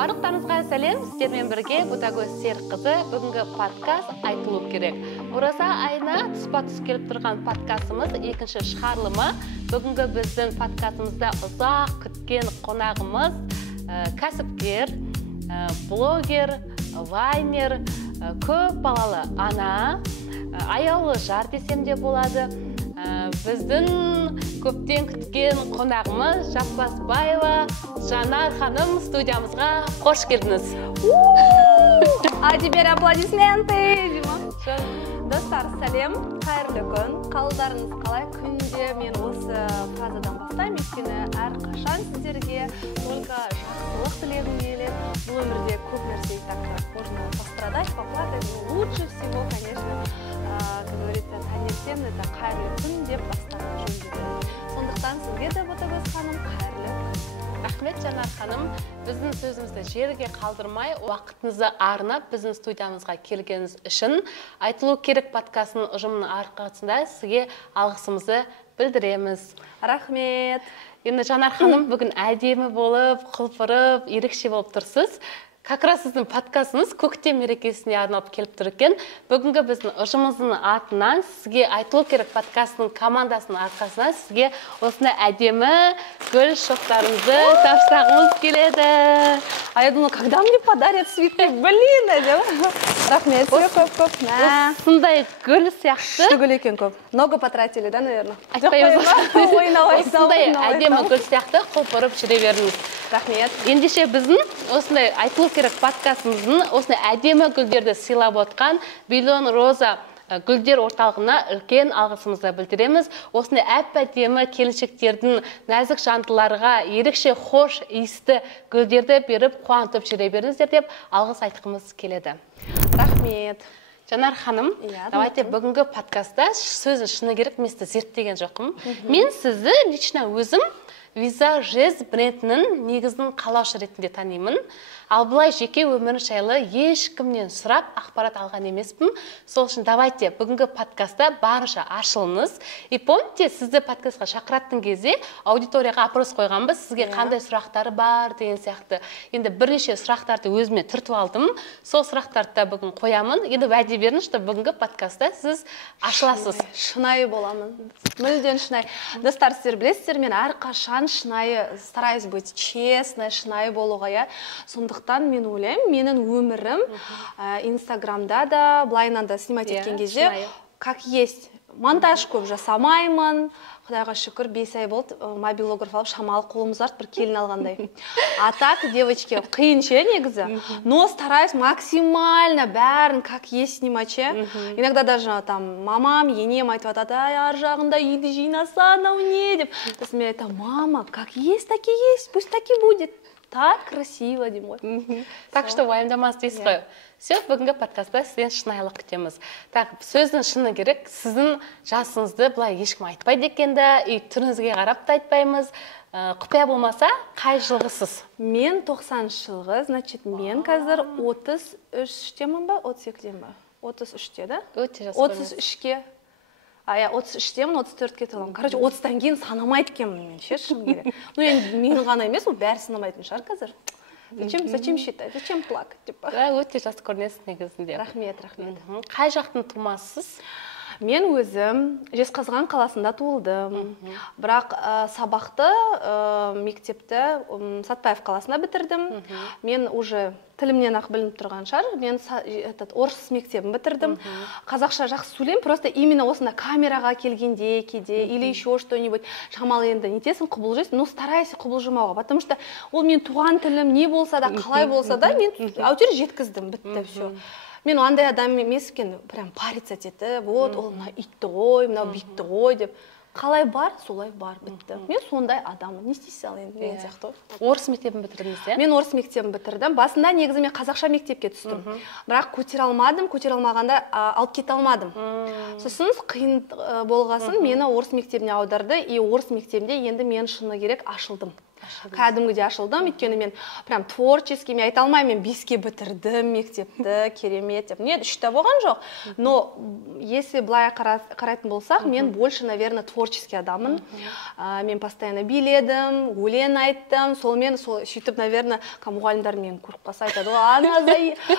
Барлықтарыңызға сәлем, сіздермен бірге Ботагөз Серікқызы. Бүгінгі подкаст айтылу керек. Ораза айына тұспа-тұс келіп тұрған подкастымыз екінші шығарылымы. Бүгінгі біздің подкастымызда ұзақ күткен қонағымыз кәсіпкер, блогер, вайнер, көп балалы ана, аяулы жар десем де болады. Біздің көптен күткен қонағымыз Жаппасбаева Жанар ханым студиямызға қош келдіңіз. А теперь аплодисменты, Дима. Достар, сәлем, қайырлы күн. Қалдарыңыз қалай? Күнде мен осы фразадан бастаймын, өйткені әрқашан сіздерге только жақсылық тілегім келеді. Бұл өмірде көп нәрсе так можно пострадать, поплакать, но лучше всего, конечно, как говорится, таңертең это қайырлы күн деп бастаған жөн деп. Сондықтан сізге де Ботагөз ханым қайырлы күн. Рахмет, Жанар ханым. Біздің сөзімізді жерге қалдырмай, уақытыңызды арнап, біздің студиямызға келгеніңіз үшін айтылу керек подкастының ұжымының арқасында сізге алғысымызды білдіреміз. Рахмет. Енді Жанар ханым бүгін әдемі болып, құлпырып, ерекше болып тұрсыз. Как раз сіздің подкастыңыз көктем мерекесіне арнап келіп тұр екен. Бүгінгі біздің ұжымымыздың атынан сізге айтылу керек подкастының командасының арқасынан сізге осындай әдемі гүл шоқтарыңызды тапсырғымыз келеді. А я думала, когда мне подарят цветы? Блин, рахмет, көп. Осындай гүл сияқты. Күшті гүл екен көп. Много потратили, да, наверное? Айтпаймыз. Осындай әдемі гүл сияқты құлпырып жүре беріңіз. Рахмет. Ендеше біздің осындай айтылу керек подкастымыздың осындай әдемі гүлдерді сыйлап отқан Миллион Роза гүлдер орталығына үлкен алғысымызды білдіреміз. Осындай әп-әдемі келіншектердің нәзік жандыларға ерекше хош иісті гүлдерді беріп қуантып жүре беріңіздер деп алғыс айтқымыз келеді. Рахмет. Жанар ханым, давайте бүгінгі подкастта сөзін шыны керек, мен сізді зерттеген жоқпын. Мен сізді лично өзім Визажез брендінің негізін қалаушы ретінде танимын. Ал бұлай жеке өмірі жайлы ешкімнен сұрап ақпарат алған емеспін. Сол үшін давайте бүгінгі подкастта барынша ашылыңыз. И помните, сізді подкастқа шақыратын кезде аудиторияға опрос қойғанбыз, сізге қандай сұрақтары бар деген сияқты. Енді бірнеше сұрақтарды өзіме түртіп алдым. Сол сұрақтарды да бүгін қоямын. Енді уәде беріңіз, что бүгінгі подкастта сіз ашыласыз. Шынайы боламын. Мүлден шынайы. Достар, сіздер білесіздер, мен әрқашан шынайы, стараюсь быть честной, шынайы болуға, я. Сондықтан мен ойлаймын, менің өмірім Инстаграмда да, блайнан да снимать еткен кезде, как есть. Монтаж көп жасамаймын. Құдайға шүкір, 5 ай болды, мобилограф алып, шамалы қолымыз арт бір келін алғандай. А так, девочки, қиын ше негізі. Но стараюсь максимально бәрін как есть снимать. Иногда даже там мамам, енем айтып атады, ар жағында үйді жинаса, анау не деп. Сосын мен айтамын, мама, как есть, так и есть, пусть так и будет. Так красиво, Димой. Так что уайымдамас дейсіз ғой. Все, бүгінгі подкастта сізден шынайылық күтеміз. Так, сөздің шыны керек, сіздің жасыңызды бұлай ешкім айтпайды екенді, и түріңізге қарап та айтпаймыз. Құпия болмаса, қай жылғысыз? Мен 90 жылғы, значит, мен қазір 33-темін ба, 32-ден ба? 33-те, да? Өте жас 33-ке. 33-темін, 34-ке толамын. Короче, 30-тан кейін санамайды екенмін мен, ше, шын керек. Ну, енді мен ғана емес, ол бәрі санамайтын шығар қазір. Зачем считать? Зачем плакать? Өте жас көрінесіз негізінде. Рахмет. Қай жақтың тумасыз? Мен өзім Жезқазған қаласында туылдым. Бірақ сабақты мектепті Сатпаев қаласында бітірдім. Мен уже тілімнен ақ білініп тұрған шығар. Мен орыс мектебін бітірдім. Қазақша жақсы сөйлеймін, просто именно осында камераға келгенде, кейде, или еще что-нибудь. Шамалы енді нетесің, құбылжайсың, но старайся құбылжымауға, потому что ол мен туған тілім не болса да, қалай болса да, мен әйтеуір жеткіздім, бітті, все. Мен андай адам емес екен, прям париться етті, вот, ол мына үйтті ғой, мына бүйтті ғой деп. Қалай бар, солай бар, бітті. Мен сондай адаммын, не істей сал енді, деген сияқты. Орыс мектебін бітірдіңіз, иә? Мен орыс мектебін бітірдім. Басында негізі мен қазақша мектепке түстім. Бірақ көтер алмағанда алып кете алмадым. Сосын қиын болғасын мені орыс мектебіне аударды, и орыс мектебінде енді мен шыны керек ашылдым. кәдімгідей ашылдым, өйткені мен прям творческий, мен айта алмаймын, мен 5-ке бітірдім мектепті, керемет деп. Нет, 3-те болған жоқ. Но если былай қарайтын болсақ, мен больше, наверное, творческий адаммын. Мен постоянно биледім, өлең айттым, солмен сөйтіп, наверное, мұғалімдер мен көріп қалса айтады, она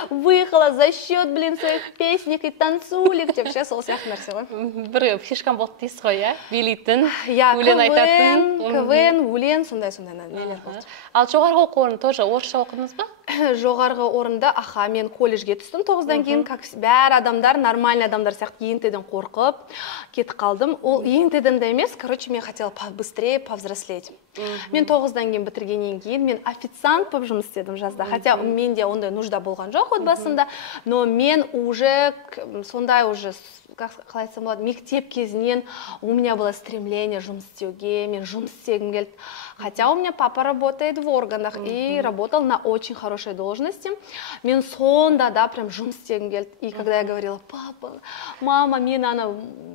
выехала за счет, своих песнек и танцулек деп ше, сол сияқты нәрсе ғой. Бір фишкам болды дейсіз ғой, билейтін, өлең айтатын. КВН, өлең, сондай нелер болды. Ал жоғарғы оқу орны тоже орысша оқыдыңыз ба? Жоғарғы орында, мен колледжге түстім 9-дан кейін, бәр адамдар, нормальный адамдар сияқты ЕНТ-ден қорқып кетіп қалдым. Ол ЕНТ-ден де емес, мен хотела быстрее повзрослеть. Мен 9-дан кейін бітіргеннен кейін, мен официант болып жұмыс істедім жазда. Хотя менде ондай нужда болған жоқ отбасында, но мен уже сондай уже қалай айтсам болады, мектеп кезінен у меня было стремление жұмыс істеуге, мен жұмыс істегім келді. Хотя у меня папа работает в органах и работал на очень хорошей должности. Мен сонда да прям жұмыс істегім келді. И когда я говорила, папа, мама, мен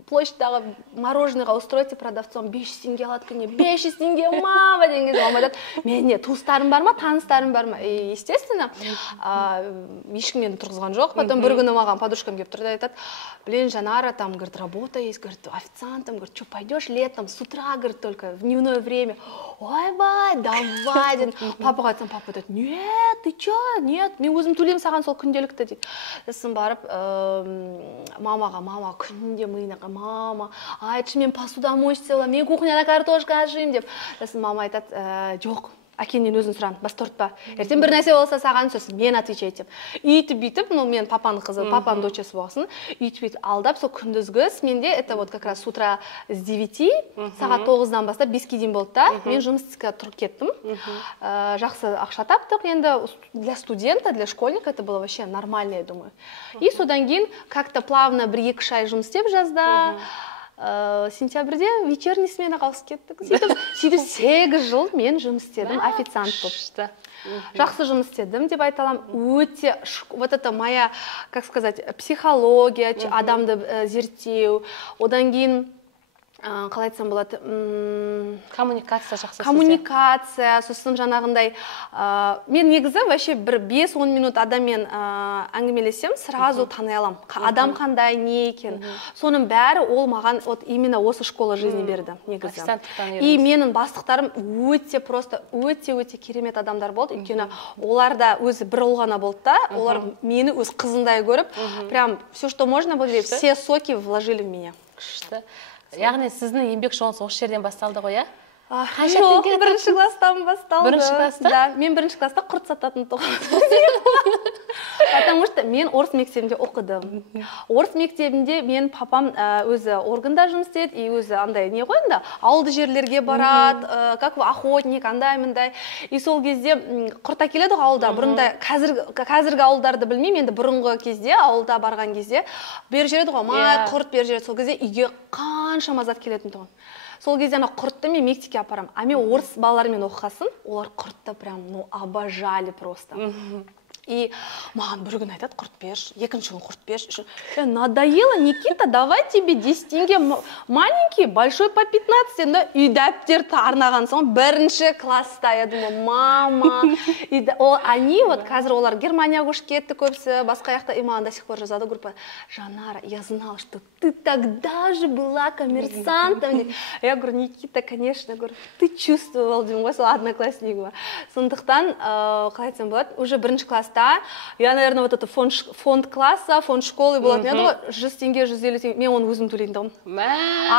площадьтағы мороженыйға устройте продавцом, 500 теңге алады күніне, 500 теңге, мама, деген кезде мама айтады, мен не, туыстарым бар ма, таныстарым бар ма? И естественно, ешкім мені тұрғызған жоқ. Потом бір күні маған подружкам келіп тұрды, айтады, блин, Жанара, там, говорит, работа есть, говорит, официантом, говорит, что, пойдешь летом, с утра, говорит, только в дневное время. Ой, бай, давай. Папаға айтсам, папа айтады, нет, ты чё, нет, мен өзім төлеймін саған сол күнделікті дейді. Сосын барып, мама, күнде миынаға, мама, айтшы, мен посудомоечный істеп, мен кухняда картошка ашимын деп. Сосын мама айтады, жоқ. Әкеңнен өзін сұран, бас тортпа. Ертең бір нәрсе болса саған сосын мен отвечать деп. Үйтіп, мен папаның қызы, папаның дочасы болсын, үйтіп алдап, сол күндізгі менде, это вот как раз с утра с 9, сағат 9-дан бастап 5-ке дейін болды да, мен жұмысқа тұрып кеттім. Жақсы ақша таптық, енді для студента, для школьника это было вообще нормально, я думаю. И содан кейін как-то плавно 1-2 ай жұмыс істеп жазда. Сентябрьде вечерний сменаға ауысып кеттік. Сөйтіп 8 жыл мен жұмыс істедім, официант болып. Жақсы жұмыс істедім деп айта аламын. Өте, вот это моя, как сказать, психология, адамды зерттеу, одан кейін қалай айтсам болады, коммуникация жақсы. Коммуникация, сосын жаңағындай, мен негізі вообще бір 5-10 минут адаммен әңгімелесем, сразу тани алам. Адам қандай, не екен. Соның бәрі ол маған именно осы школа жизни берді, негізі. И менің бастықтарым өте керемет адамдар болды. Өйткені олар да өзі бір ұл ғана болды да, олар мені өз қызындай көріп, прям все, что можно было, все соки вложили в меня. Күшті. Яғни сіздің еңбек жолыңыз осы жерден басталды ғой, иә? Жоқ, 1-ші класстан басталды. 1-ші класста? Да, мен 1-ші класста құрт сататын тоқтым. Потому что мен орыс мектебінде оқыдым. Орыс мектебінде мен папам өзі органда жұмыс істеді, и өзі андай не қойында, ауылды жерлерге барады, как охотник, андай-мындай. И сол кезде құрт әкеледі ауылда. Бұрында қазіргі ауылдарды білмеймін, енді бұрынғы кезде ауылда барған кезде бер жереді ғой, май құрт бер жереді. Сол кезде үйге қаншама зат келетін тұғын. Сол кезде құртты мен мектепке апарам. А мен орыс балалармен оқығасын, олар құртты прям, обожали просто. И маған бір күн айтады, құрт берші, екінші күн құрт берші. Надоело, Никита, давай тебе 10 теңге маленький, большой по 15. Но үй дәптерді арнаған соң 1-ші класста. Я думаю, мама. Они, вот қазір олар Германияға көшіп кетті көбісі, басқа жақта, и маған до сих пор жазады группа. Жанара, я знала, что ты тогда же была коммерсантом. Я говорю, Никита, конечно, говорю, ты чувствовал, деймін ғой, сол одноклассник. Сондықтан, қалай айтсам болады, уже 1-ші класста я, наверное, вот это фонд класса, фонд школы болатын еді ғой, 100 теңге, 150 теңге, мен оны өзім төлейтін тұғым.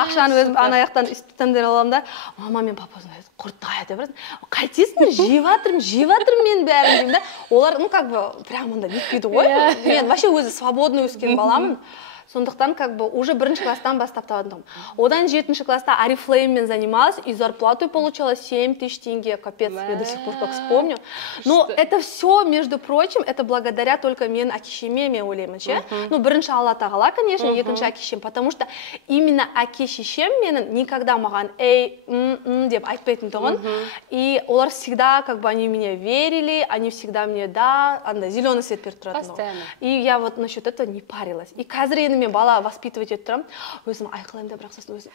Ақшаны өзім анаяқтан үстімдер аламын да, мама мен папасына құртты қайда берді. Қайтесіңдер, жеватырым мен бәрін деймін да. Олар, как бы, прям онда нетпейді ғой. Мен вообще өзі свободный өскен баламын. Сондықтан уже 1-ші класстан бастап табадым. Одан 7-ші класста Арифлейммен занималась, и зарплату получала 7000 тенге. Капец, я до сих пор как вспомню. Но это все, между прочим, это благодаря только мен әке-шешеме, мен ойлаймын, ше. Ну, 1-ші Алла тағала, конечно, 2-ші әке-шешем, потому что именно әке-шешем менің никогда маған деп айтпайтын тұғын. И олар всегда, как бы, они меня верили, они всегда мне, да, зеленый свет беріп тұратын. И я вот насчет этого не парилась. И қазір мен бала воспитывать етіп тұрамын, өзім айқайлаймын да, бірақ сосын өзім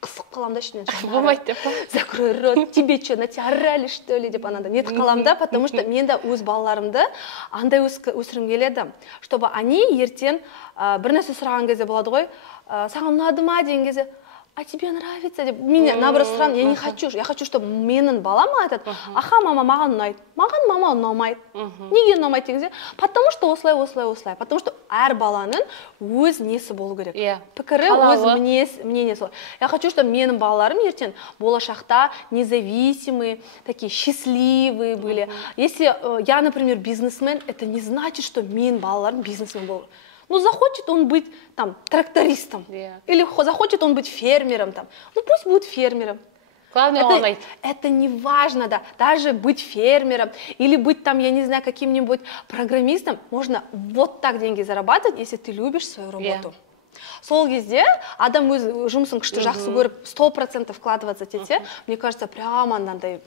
қысып қаламын да ішімнен. Болмайды деп. Закрой рот, тебе что, на тебя орали, что ли, деп анандай нетіп қаламын да, потому что мен де өз балаларымды андай өсіргім келеді, чтобы они ертең бір нәрсе сұраған кезде болады ғой, саған ұнады ма деген кезде, а тебе нравится деп, мен наоборот сұраймын, я не хочу, я хочу, чтобы менің балам айтады, аха, мама, маған ұнайды, маған мама ұнамайды, неге ұнамайды дегенде, потому что осылай, потому что әр баланың өз несі болу керек, пікірі, өз мнениесі. Я хочу, чтобы менің балаларым ертең болашақта независимые, такие счастливые были. Если я, например, бизнесмен, это не значит, что менің балаларым бизнесмен болу. Ну, захочет он быть там трактористом, или захочет он быть фермером, там. Ну, пусть будет фермером. Главное, это не важно, да. Даже быть фермером или быть там, я не знаю, каким-нибудь программистом, можно вот так деньги зарабатывать, если ты любишь свою работу. Сол кезде адам өз жұмысын күшті жақсы көріп 100% вкладываться етсе, мне кажется, прямо андай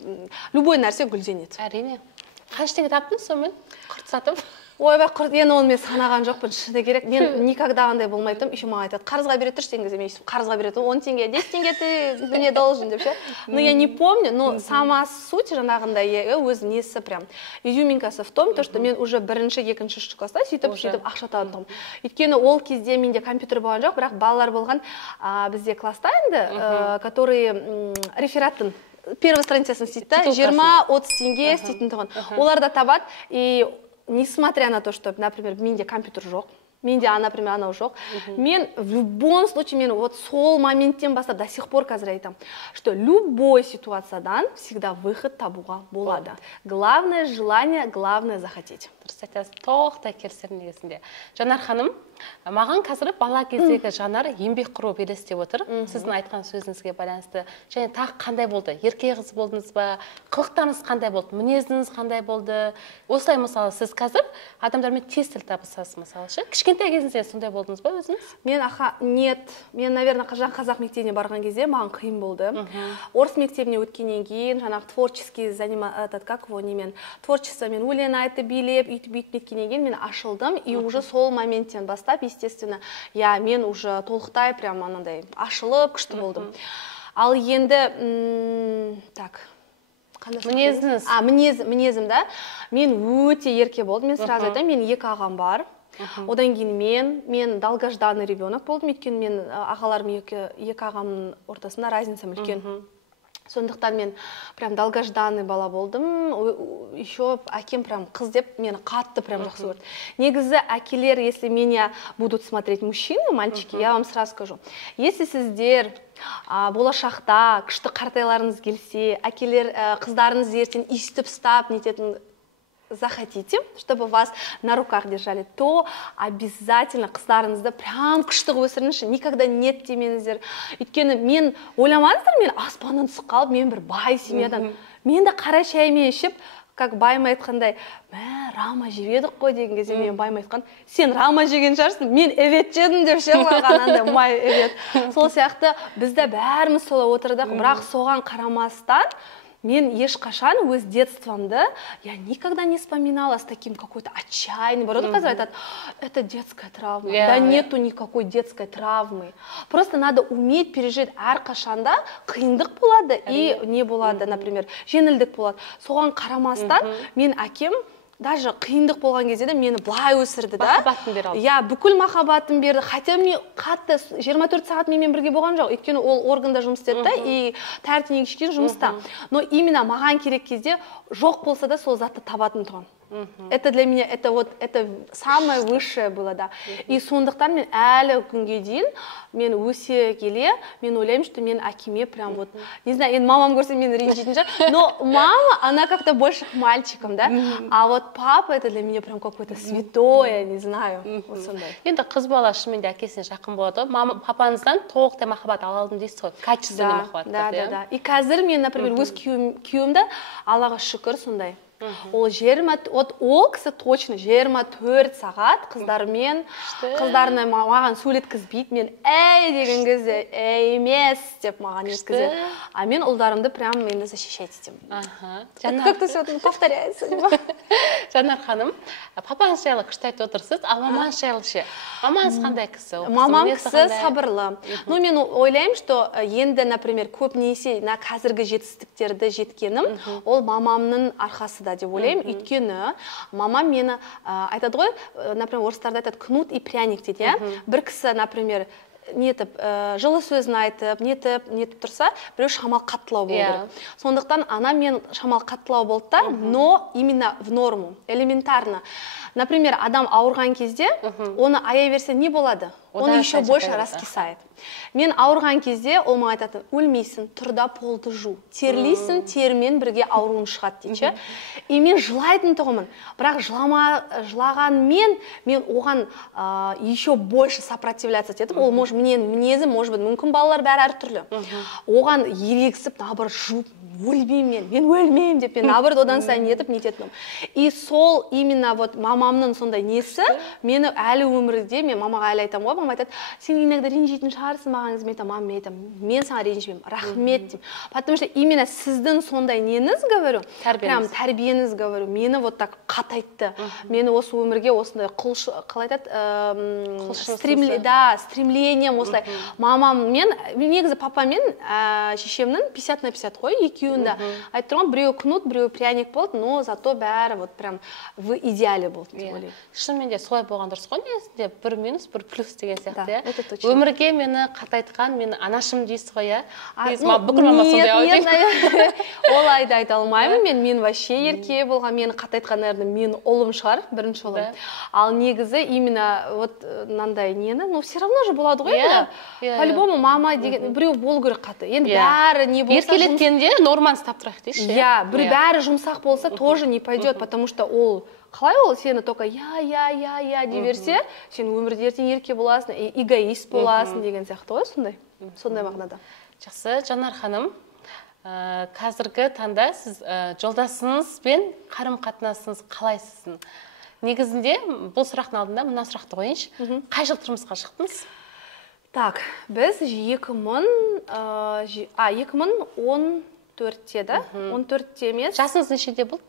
любой нәрсе гүлденеді. Әрине. Қанша теңге таптыңыз сонымен? Құрт сатып? Ойбай, енді оны мен санаған жоқпын, шыны керек. Мен никогда андай болмайтым. Еще маған айтады, қарызға бере тұршы деген кезде, мен қарызға береді, 10 теңге, 10 теңге ты мне должен деп ше. Но я не помню, но сама суть жаңағындай өз несі прям изюминкасы в том, то, что мен уже бірінші, екінші класста сөйтіп ақша таптым. Өйткені ол кезде менде компьютер болған жоқ, бірақ балалар болған бізде класста енді, которые рефераттың первый страницасын істейді, 20-30 теңге істейтін тұғын. Олар да табады, и несмотря на то, что, например, менде компьютер жоқ, менде, например, анау жоқ, мен в любом случае, мен вот сол моменттен бастап до сих пор қазір айтамын, что любой ситуациядан всегда выход табуға болады. Главное желание, главное захотеть. Дұрыс айтасыз, тоқтай келісемін негізінде. Жанар ханым, маған қазір бала кездегі Жанар еңбек құру елестеп отыр. Сіздің айтқан сөзіңізге байланысты. Және тағы қандай болды? Ерке қыз болдыңыз ба? Қылықтарыңыз қандай болды? Мінезіңіз қандай болды? Осылай мысалы сіз қазір адамдармен тез тіл табысасыз мысалы ше? Кішкентай кезіңізде сондай болдыңыз ба өзіңіз? Мен, наверное, қазақ мектебіне барған кезде маған қиын болды. Орыс мектебіне өткеннен кейін, жаңағы творческий творчествомен өлең айтып, билеп, үйтіп неткеннен кейін мен ашылдым, и уже сол моменттен бастап, естественно, мен уже толықтай прям анандай ашылып, күшті болдым. Ал енді, мінезіңіз? Мінезім, да. Мен өте ерке болдым, мен сразу айтайын, мен 2 ағам бар. Одан кейін мен долгожданный ребенок болдым, өйткені мен ағаларым 2 ағамның ортасында разницам үлкен. Сондықтан мен прям долгожданный бала болдым. Еще әкем прям қыз деп мені қатты прям жақсы көрді. Негізі әкелер, если меня будут смотреть мужчины, мальчики, я вам сразу скажу, если сіздер болашақта күшті қартайларыңыз келсе, әкелер қыздарыңыз ертең өйстіп ұстап нететін захотите, чтобы вас на руках держали, то обязательно қыздарыңызды прям күшті өсіріңізші, никогда нет демеңіздер. Өйткені мен ойламаңыздар, мен аспаннан түсіп қалып, мен бір бай семьядан, мен де қара шаймен ішіп, как байым айтқандай, рама жеп едік қой деген кезде мен байым айтқан, сен рама жеген шығарсың, мен evet жедім деп ше қойған, андай май evet. Сол сияқты бізді бәріміз солай отырдық, бірақ соған қарамастан мен ешқашан өз детствомды я никогда не вспоминала с таким какой-то отчаянным. Вроде казалось, это детская травма. Да нету никакой детской травмы. Просто надо уметь пережить әрқашанда қиындық болады и не болады, например, жеңілдік болады. Соған қарамастан мен әкем даже қиындық болған кезде де мені былай өсірді да. Махаббатын бере алды. Бүкіл махаббатын берді. Хотя мен қатты 24 сағат менімен бірге болған жоқ. Өйткені ол органда жұмыс істеді да, и таңертеңнен кешке жұмыста. Но именно маған керек кезде жоқ болса да сол затты табатын тұғын. Это для меня, это самое высшее было, да. И сондықтан мен әлі күнге дейін, мен өсе келе, мен ойлаймын, что мен әкеме прям вот, не знаю, енді мамам көрсе мен ренжитін шығар, но мама, она как-то больше к мальчикам, да, а вот папа, это для меня прям какое-то святое, не знаю, вот сондай. Енді қыз бала шынымен де әкесіне жақын болады, папаңыздан толықтай махаббат ала алдым дейсіз ғой, качественный махаббат. Да. И қазір мен, например, өз күйеуімді, Аллаға шүкір, сондай. Ол кісі точно 24 сағат қыздарына маған сөйлеткізбейді, мен деген кезде емес деп маған еткізеді. А мен ұлдарымды прям енді защищать етемін. Как-то все повторяется. Жанар ханым, папаңыз жайлы күшті айтып отырсыз, ал мамаңыз жайлы ше? Мамаңыз қандай кісі? Мамам кісі сабырлы. Ну, мен ойлаймын, что енді, например, көбінесе қазіргі жетістіктерді жеткенім, ол мамамның арқасында деп ойлаймын. Өйткені мамам мені айтады ғой, например, орыстарда айтады, кнут и пряник дейді, бір кісі, например, нетіп, жылы сөзін айтып, нетіп тұрса, біреу шамал қаттылау болу керек. Сондықтан ана мен шамал қаттылау болды да, но именно в норму, элементарно. Например, адам ауырған кезде, оны аяй берсе не болады? Он еще больше раскисает. Мен ауырған кезде ол маған айтады, өлмейсің, тұрда полды жу, терлейсің, термен бірге ауруын шығады дейді. И мен жылайтын тұғымын, бірақ жылағанмен мен оған еще больше сопротивляться етіп, ол может мінезі, может быть, мүмкін балалар бәрі әртүрлі. Оған ерегісіп, наоборот, жуып, өлмеймін мен өлмеймін деп, мен наоборот одан сайын етіп нететінім. И сол именно вот мамамның сондай несі, мені әлі өмірде, мен мамаға әлі айтамын ғой, мама айтады, сен иногда ренжитін шығарсың маған, мен айтамын, мама, мен саған ренжімеймін, рахмет деймін. Потому что именно сіздің сондай неңіз, говорю, прям тәрбиеңіз, говорю, мені вот так қатайтты. Мені осы өмірге осындай қалай айтады, стремлением осылай. Мамам, мен негізі папамен шешемнің 50/50 қой, екеуінде айтып тұрған, біреу кнут, біреу пряник болды, но зато бәрі вот прям в идеале болды деп ойлаймын. Шынымен де солай болған дұрыс қой, негізінде бір минус, бір плюс деген сияқты. Өмірге мені қатайтқан, мені анашым дейсіз ғой, иә? Бүкіл мама сондай ау. Олайды айта алмаймын, мен вообще ерке болған, мені қатайтқан, наверное, мен ұлым шығар, бірінші ұлым. Ал негізі именно вот мынандай нені, ну все равно же болады ғой, по-любому мама деген біреу болу керек қаты. Енді бәрі не болса еркелеткенде норманы ұстап тұрайық дейші. Иә, бәрі жұмсақ болса тоже не пойдет, потому что ол қалай ол сені только я дей берсе, сен өмірде ертең ерке боласың, эгоист боласың деген сияқты ғой, сондай мағынада. Жақсы, Жанар ханым, қазіргі таңда сіз жолдасыңызбен қарым-қатынасыңыз қалай сіздің? Негізінде бұл сұрақтың алдында мына сұрақты қойыңызшы. Қай жыл тұрмысқа шықтыңыз? Так, біз 2014-те еді, 14-те емес. Жасыңыз нешеде болды?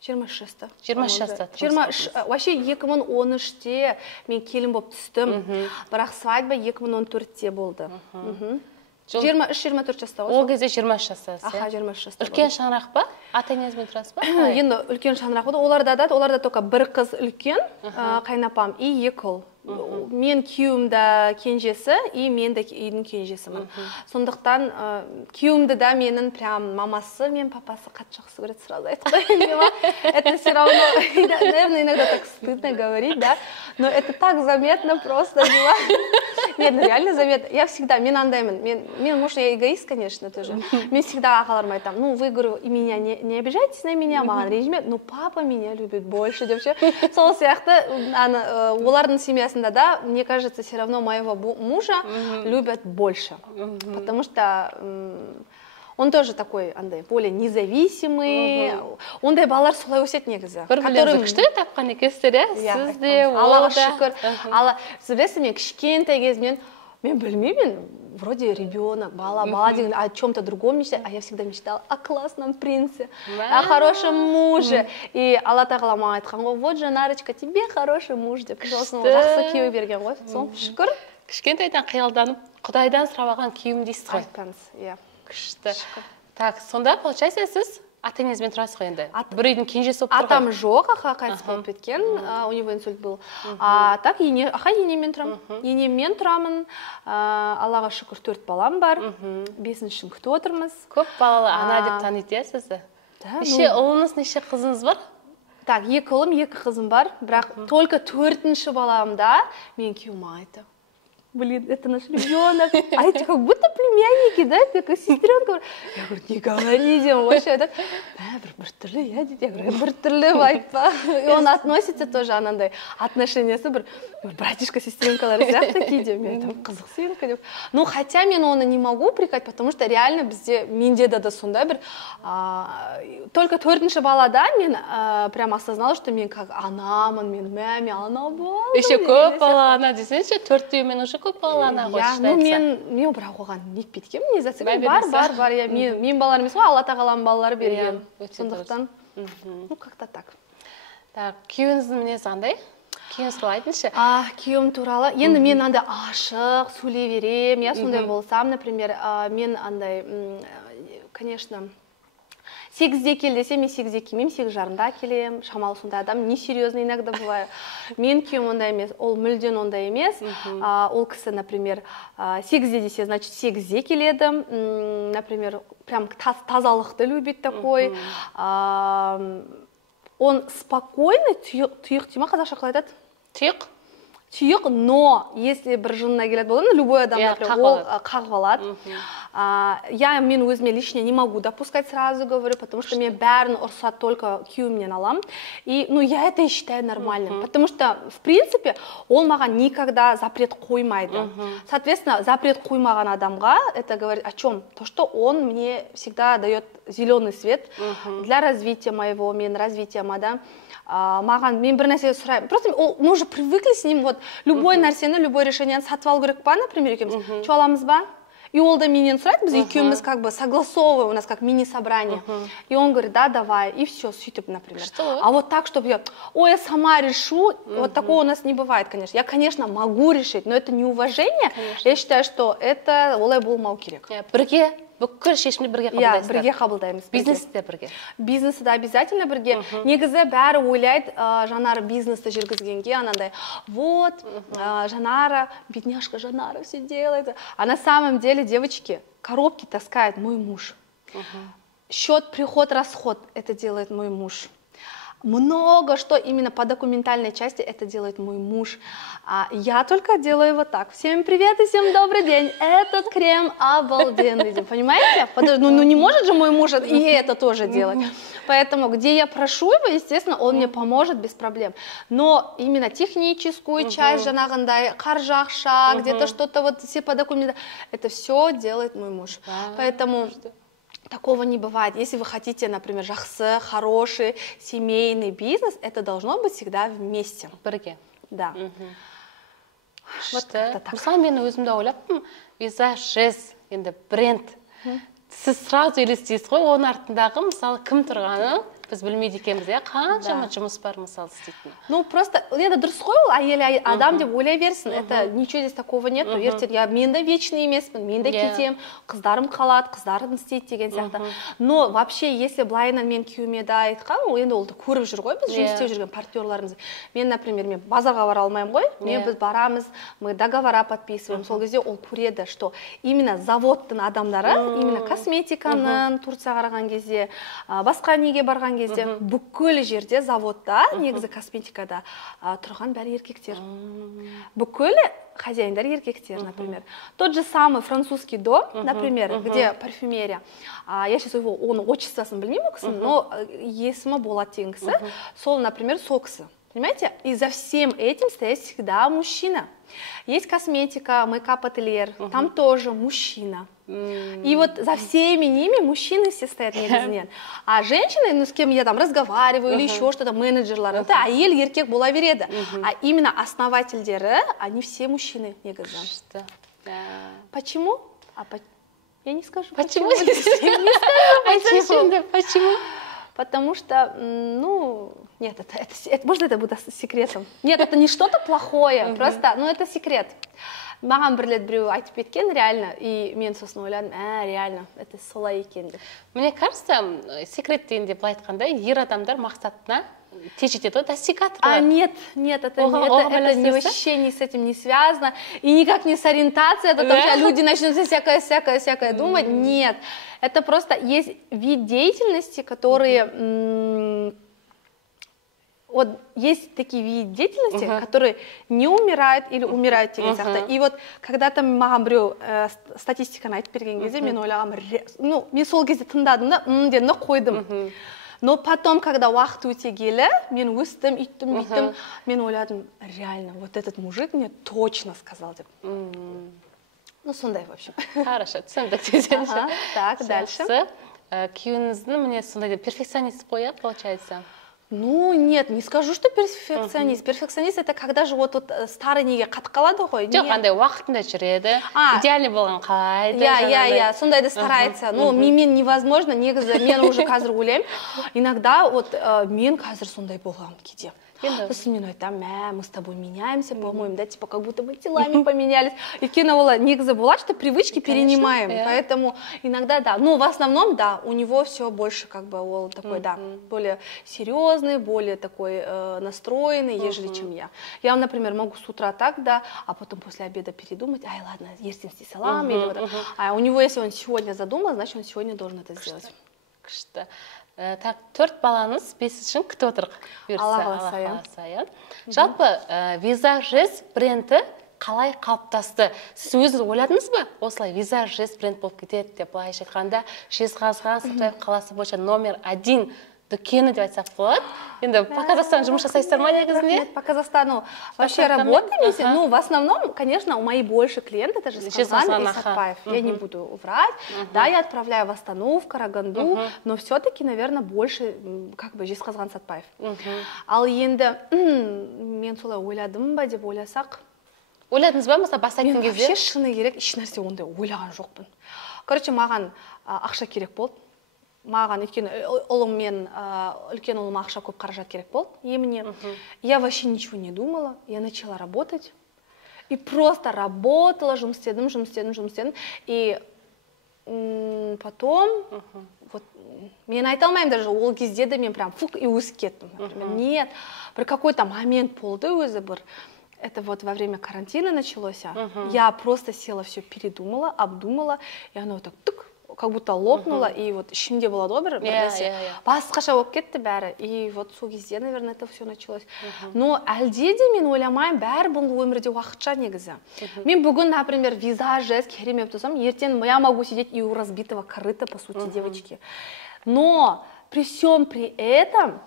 23 жаста. 23 жаста. Вообще 2013-те мен келін болып түстім, бірақ свадьба 2014-те болды. 23-24 жаста ғой. Ол кезде 23 жастасыз. Аха, 23 жаста. Үлкен шаңырақ па? Ата-енеңізбен тұрасыз ба? Енді үлкен шаңырақ болды. Оларда только бір қыз үлкен, қайнапам, и екі ұл. Мен күйеуімді кенжесі, и мен де үйдің кенжесімін. Сондықтан күйеуімді да менің прям мамасы, мен папасы қатты жақсы көреді, сразу айтып қойын. Это все равно, наверное, иногда так стыдно говорить, да, но это так заметно просто. Нет, реально заметно. Я всегда, мен андаймын, мен, может, я эгоист, конечно, тоже. Мен всегда ағаларыма айтам, ну, вы, говорю, и меня не обижайтесь на меня, маған ренжіме, но папа меня любит больше, деп ше. Сол сияқты, олардың семьясында да, мне кажется, все равно моего мужа любят больше, потому что он тоже такой, андай, более независимый, ондай балалар солай өседі негізі. Бір-бірлеріңізді күшті тапқан екенсіздер, иә? Сіз де, Аллаға шүкір. Сіз білесіз, мен кішкентай кезімнен, мен білмеймін, вроде ребенок, бала деген, о чем-то другом мечтаю, а я всегда мечтала о классном принце, о хорошем муже. И Алла тағала маған айтқан ғой, вот, Жанарочка, тебе хороший муж деп. Жақсы күйеу берген ғой. Сол, шүкір. Кішкентайдан қиялданып, Құдайдан сұрап алған күйеуім дейсіз ғой. Айтқаныз, иә. Күшті. Так, сонда, получается, сіз ата-енеңізбен тұрасыз ғой енді? Бір үйдің кенжесі болып тұрған? Атам жоқ, аха, қайтыс болып кеткен, у него инсульт был. Так, енеммен тұрамын. Енеммен тұрамын, Аллаға шүкір 4 балам бар, 5-шін күтіп отырмыз. Көп балалы ана деп таниды, сізді? Неше ұлыңыз, неше қызыңыз бар? Так, 2 ұлым, 2 қызым бар, бірақ только 4-ші баламда мен күйеуім айтты. Блин, это наш ребенок. А эти как будто племянники, да? Такая сестренка. Я говорю, не говори, Дима, вообще. Так, біртүрлі, я говорю, біртүрлі айтпа. И он относится тоже, анандай отношениесі бір братишка, сестренкалары сияқты кейде. Мен там қызық сенка деп. Ну, хотя мен оны не могу упрекать, потому что реально бізде, менде да сондай бір, только 4-ші балада мен прям осознала, что мен как анамын, мен мәме ана болды. Еще көп бала ана десеңші, 4 мен уже көп бала ана ғой. Ну, мен бірақ оған нетпеткенмін, не зацепен. Бар, я мен балалар емес ғой, Алла тағаланың балалары берген. Сондықтан, ну, как-то так. Так, күйеуіңіздің мінезі қандай? Күйеуіңіз туралы айтыңызшы. Күйеуім туралы. Енді мен андай ашық сөйлей беремін, я сондай болсам, например, мен андай, конечно, 8-де кел десе, мен 8-де келмеймін, 8:30-да келем. Шамалы сондай адам, несерьезный иногда бываю. Мен күйеуім ондай емес, ол мүлден ондай емес. Ол кісі, например, 8-де десе, значит, 8-де келеді. Например, прям тазалықты любит такой. Он спокойный, тұйық дейма, қазақша қалай айтады? Тұйық, но если бір жынына келеді болады, любой адам, ол қағып алады. Я мен өзіме лично не могу допускать, сразу говорю, потому что мен бәрін ұрсат только күйеуімнен алам. И, ну, я это и считаю нормальным, потому что, в принципе, он маған никогда запрет қоймайды. Соответственно, запрет қоймаған адамға, это говорит о чем? То, что он мне всегда дает зеленый свет для развития моего, мен развитиема, да. Маған мен бір нәрсе сұраймын. Просто мы уже привыкли с ним, вот, любой нәрсені, любой решение сатып алу керек па, например, екеуміз. Че аламыз ба? И ол да менен сұрайды, біз екеуміз как бы согласовываем, у нас как мини-собрание. И он говорит, да, давай, и все, сөйтіп, например. А вот так, чтобы я, ой, я сама решу, вот такого у нас не бывает, конечно. Я, конечно, могу решить, но это неуважение. Я считаю, что это олай болмау керек. Бірге бүкіл шешімді бірге қабылдайсыздар. Бірге қабылдаймыз. Бизнесте бірге. Бизнесті да обязательно бірге. Негізі бәрі ойлайды, Жанара бизнесті жүргізгенге, анандай, вот, Жанара, бедняжка Жанара все делает. А на самом деле, девочки, коробки таскает мой муж. Счет, приход, расход, это делает мой муж. Много что именно по документальной части это делает мой муж. Я только делаю вот так. Всем привет и всем добрый день. Этот крем обалденный. Понимаете? Ну не может же мой муж и это тоже делать. Поэтому где я прошу его, естественно, он мне поможет без проблем. Но именно техническую часть, жанағындай, қаржақша, где-то что-то вот все по документам, это все делает мой муж. Поэтому... Такого не бывает. Если вы хотите, например, жақсы, хороший, семейный бизнес, это должно быть всегда вместе. Бірге. Да. Вот так. Мысалы, мен өзімді ойлаппын, визажез, енді бренд. Сіз сразу елестейсіз ғой, оның артындағы, мысалы, кім тұрғаны, біз білмейді екенбіз, қаншама жұмыс бар, мысалы, істейтін. Ну, просто, это дұрыс қой ол, әйел адам деп ойлай берсін. Это ничего здесь такого нету. Ертең, мен де вечный емеспін, мен де кетем, қыздарым қалады, қыздарым істейді деген сияқты. Но вообще, если былайынан мен күйеуіме да айтқан, енді ол көріп жүр ғой, біз жұмыс істеп жүрген партнерларымыз. Мен, например, мен базарға бара алмаймын ғой, біз барамыз, мы договора подписываем. Сол кезде ол көреді, что именно заводтың адамдары, именно косметиканың, Турцияға қараған кезде, басқа неге барған кезде, бүкіл жерде заводта, негізі косметикада тұрған бәрі еркектер. Бүкіл хозяиндар еркектер, например. Тот же самый французский дом, например, где парфюмерия. Я сейчас его, он отчествосын білмеймін кісін, но есімі болады деген кісі. Сол, например, сол кісі. Понимаете? И за всем этим стоит всегда мужчина. Есть косметика, мейкап-ательер, там тоже мужчина. И вот за всеми ними мужчины все стоят негізінен. А женщины, ну, с кем я там разговариваю или еще что-то, менеджерлар, это әйел еркек бола береді. А именно основательдері, они все мужчины негізі. Почему? Я не скажу. Почему? Почему? Потому что, ну, нет, может, это будет секретом. Нет, это не что-то плохое, просто, ну, это секрет. Маған бір рет біреу айтып кеткен, реально, и мен сосын ойладым, реально, это солай екен деп. Мне кажется, секрет дегенде былай айтқанда, ер адамдар мақсатына тез жетеді, это достигатор. Нет, это вообще не с этим не связано, и никак не с ориентацией, это тоже люди начнут всякое думать. Нет, это просто есть вид деятельности, которые... Вот есть такие виды деятельности, которые не умирают или умирают деген сияқты. И вот когда-то маған біреу статистиканы айтып берген кезде мен ойлағам, ну, мен сол кезде тыңдадым да, дедім, қойдым. Но потом, когда уақыт өте келі, мен өстім, үйттім, мен ойладым, реально, вот этот мужик мне точно сказал деп. Ну, сондай, в общем. Хорошо, түсіндік. Так, дальше. Күйеуіңіздің, мне сондай перфекционист қой, получается? Ну, нет, не скажу, что перфекционист. Перфекционист это когда же вот старый неге қатып қалады ғой. Жоқ, андай уақытында жүреді, идеальный болған қалайды. Я, сондайды старается. Ну, мен невозможно, негізі мен уже қазір ойлаймын. Иногда вот мен қазір сондай болғам кейде. Сосын мен айтамын, мы с тобой меняемся, по-моему, да, типа как будто мы телами поменялись. Өйткені ол негізі болады, что привычки перенимаем. Поэтому иногда, да. Но в основном, да, у него все больше как бы он такой, да, более серьезный, более такой настроенный, ежели чем я. Я, например, могу с утра так, да, а потом после обеда передумать, ай, ладно, ертең істей салам, или вот. А у него, если он сегодня задумал, значит, он сегодня должен это сделать. Күшті. Так, 4 балаңыз 5-шін күтіп отырық. Алла қаласа. Жалпы, Визажез бренді қалай қалыптасты? Сіз өзіңіз ойладыңыз ба? Осылай Визажез бренд болып кетеді деп былайша айтқанда, Жезқазған Сәтпаев қаласы бойынша номер 1 дүкені деп айтсақ болады. Енді по Казахстану жұмыс жасайсыздар ма негізінде? По Казахстану вообще работаем. Ну, в основном, конечно, у моих больше клиентов это Жезқазған и Сәтпаев. Я не буду врать. Да, я отправляю в Астану, в Караганду, но все-таки, наверное, больше как бы Жезқазған Сәтпаев. Ал енді мен солай ойладым ба деп ойласақ. Ойладыңыз ба, мысалы бастайтын кезде? Мен вообще шыны керек, еш нәрсе ондай ойлаған жоқпын. Короче, маған ақша керек болды. Маған өйткені үлкен ұлыма ақша көп қаражат керек болды еміне. Я вообще ничего не думала. Я начала работать. И просто работала, жұмыс істедім. И потом, вот, мен айта алмаймын даже, ол кезде де мен прям фук и өсіп кеттім. Нет, бір какой-то момент болды өзі бір. Это вот во время карантина началось. Я просто села, все передумала, обдумала, и оно вот так тык, как будто лопнуло, и вот ішімде болады ғой бір нәрсе. Басқаша болып кетті бәрі. И вот сол кезде, наверное, это все началось. Но әлде де мен ойламаймын, бәрі бұл өмірде уақытша негізі. Мен бүгін, например, Визажез керемет болсам, ертең я могу сидеть и у разбитого корыта, по сути, девочки. Но при всем при этом,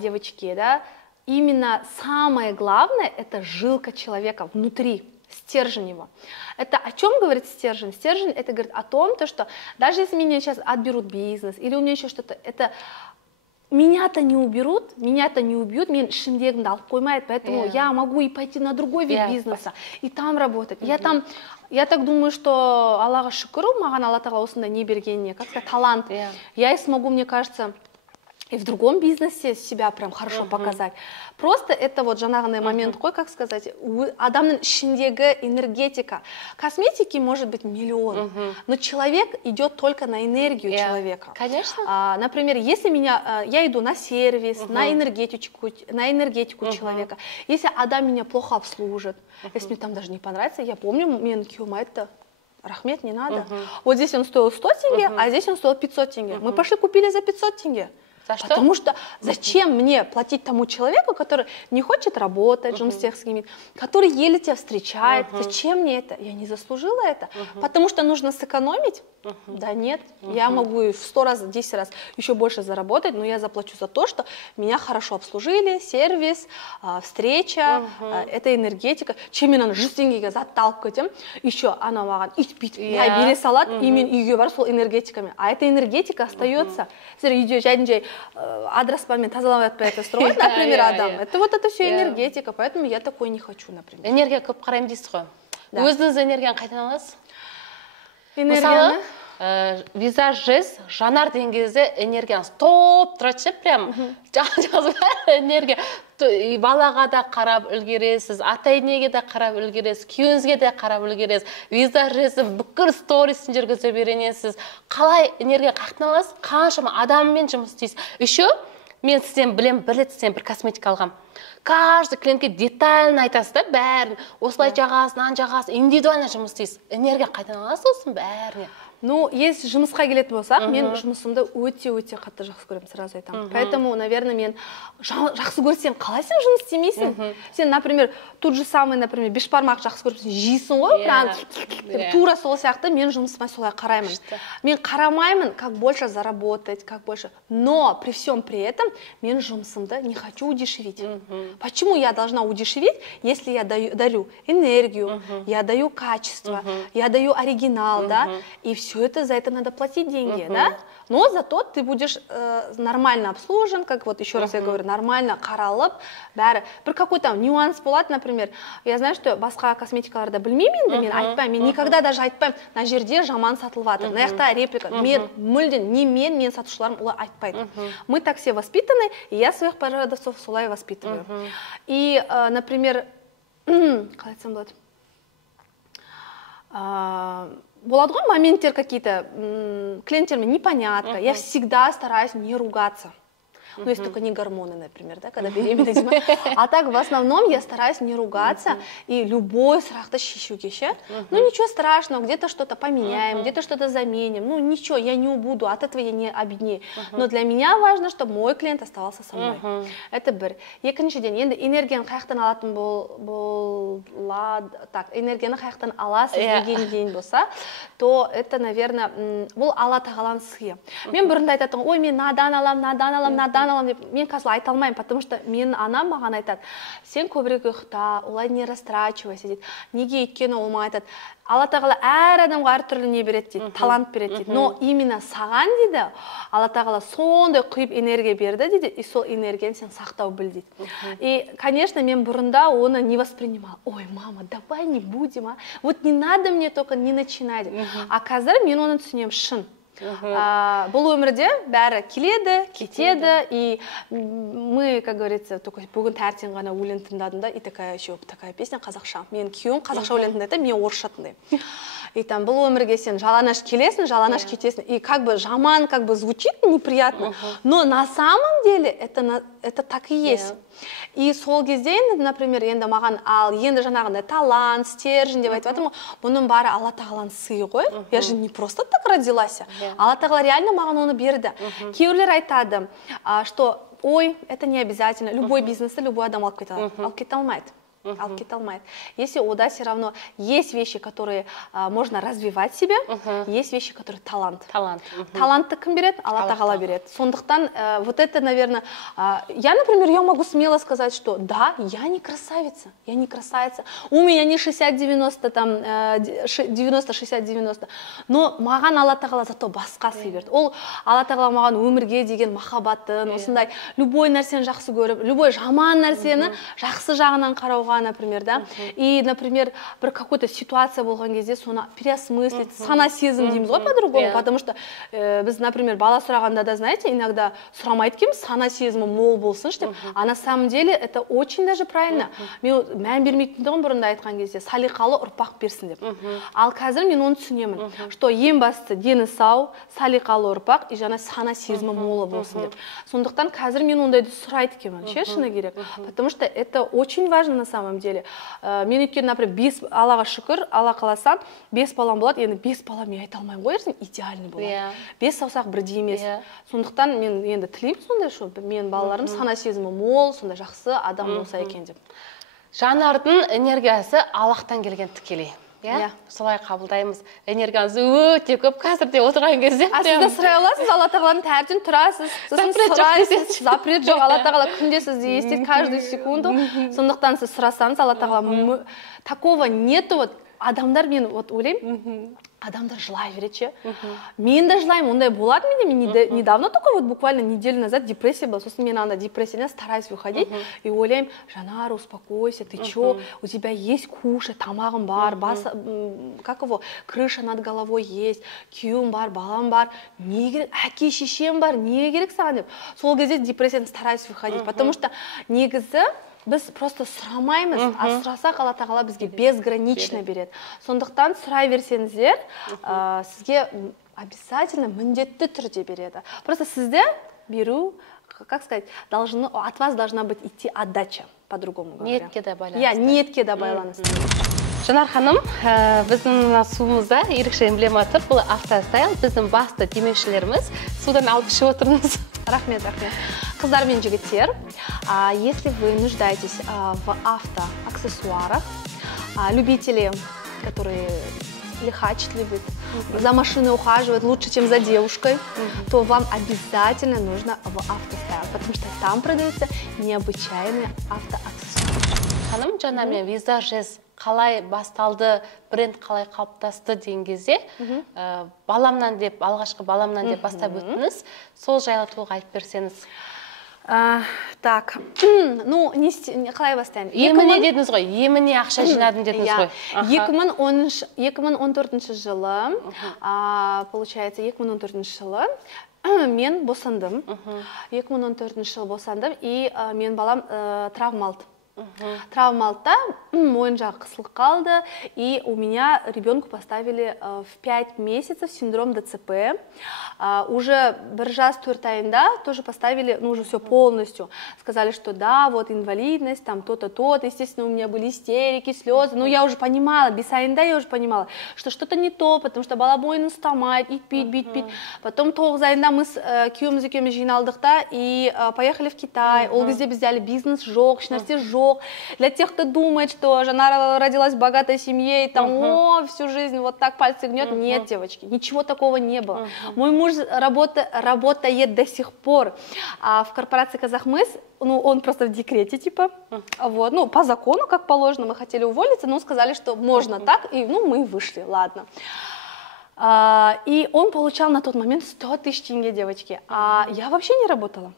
девочки, да, именно самое главное, это жилка человека внутри, стержень его. Это о чем говорит стержень? Стержень это говорит о том, что даже если меня сейчас отберут бизнес, или у меня еще что-то, это меня-то не уберут, меня-то не убьют, мен ішімдегімді алып қоймайды, поэтому я могу и пойти на другой вид бизнеса, и там работать. Я так думаю, что Аллаға шүкір, маған Алла Тағала осындай не бергеніне, как сказать, талант. Я и смогу, мне кажется, и в другом бизнесе себя прям хорошо показать. Просто это вот жаңағындай момент қой, как сказать, адамның ішіндегі энергетика. Косметики может быть миллион, но человек идет только на энергию человека. Конечно. Например, если я иду на сервис, на энергетику человека. Если адам меня плохо обслужит, если мне там даже не понравится, я помню, мне күйеуім айтты, рахмет, не надо. Вот здесь он стоил 100 тенге, а здесь он стоил 500 тенге. Мы пошли купили за 500 тенге. Потому что зачем мне платить тому человеку, который не хочет работать, который еле тебя встречает? Зачем мне это? Я не заслужила это. Потому что нужно сэкономить? Да нет. Я могу в 100 раз, 10 раз еще больше заработать, но я заплачу за то, что меня хорошо обслужили, сервис, встреча, это энергетика. Чем мен 100 теңгеге затты алып кетем, еще она маған ит-бит бере салады, и мен үйге бар сол энергетикамен. А эта энергетика остается. Сіздер үйде жай адраспанмен тазалап жатпай жатырсыздар ғой, например, адам. Это вот это все энергетика, поэтому я такой не хочу, например. Энергия көп қараймын дейсіз ғой. Өзіңіз энергияны қайдан аласыз? Энергияны? Мысалы, Визажез жанар деген кезде энергияңыз топ тұрады, прям энергия. Балаға да қарап үлгересіз, ата-енеге де қарап үлгересіз, күйеуіңізге де қарап үлгересіз, Визажезді бүкіл сторисін жүргізіп үйренесіз. Қалай энергия қайдан аласыз? Қаншама адаммен жұмыс істейсіз. Еще мен сізден білем, бір рет сізден бір косметика алғам. Каждый клиентке детально айтасыз да, бәрін. Осылай жағасыз, мынаны жағасыз, индивидуально жұмыс істейсіз. Энергия қайдан аласыз осының бәріне? Ну, если жұмысқа келетін болсақ, мен жұмысымды өте-өте қатты жақсы көремін, сразу айтамын. Поэтому, наверное, мен жақсы көрсем, қалай сен жұмыс істемейсің? Сен, например, тут же самый, например, бешбармақ жақсы көріпсің, жейсің ғой, прям тура сол сияқты мен жұмысыма солай қараймын. Мен қарамаймын, как больше заработать, как больше. Но при всем при этом мен жұмысымды не хочу удешевить. Почему я должна удешевить, если я дарю энергию, я даю качество, я даю оригинал, да, и все. все это, за это надо платить деньги, да? Но зато ты будешь нормально обслужен, как вот еще раз я говорю, нормально қаралып, бәрі. Бір какой-то нюанс болады, например, я знаю, что басқа косметикаларда білмеймін енді, мен айтпаймын, мен никогда даже айтпаймын, на жерде жаман сатылып жатыр, мына жақта реплика, мен мүлдем, не мен сатушыларым олар айтпайды. Мы так все воспитаны, и я своих продавцов солай воспитываю. И, например, қалай айтсам болады? Болады ғой моменттер какие-то, клиенттермен непонятно, я всегда стараюсь не ругаться. Ну, если только не гормоны, например, да, когда беременна деймін. А так, в основном, я стараюсь не ругаться, и любой сұрақты шешуге ше. Ну, ничего страшного, где-то что-то поменяем, где-то что-то заменим. Ну, ничего, я не убуду, от этого я не обеднею. Но для меня важно, чтобы мой клиент оставался со мной. Это бір. Екіншіден, енді энергияны қаяқтан алатын так, энергияны қаяқтан аласыз деген дейін болса, то это, наверное, бұл Алла тағаланың сыйы. Мен бұрында айтатын, ой, мен надан алам, мен қазір айта алмаймын, потому что менің анам маған айтады, сен көбірек ұйықта, олай не растрачивайся дейді. Неге өйткені ол маған айтады, Алла тағала әр адамға әртүрлі не береді дейді, талант береді дейді. Но именно саған дейді, Алла тағала сондай құйып энергия берді дейді, и сол энергияны сен сақтау біл дейді. И, конечно, мен бұрында оны не воспринимала. Ой, мама, давай не будем, а? Вот не надо мне только не начинать. А қазір мен оны түсінемін, шын. Бұл өмірде бәрі келеді, кетеді, и мы, как говорится, только бүгін тәртен ғана өлең тыңдадым да, и такая песня қазақша. Мен күйеуім қазақша өлең тыңдайды, мен орысша тыңдаймын. И там бұл өмірге сен жалаңаш келесің, жалаңаш кетесің. И как бы жаман, как бы звучит неприятно, но на самом деле это так и есть. И сол кезде, например, енді маған ал, енді жаңағындай талант, стержень деп айтып жатырмын, бұның бары Алла тағаланың сыйы ғой. Я же не просто так родилась. Алла тағала реально маған оны берді. Кейбіреулер айтады, что ой, это не обязательно. Любой бизнесті любой адам алып кете алмайды. Если ода все равно есть вещи, которые можно развивать себе, есть вещи, которые талант. Талантты кім береді? Алла тағала береді. Сондықтан, вот это, наверное, я, например, я могу смело сказать, что да, я не красавица, у меня не 60-90, там, 90-60-90, но маған Алла тағала зато басқа сый берді. Ол Алла тағала маған өмірге деген махаббатын, осындай любой нәрсені жақсы көріп, любой жаман нәрсені жақсы жағынан қарауға, например, да, и, например, бір какой-то ситуация болған кезде соны переосмыслить, сана сезім дейміз ғой по-другому, потому что біз, например, бала сұрағанда да, знаете, иногда сұрамайды екенбіз, сана сезімі мол болсыншы деп, а на самом деле это очень даже правильно. Мен мән бермейтіндігім бұрында айтқан кезде, салиқалы ұрпақ берсін деп. Ал қазір мен оны түсінемін, что ең бастысы дені сау, салиқалы ұрпақ, и жаңа сана сезімі молы болсын деп. Сондықтан қазір мен ондайды сұрайды екенмін, шыны керек, потому что это очень важно на самом деле. Мен өйткені, например, 5, Аллаға шүкір, Алла қаласа, 5 балам болады, енді 5 бала мен айта алмаймын ғой, идеальный болады. 5 саусақ бірдей емес. Сондықтан мен енді тілеймін сондай, что мен балаларым сана сезімі мол, сондай жақсы адам болса екен деп. Жанардың энергиясы Аллахтан келген тікелей. Солай қабылдаймыз. Энергияңыз өте көп қазірде отырған кезде. Сізді сұрай аласыз, Алла тағаланың тәртін тұрасыз, запрет жоқ, Алла тағала күнде сізді естейді каждую секунду. Сондықтан сіз сұрасаңыз, Алла тағала такого нету. Вот адамдар, мен вот ойлаймын, адамдар жылай береді ше. Мен де жылаймын, ондай болады менде. Недавно только вот буквально неделю назад депрессия была. Сосын мен анда депрессиядан стараюсь выходить и ойлаймын, Жанар, успокойся, ты чё, у тебя есть кушать, тамағың бар, как его, крыша над головой есть, күйеуің бар, балам бар, не керек, әке шешем бар, не керек саған деп. Сол кезде депрессиядан стараюсь выходить, потому что негізі біз просто сұрамаймыз, а сұрасақ Алла тағала бізге безгранично береді. Сондықтан сұрай берсеңіздер, сізге обязательно міндетті түрде береді. Просто сізде беру, как сказать, от вас должна быть идти отдача, по-другому говоря. Ниетке де байланысты. Ниетке де байланысты. Жанар ханым, біздің суымызда ерекше эмблема тұр, бұл автостайл, біздің басты демеушілеріміз, судан алып ішіп отырмыз. Рахмет. Қыздар мен жігіттер, если вы нуждаетесь в автоаксессуарах, любители, которые лихачат, любят, за машиной ухаживают лучше, чем за девушкой, то вам обязательно нужно в автостайл, потому что там продаются необычайные автоаксессуары. Ханым, жаңа мен визажез қалай басталды, бренд қалай қалыптасты деген кезде баламнан деп, алғашқы баламнан деп бастап өттіңіз. Сол жайлы толық айтып берсеңіз. Так, ну, қалай бастайын? Еміне дедіңіз ғой, еміне ақша жинадым дедіңіз ғой. 2014 жылы, получается, 2014 жылы мен босандым. 2014 жылы босандым, и мен балам травмалды. Травмалда мойын жағы қысылып қалды, и у меня ребенку поставили в 5 месяцев синдром ДЦП. Уже 1 жас 4 айында тоже поставили, ну, уже все полностью. Сказали, что да, вот инвалидность, там то-то, то-то. Естественно, у меня были истерики, слезы. Но я уже понимала, без айында я уже понимала, что что-то не то, потому что бала бойын ұстамайды, ит. Потом 9 айында мы с күйеуіміз екеуміз жиналдық та, и поехали в Китай. Ол кезде бізде әлі бизнес жоқ, ешнәрсе жоқ. Для тех, кто думает, что жена родилась в богатой семье, и там, всю жизнь вот так пальцы гнет. Нет, девочки, ничего такого не было. Мой муж работает до сих пор в корпорации Казахмыс, ну, он просто в декрете, типа, вот, ну, по закону, как положено, мы хотели уволиться, но сказали, что можно так, и, ну, мы вышли, ладно. И он получал на тот момент 100 тысяч тенге, девочки, а я вообще не работала.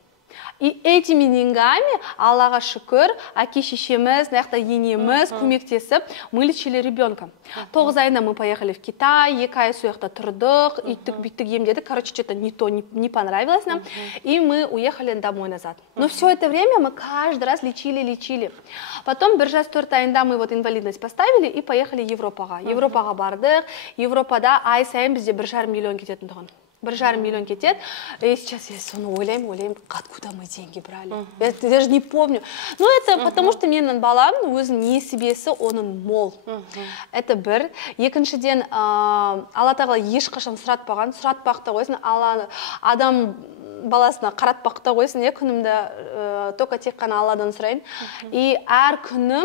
И этими деньгами, Аллаға шүкір, әке-шешеміз, енеміз көмектесіп, мы лечили ребенка. 9 айында мы поехали в Китай, 2 ай сояқта тұрдық, иттік емдедік, короче, что-то не понравилось нам, и мы уехали домой назад. Но все это время мы каждый раз лечили. Потом 1 жас 4 айында мы вот инвалидность поставили и поехали Европаға. Европаға бардық, Европада ай сайын бізде 1,5 миллион кететін тұғын. 1,5 миллион кетет, и сейчас я соны ойлаймын, откуда мы деньги брали. Я даже не помню. Ну, это потому что менің балам өзінің несібесі, оның мол. Это бір. Екіншіден, Алла тағала ешқашан сұратпақта қойсын, адам баласына қаратпақта қойсын, күнімді только тек қана Алладан сұрайын. И әр күнім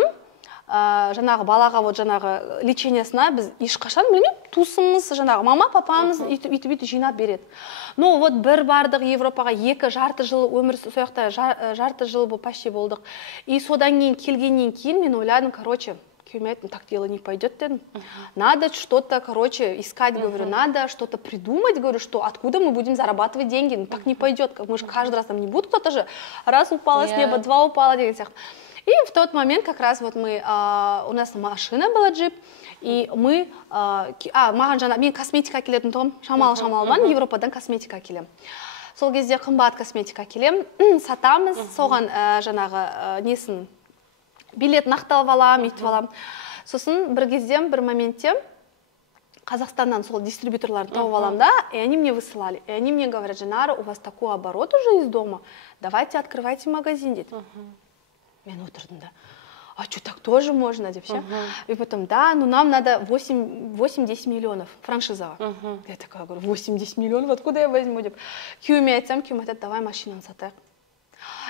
жаңағы балаға вот жаңағы лечениясына біз ешқашан білмеймін, тусымыз жаңағы мама папамыз үйтіп жинап береді. Ну вот бір бардық Европаға, 2 жарты жыл өмір сояқта жарты жыл почти болдық. И содан келгеннен кейін мен ойладым, короче, күйеуіме айттым, так дело не пойдет дедім. Надо что-то, короче, искать, говорю, надо что-то придумать, говорю, что откуда мы будем зарабатывать деньги. Ну так не пойдет, мы же каждый раз там не будет, кто-то же раз упало с неба, 2 упало, деген сияқты. И в тот момент как раз вот мы, у нас машина была, джип, и мы, маған жаңа, мен косметика келетін тұғым, шамалы-шамалыдан Европадан косметика келем. Сол кезде қымбат косметика келем, сатамыз, соған жаңағы несін, билет нақталып алам, үйтіп алам. Сосын бір кезден, бір моментте, Казахстаннан сол дистрибьюторларды тауып алам да, и они мне высылали. И они мне говорят, Жанара, у вас такой оборот уже из дома, давайте открывайте магазин, дейді. Мен отырдым да, а что, так тоже можно, деп все? И потом, да, ну нам надо 8-10 миллионов франшизаға. Я такая говорю, 8-10 миллионов, откуда я возьму, деп? Күйеуіме айтсам, күйеуім айтады, давай машинаны сатайық.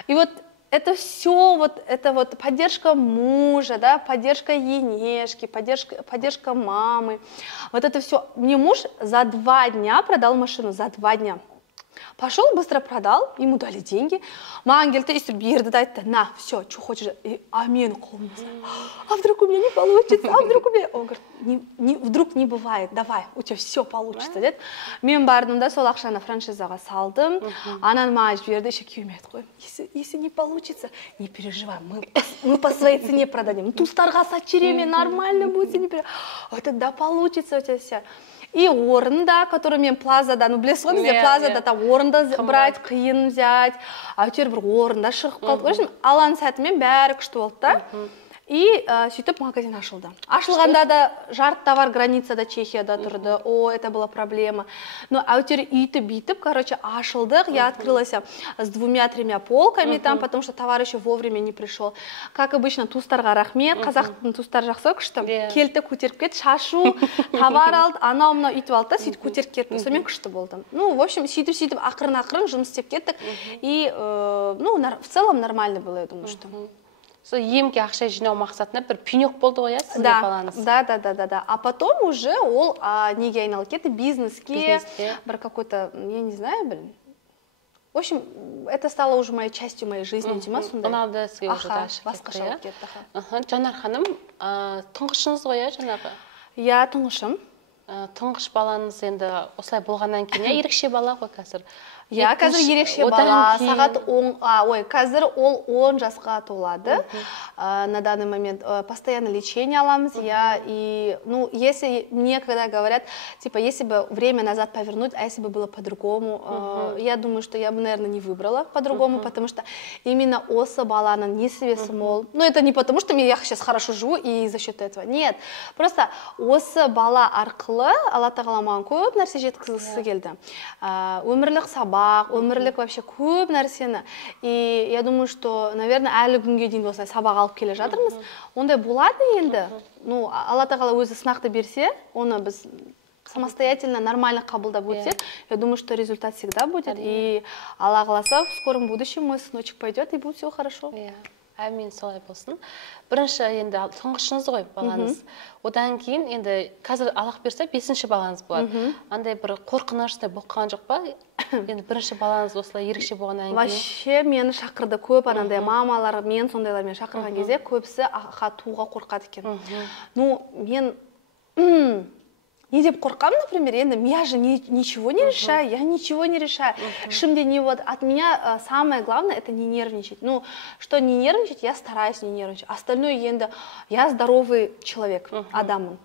И вот это все, вот это вот поддержка мужа, да, поддержка енешки, поддержка мамы. Вот это все. Мне муж за 2 дня продал машину, за 2 дня. Пошел, быстро продал, ему дали деньги. Маған келді, истер берді, да, айтты, на, все, что хочешь. А мен қолымда, а вдруг у меня не получится, а вдруг у меня... Он говорит, вдруг не бывает, давай, у тебя все получится, деді. Мен бардым да, сол ақшаны франшизаға салдым. Анан маған жіберді, еще күйеуіме айтты, қой, если не получится, не переживай, мы по своей цене продадим. Туыстарға сатып жібереме, нормально будет, не переживай. Ой, тогда получится у тебя все. И орында, который мен плазада, ну, білесіз ғой, бізде плазада там орында брать, қиын взять, а өтер бір орында шығып қалды. В общем, алған сәтімен бәрі күшті болды да. И сөйтіп магазин ашылды. Ашылғанда да жарты товар границада Чехияда тұрды. О, это была проблема. Но әйтеуір үйтіп, короче, ашылдық. Я открылась с 2-3 полками там, потому что товар еще вовремя не пришел. Как обычно, туыстарға рахмет. Қазақтың туыстары жақсы күшті. Келді, көтеріп кетті, шашу, товар алды, анау-мынау үйтіп алды да, сөйтіп көтеріп кетті. Сонымен күшті болды. Ну, в общем, сөйтіп ақырын жұмыс істеп кеттік. И, ну, в целом нормально было, я думаю, что... Сол емге ақша жинау мақсатында бір пенек болды ғой, сізде балаңыз? Да. А потом уже ол неге айналып кетті, бизнеске, бір какой-то, я не знаю, блин, В общем, это стало уже моей частью моей жизни, деймін ма сондай. Ұнады сізге уже да басқаша болып кетті. Жанар ханым, тұңғышыңыз ғой жаңағы? Иә, тұңғышым. Тұңғыш балаңыз енді осылай болғаннан кейін ерекше бала ғой қазір. Иә, қазір ерекше бала, сағат 10, қазір ол 10 жасқа толады. На данный момент постоянно лечение аламыз, я, и, ну, если мне когда говорят, типа, если бы время назад повернуть, а если бы было по-другому, я думаю, что я бы, наверное, не выбрала по-другому, потому что именно осы баланың несібесі мол. Ну, это не потому, что я сейчас хорошо живу и за счет этого, нет. Просто осы бала арқылы Алла тағала маған көп нәрсе жеткізгісі келді. Өмірлік сабақ, өмірлік вообще көп нәрсені. И я думаю, что, наверное, әлі күнге дейін осылай сабақ алып келе жатырмыз. Ондай болады енді. Ну, Алла тағала өзі сынақты берсе, оны біз самостоятельно, нормально қабылдап өтсек, я думаю, что результат всегда будет. И Алла қаласа, в скором будущем мой сыночек пойдет, и будет все хорошо. Әмин, солай болсын. Бірінші енді тұңғышыңыз ғой балаңыз. Одан кейін енді қазір Аллах берсе 5-ші балаңыз болады. Андай бір қорқыныштай болып қалған жоқ па? Енді бірінші балаңыз осылай ерекше болғаннан кейін. Вообще мені шақырды көп анандай мамалар, мен сондайлармен шақырған кезде көбісі аға туға қорқады екен. Ну, мен не деп қорқамын, например, енді я же ничего не решаю, я ничего не решаю. Ішімде не вот от меня самое главное это не нервничать. Ну, что не нервничать, я стараюсь не нервничать. Остальное енді я здоровый человек, адаммын.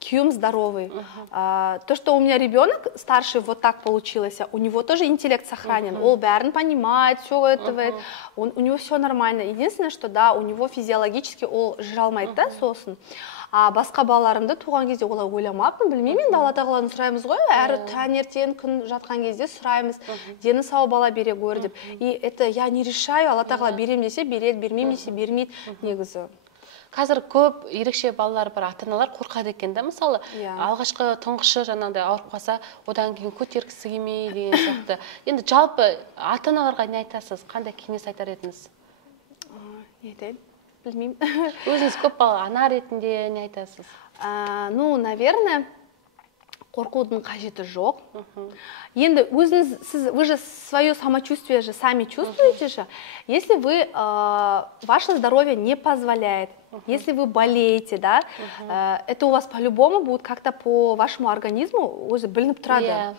Күйеуім здоровый. То, что у меня ребенок старший вот так получилось, у него тоже интеллект сохранен. Он бәрін понимает, все это, у него все нормально. Единственное, что да, у него физиологически ол жыра алмайды да, сосын. А басқа балаларымды туған кезде олай ойламаппын, білмеймін, енді Алла тағаладан сұраймыз ғой, әрі таңертең күн жатқан кезде сұраймыз, дені сау бала бере гөр деп. И это я не решаю, Алла тағала берем десе береді, бермеймін десе бермейді, негізі. Қазір көп ерекше балалар бар, ата-аналар қорқады екен да, мысалы, алғашқы тұңғышы жаңағыдай ауырып қалса, одан кейін көтергісі келмей деген сияқты. Енді жалпы ата-аналарға не айтасыз, қандай кеңес айтар едіңіз? Не айтайын? Білмеймін. Өзіңіз көп бала ана ретінде не айтасыз? Ну, наверное, қорқудың қажеті жоқ. Енді өзіңіз, вы же свое самочувствие же сами чувствуете же. Если вы, ваше здоровье не позволяет, если вы болеете, да, это у вас по-любому будет как-то по вашему организму өзі білініп тұрады.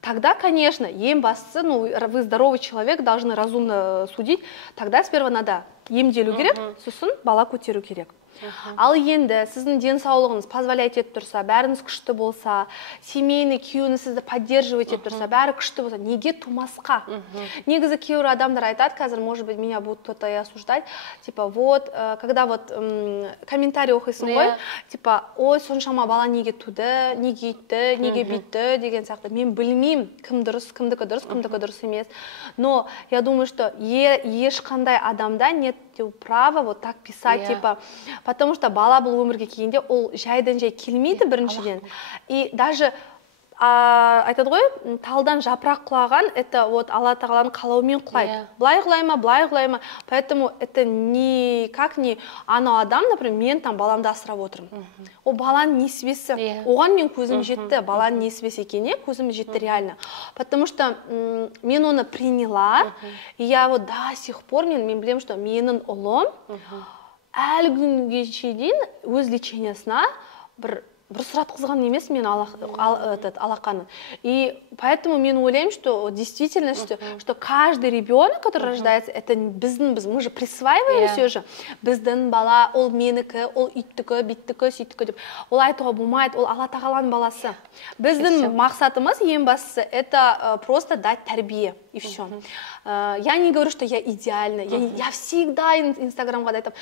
Тогда, конечно, ем бастысы, ну, вы здоровый человек, должны разумно судить, тогда сперва надо емделу керек, сосын бала көтеру керек. Ал енді сіздің денсаулығыңыз позволяет етіп тұрса, бәріңіз күшті болса, семейный күйеуіңіз сізді поддерживать етіп тұрса, бәрі күшті болса, неге тумасқа? Негізі кейбір адамдар айтады, қазір, может быть, меня будут кто-то и осуждать, типа, вот, когда вот комментарий оқисың ғой, типа, ой, соншама бала неге туды, неге үйтті, неге бүйтті, деген сияқты. Мен білмеймін, кім дұрыс, кімдікі дұрыс емес. Но я думаю, что ешқандай адамда нет права вот так писать, типа, потому что бала бұл өмірге келгенде ол жайдан жай келмейді біріншіден. И даже айтады ғой, талдан жапырақ құлаған, это вот Алла тағаланың қалауымен құлайды. Былай құлайма. Поэтому это как не анау адам, например, мен там баламды асырап отырмын. Ол баланың несібесі. Оған мен көзім жетті, баланың несібесі екеніне көзім жетті реально. Потому что мен оны приняла, и я вот до сих пор, мен білем, что менің ұлым әлі күнге дейін өз лечениесына бір сұратқызған емес мен алақанын. И поэтому мен ойлаймын, что действительно, что каждый ребенок, который рождается, это мы же присваиваем все же. Біздің бала, ол менікі, ол иттікі, биттікі, сөйттікі деп. Ол айтуға болмайды, ол Алла тағаланың баласы. Біздің мақсатымыз, ең бастысы, это просто дать тәрбие, и все. Я не говорю, что я идеальна. Я всегда инстаграмға айтамын,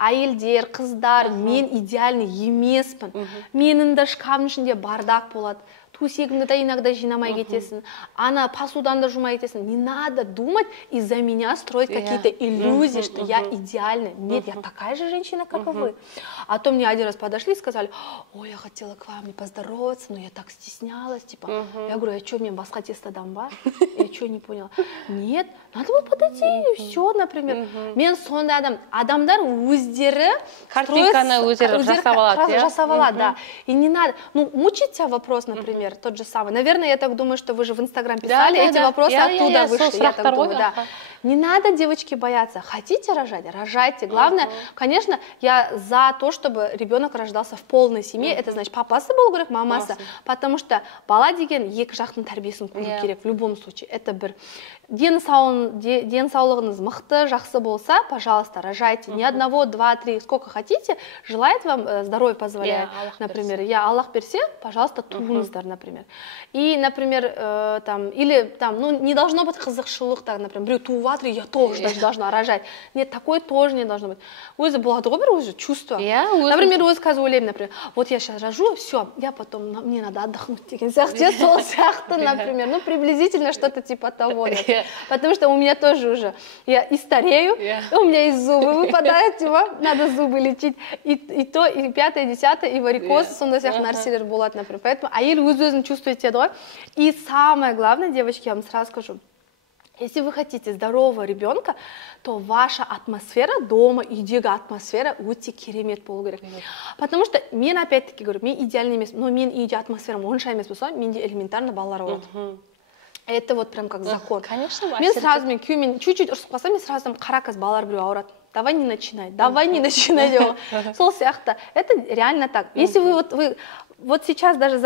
әйелдер, қыздар, мен идеальный емеспін. Менің де шкафның ішінде бардақ болады. Тусегіңді да иногда жинамай кетесің. Ана посудан да жумай кетесің. Не надо думать из-за меня строить какие-то иллюзии, что я идеальна. Нет, я такая же женщина, как и вы. А то мне один раз подошли и сказали, ой, я хотела к вам поздороваться, но я так стеснялась. Типа, я говорю, а что, мне басқа тестадан ба? Я что, не поняла? Нет, надо было подойти, и все, например. Мен сондай адамдар өздері картинканы өздері жасап алады, да. И не надо, ну, мучить тебя вопрос, например. например, тот же самый. Наверное, я так думаю, что вы же в Инстаграм писали, эти вопросы оттуда вышли, я так думаю, да. Не надо, девочки, бояться. Хотите рожать? Рожайте. Главное, конечно, я за то, чтобы ребенок рождался в полной семье. Это значит, папасы болу керек, мамасы. Потому что бала деген екі жақтың тәрбиесін көру керек в любом случае. Это бір. Денсаулығыңыз мықты, жақсы болса, пожалуйста, рожайте. Не одного, два, три, сколько хотите. Желает вам здоровье позволяет, например. Аллах берсе, пожалуйста, туыңыздар, например. И, например, там, или там, ну, не должно быть қызықшылық, так, например, біреу туып жатыр, я тоже должна рожать. Нет, такое тоже не должно быть. Өзі болады ғой, бір өзі чувство. Например, өзі қазір ойлаймын, например, вот я сейчас рожу, все, я потом, мне надо отдохнуть деген сияқты, сол сияқты, например, ну, приблизительно что-то типа того. Потому что у меня тоже уже, я и старею, у меня и зубы выпадают, надо зубы лечить, и то, и пятое, и десятое, и варикоз, сондай сияқты нәрселер болады, например. Поэтому әйел өз-өзін чувствует етеді ғой. И самое главное, девочки, я вам сразу скажу, если вы хотите здорового ребенка, то ваша атмосфера дома, үйдегі атмосфера өте керемет болу керек. Потому что мен опять-таки говорю, мен идеальный емес, но мен үйде атмосферам онша емес болса, менде элементарно балалар болады. Это вот прям как закон. Конечно, мен сразу, мен күйеумен чуть-чуть ұрысып қалсам, мен сразу қара қыз балалар біреу ауырады. Давай не начинай, давай не начинай. Сол сияқты. Это реально так. Если вы вот сейчас даже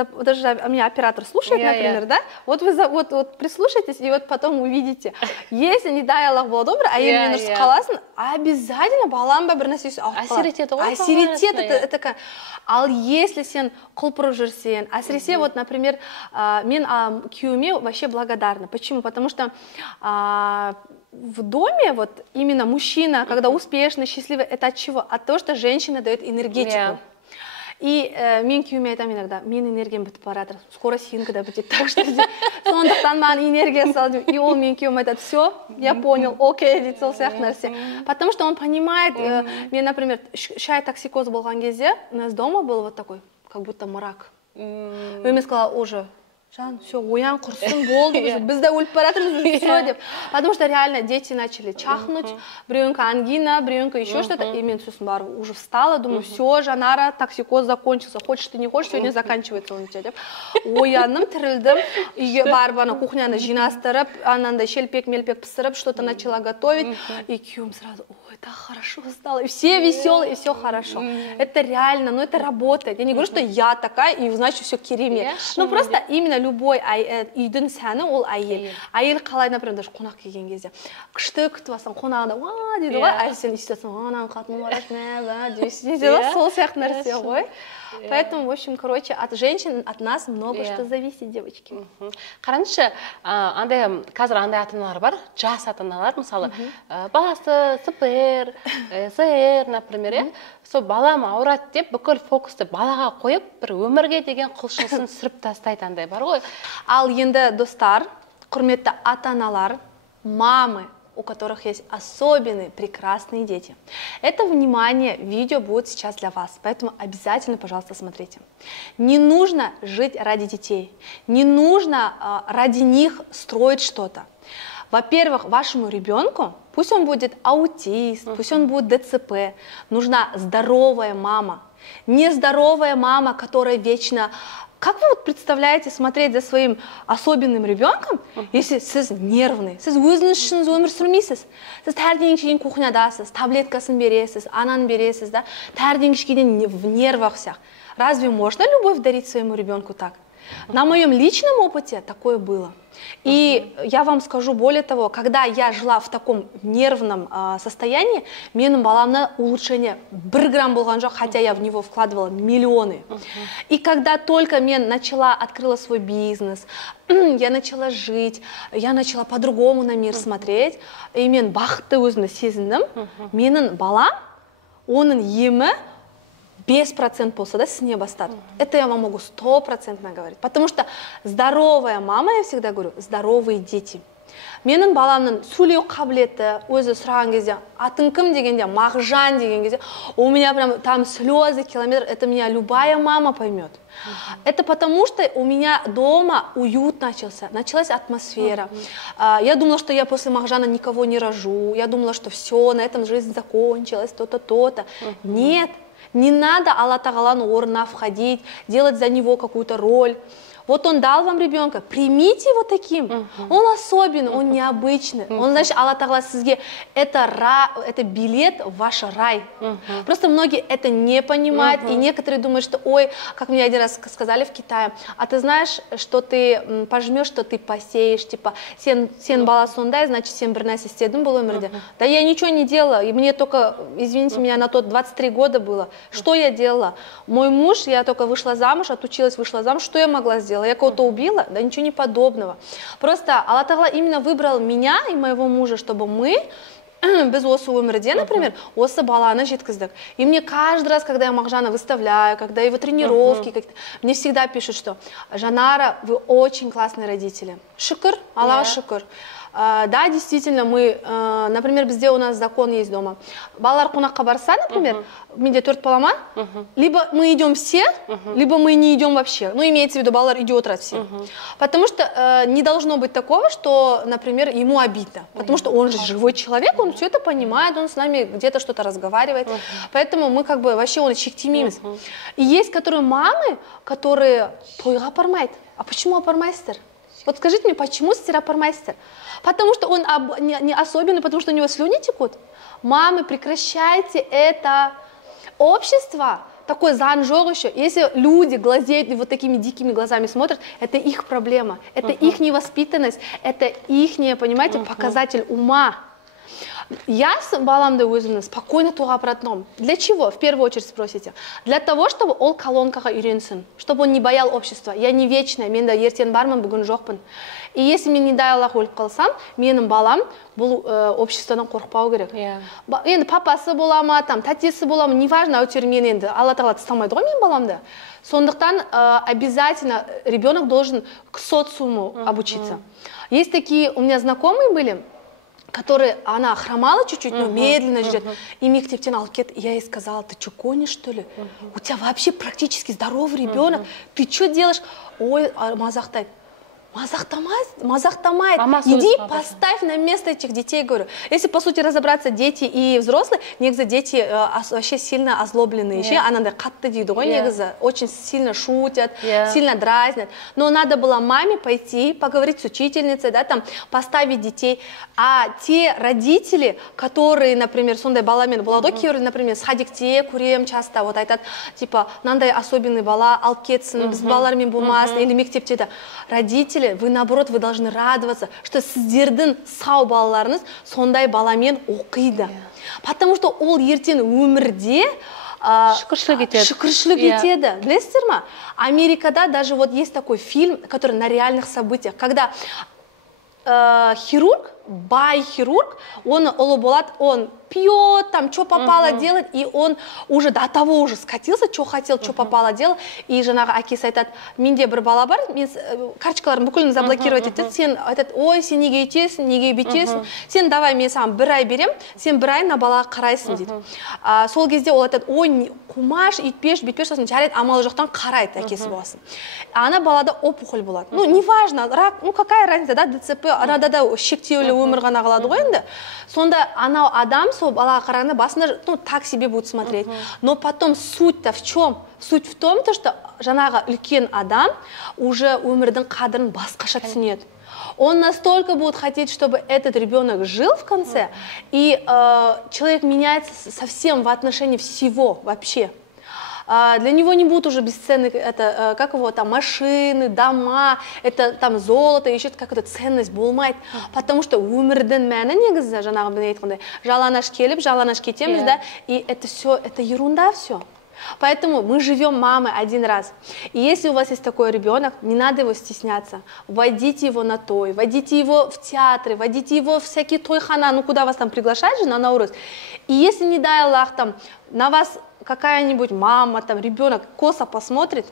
меня оператор слушает, например, да, вот вы вот прислушайтесь и вот потом увидите, если не дай Аллах было добро, а елмен ұрысып қаласын, обязательно балам ба бір нәрсесі ауырып қалады. Әсер это как. Ал если сен құлпырып жүрсен, әсіресе вот, например, мен күйеуіме вообще благодарна. Почему? Потому что в доме вот именно мужчина, когда успешный, счастливый, это от чего? От того, что женщина дает энергетику. И мен күйеуіме айтамын иногда, мен энергиям бітіп бара жатыр, скоро сенікі да бітеді, так что сондықтан маған энергия сал деп. И ол мен күйеуім айтады, все, я понял, окей, дейді, сол сияқты нәрсе. Потому что он понимает, мен, например, шай токсикоз болған кезде, у нас дома был вот такой, как будто мрак. И мен сказала, уже, жан, все, оян құрсын болды, біз де өліп бара жатырмыз, все деп. Потому что реально дети начали чахнуть, біреуінкі ангина, біреуінкі еще что-то, и мен сосын барып уже встала, думаю, все, Жанара, токсикоз закончился, хочешь ты не хочешь, сегодня заканчивается он у тебя деп. Ояным, тірілдім, үйге барып ана кухняны жинастырып, анандай шелпек-мелпек пісіріп, что-то начала готовить, и күйеуім сразу, ой, так хорошо стало, и все веселые, и все хорошо. Это реально, но это работает. Я не говорю, что я такая, и значит все керемет. Ну просто именно любой үйдің сәні ол әйел. Әйел қалай, например, даже қонақ келген кезде. Күшті күтіп алсаң, қонағында, ва, дейді ғой, әй сен істесің, ананың қатыны бараш, мә, дейсің, сол сияқты нәрсе ғой. Поэтому, в общем, короче, от женщин, от нас много что зависит, девочки. Қараңызшы, қазір андай ата-аналар бар, жас ата-аналар, мысалы, баласы СПР, СР, например, сол балам ауырады деп, бүкіл фокусты балаға қойып, бір өмірге деген құлшынысын сүріп тастайды, андай бар ғой. Ал енді достар, құрметті ата-аналар, мамы, у которых есть особенные, прекрасные дети. Это, внимание, видео будет сейчас для вас, поэтому обязательно, пожалуйста, смотрите. Не нужно жить ради детей, не нужно ради них строить что-то. Во-первых, вашему ребенку, пусть он будет аутист, пусть он будет ДЦП, нужна здоровая мама. Нездоровая мама, которая вечно... Как вы вот представляете смотреть за своим особенным ребенком, если сіз нервный, сіз өзіңіз үшін өмір сүрмейсіз? Сіз таңертең кешке дейін кухнядасыз, таблеткасын бересіз, ананы бересіз, да? Таңертең кешке дейін в нервах всех. Разве можно любовь дарить своему ребенку так? На моем личном опыте такое было. И я вам скажу более того, когда я жила в таком нервном состоянии, менің баламна улучшение 1 грамм болған жоқ, хотя я в него вкладывала миллионы. И когда только мен открыла свой бизнес, я начала жить, я начала по-другому на мир смотреть, и мен бақытты өзімді сезіндім, менің балам, оның емі 5% болса, да, сіне бастады. Это я вам могу 100% говорить. Потому что здоровая мама, я всегда говорю, здоровые дети. Менің баламның сөйлеу қабілеті, өзі сұраған кезде, атын кім дегенде, Мағжан деген кезде, у меня прям там слезы, километр, это меня любая мама поймет. Это потому, что у меня дома уют началась атмосфера. Я думала, что я после Мағжана никого не рожу, я думала, что все, на этом жизнь закончилась, то-то, то-то. Нет. Не надо Алла Тағаланың орнына входить, делать за него какую-то роль. Вот он дал вам ребенка, примите его таким. Он особенный, он необычный. Он, значит, Алла Тағала сізге это билет в ваш рай. Просто многие это не понимают, и некоторые думают, что, ой, как мне один раз сказали в Китае, а ты знаешь, что ты пожмешь, что ты посеешь, типа, сен бала сондай, значит, сен бір нәрсе істедің бұл өмірде. Да я ничего не делала, и мне только, извините меня, на тот 23 года было. Что я делала? Мой муж, я только вышла замуж, отучилась, вышла замуж, что я могла сделать? Я кого-то убила? Да ничего не подобного. Просто Алла Тағала именно выбрал меня и моего мужа, чтобы мы без осы өмірде, например, осы баланы жеткіздік. И мне каждый раз, когда я Мағжана выставляю, когда его тренировки, мне всегда пишут, что Жанара, вы очень классные родители. Шүкір, Аллаға шүкір. Да, действительно, мы, например, бізде у нас закон есть дома. Балалар қонаққа барса, например, менде 4 балама, либо мы идем все, либо мы не идем вообще. Ну, имеется в виду, балалар идет раз все. Потому что не должно быть такого, что, например, ему обидно. Потому что он же живой человек, он все это понимает, он с нами где-то что-то разговаривает. Поэтому мы как бы вообще он шектимиміз. И есть которые мамы, которые тойға апармайды. А почему апармайсыздар? Вот скажите мне, почему сіздер апармайсыздар? Потому что он не особенный, потому что у него слюни текут. Мамы, прекращайте это. Общество, такой заң жоқ еще. Если люди глазеют и вот такими дикими глазами смотрят, это их проблема, это их невоспитанность, это их, понимаете, показатель ума. Я с баламды өзімді спокойно туға апаратыным. Для чего? В первую очередь спросите. Для того, чтобы ол колонкаға үйренсін, чтобы он не боял общества. Я не вечная, мен да ертең бармын, бүгін жоқпын. И если мен не дай Аллах өліп қалсам, менің балам бұл обществодан қорықпау керек. Енді папасы бола ма, там, тәтесі бола ма, неважно, әйтеуір мен енді Алла Тағала тастамайды ғой мен баламды. Сондықтан обязательно ребенок должен к социуму обучиться. Есть такие, у меня знакомые были, которые, она хромала чуть-чуть, но медленно жрет. И мектептен алып кетті. Я ей сказала, ты что, гонишь, что ли? У тебя вообще практически здоровый ребенок. Ты что делаешь? Ой, мазақтайды. Мазақтамает. Иди поставь на место этих детей, говорю. Если, по сути, разобраться, дети и взрослые, негізі дети вообще сильно озлобленные. Анандай қатты дейді ғой, негізі. Очень сильно шутят, сильно дразнят. Но надо было маме пойти, поговорить с учительницей, да, там, поставить детей. А те родители, которые, например, сондай баламен болады, например, садикте көрем часто, вот айтады, типа, нандай особенный бала, алып кетсін, біз балалармен болмасын, или мектепте. Родители, вы наоборот, вы должны радоваться, что сіздердің сау балаларыңыз сондай баламен оқиды. Потому что ол ертең өмірде шүкіршілік етеді. Білесіздер ма? Америкада даже вот есть такой фильм, который на реальных событиях, когда хирург, бай-хирург, он ұлы болады, он пьет, там, что попало делать, и он уже до того уже скатился, что хотел, что попало делать, и жаңағы әкесі айтады, менде бір бала бар, мен карточкаларын бүкілін заблокировать етеді, сен айтады, ой, сен неге үйтесің, неге бүйтесің, сен давай мен саған бір ай берем, сен бір ай на балаға қарайсың дейді. Сол кезде ол айтады, ой, қумаш, үйтпеш, бүйтпеш, сосын жарайды, амалы жоқтан қарайды әкесі боласын. Ана балада опухоль болады. Ну, неважно, рак, ну, какая разница, да, ДЦП, арада да шектеулі өмір ғана қалады ғой енді. Сонда анау адам сол балаға қарағанда басында, ну, так себе будет смотреть. Но потом суть-то в чем? Суть в том, что жаңағы үлкен адам уже өмірдің қадірін басқаша түсінеді. Он настолько будет хотеть, чтобы этот ребенок жил в конце, и человек меняется совсем в отношении всего вообще. Для него не будут уже бесценны, это, как его, там, машины, дома, это там золото, еще какая-то ценность болмайды. Потому что өмірдің мәні негізі, жаңағы мен айтқандай, жалаңаш келіп, жалаңаш кетеміз, да, и это все, это ерунда все. Поэтому мы живем мамой один раз. И если у вас есть такой ребенок, не надо его стесняться. Водите его на той, водите его в театры, водите его в всякие тойхана, ну куда вас там приглашают же на Наурыз. И если, не дай Аллах, там, на вас какая-нибудь мама, там, ребенок косо посмотрит,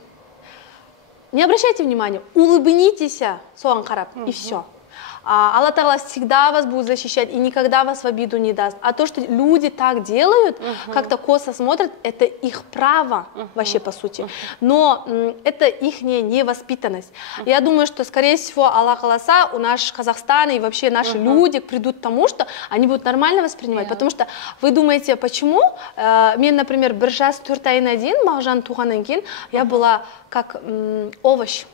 не обращайте внимания, улыбнитесь, соған қарап, и все. Аллах Тағала всегда вас будет защищать и никогда вас в обиду не даст. А то, что люди так делают, как-то косо смотрят, это их право вообще по сути. Но это их невоспитанность. Я думаю, что, скорее всего, Аллах Алласа, у наш Казахстан и вообще наши люди придут к тому, что они будут нормально воспринимать. Потому что вы думаете, почему? Мен, например, бір жас 4 айын один, Мағжан туғаннан кейін, я была как овощ.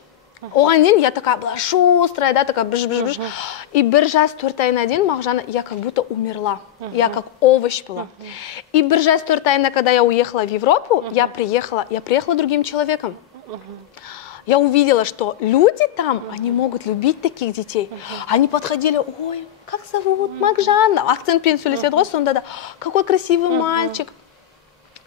Оған дейін я такая была шустрая, да, такая бж-бж-бж. И 1 жас 4 айына дейін Мағжан, я как будто умерла. Я как овощ была. И 1 жас 4 айына, когда я уехала в Европу, я приехала другим человеком. Я увидела, что люди там, они могут любить таких детей. Они подходили, ой, как зовут Мағжан? Акцентпен сөйлеседі ғой сонда да. Какой красивый мальчик.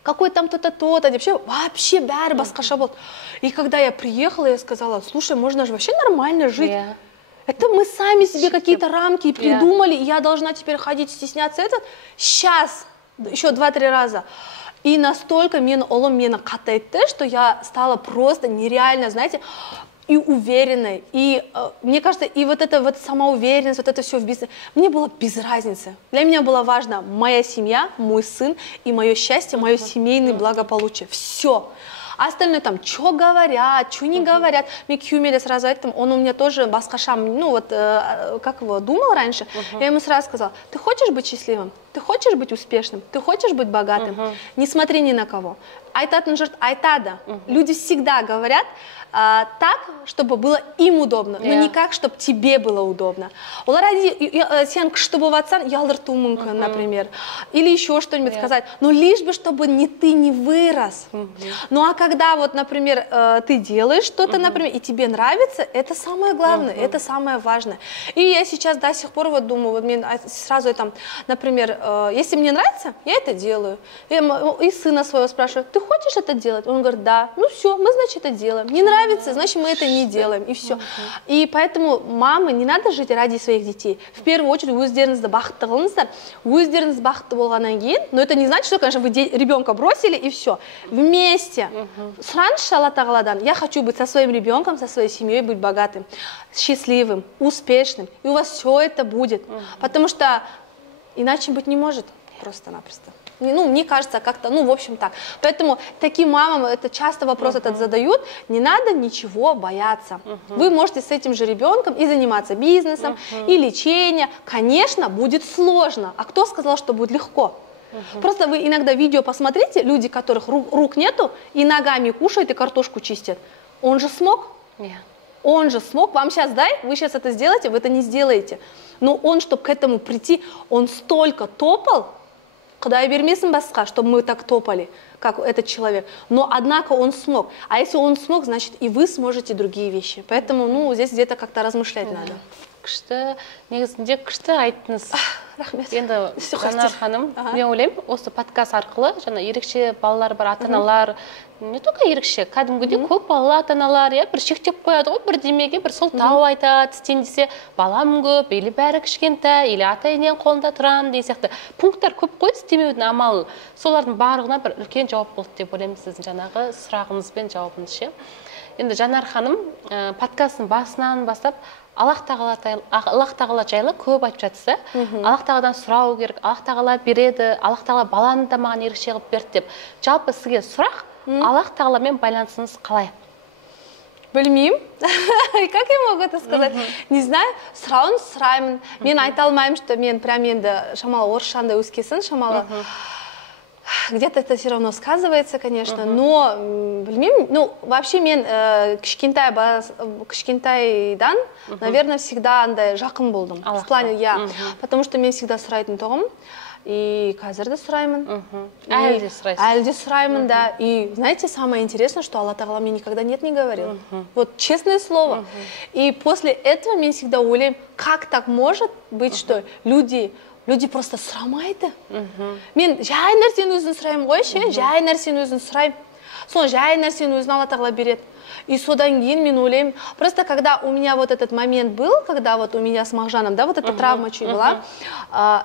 Какой там то-то, то-то. Вообще бәрі басқаша болды. И когда я приехала, я сказала, слушай, можно же вообще нормально жить. Это мы сами себе какие-то рамки придумали, и я должна теперь ходить, стесняться. Сейчас, еще 2-3 раза. И настолько ұлым мені қатайтты, что я стала просто нереально, знаете, и уверенной. И мне кажется, и вот эта вот самоуверенность, вот это все в бизнесе, мне было без разницы. Для меня было важно моя семья, мой сын и мое счастье, мое семейное благополучие. Все. А остальное там, что говорят, что не говорят. Мне Кюмеле сразу айтым, он у меня тоже басқаша, ну вот, как его, думал раньше. Я ему сразу сказала, ты хочешь быть счастливым? Ты хочешь быть успешным? Ты хочешь быть богатым? Не смотри ни на кого. Айтатын жұрт айтады. Люди всегда говорят так, чтобы было им удобно, но не как, чтобы тебе было удобно. Олар сен күшті болватсаң, ялдырту мүмкін, например. Или еще что-нибудь сказать. Но лишь бы, чтобы ты не вырос. Ну а когда вот, например, ты делаешь что-то, например, и тебе нравится, это самое главное, это самое важное. И я сейчас до сих пор вот думаю, вот мне сразу там, например, если мне нравится, я это делаю. И сына своего спрашиваю, ты хочешь это делать? Он говорит, да. Ну все, мы, значит, это делаем. Не нравится, значит, мы это не делаем. И все. И поэтому мамы, не надо жить ради своих детей. В первую очередь, өздеріңізді бақытты қылыңыздар. Өздеріңіз бақытты болғаннан кейін, но это не значит, что, конечно, вы ребенка бросили и все. Вместе. Сұраңызшы Алла Тағаладан, я хочу быть со своим ребенком, со своей семьей, быть богатым, счастливым, успешным. И у вас все это будет. Потому что иначе быть не может. Просто-напросто. Ну, мне кажется, как-то, ну, в общем, так. Поэтому таким мамам это часто вопрос этот задают. Не надо ничего бояться. Вы можете с этим же ребенком и заниматься бизнесом, и лечением. Конечно, будет сложно. А кто сказал, что будет легко? Просто вы иногда видео посмотрите, люди, которых рук нету, и ногами кушают, и картошку чистят. Он же смог? Он же смог. Вам сейчас дай, вы сейчас это сделаете, вы это не сделаете. Но он, чтобы к этому прийти, он столько топал, Құдай бермесін басқа, чтобы мы так топали, как этот человек. Но, однако, он смог. А если он смог, значит, и вы сможете другие вещи. Поэтому, ну, здесь где-то как-то размышлять надо. Күшті, негізінде күшті айттыңыз. Рахмет. Енді Жанар ханым, мен ойлаймын, осы подкаст арқылы жаңа ерекше балалар бар, ата-аналар, не только ерекше, кәдімгідей көп балалы ата-аналар, бір шектеп қояды ғой, бірдемеге бір сылтау айтады, істейін десе, балам көп, или бәрі кішкентай, или ата-ененің қолында тұрамын деген сияқты пункттар көп қой, істемеудің амалы. Солардың барлығына бір үлкен жауап болды деп ойлаймын сіздің жаңағы сұрағыңыз бен жауабыңыз ше. Енді Жанар ханым подкасттың басынан бастап Аллах Тағала жайлы көп айтып жатса, Аллах Тағаладан сұрау керек, Аллах Тағала береді, Аллах Тағала баланы да маған ерекше қылып берді деп. Жалпы сізге сұрақ, Аллах Тағаламен байланысыңыз қалай? Білмеймін. Как я могу это сказать? Не знаю, сұраймын. Мен айта алмаймын, что мен прям енді шамалы орысшанда өскесін, шамалы. Где-то это все равно сказывается, конечно, но, білмеймін, ну, вообще мен кішкентайдан, наверное, всегда андай жақын болдым. В плане, я, потому что мен всегда сұрайтын тұғым, и қазір де сұраймын. Әлі де сұрайсыз. Әлі де сұраймын, да. И, знаете, самое интересное, что Алла Тағала мне никогда нет не говорил. Вот честное слово. И после этого мен всегда ойлаймын, как так может быть, что люди просто сұрамайды. Мен жай нәрсені өзін сұраймын ғой, жай нәрсені өзін сұраймын. Сол жай нәрсені өзін Алла Тағала береді. И содан кейін мен ойлаймын, просто когда у меня вот этот момент был, когда вот у меня с Мағжаном, да, вот эта травма чуть была,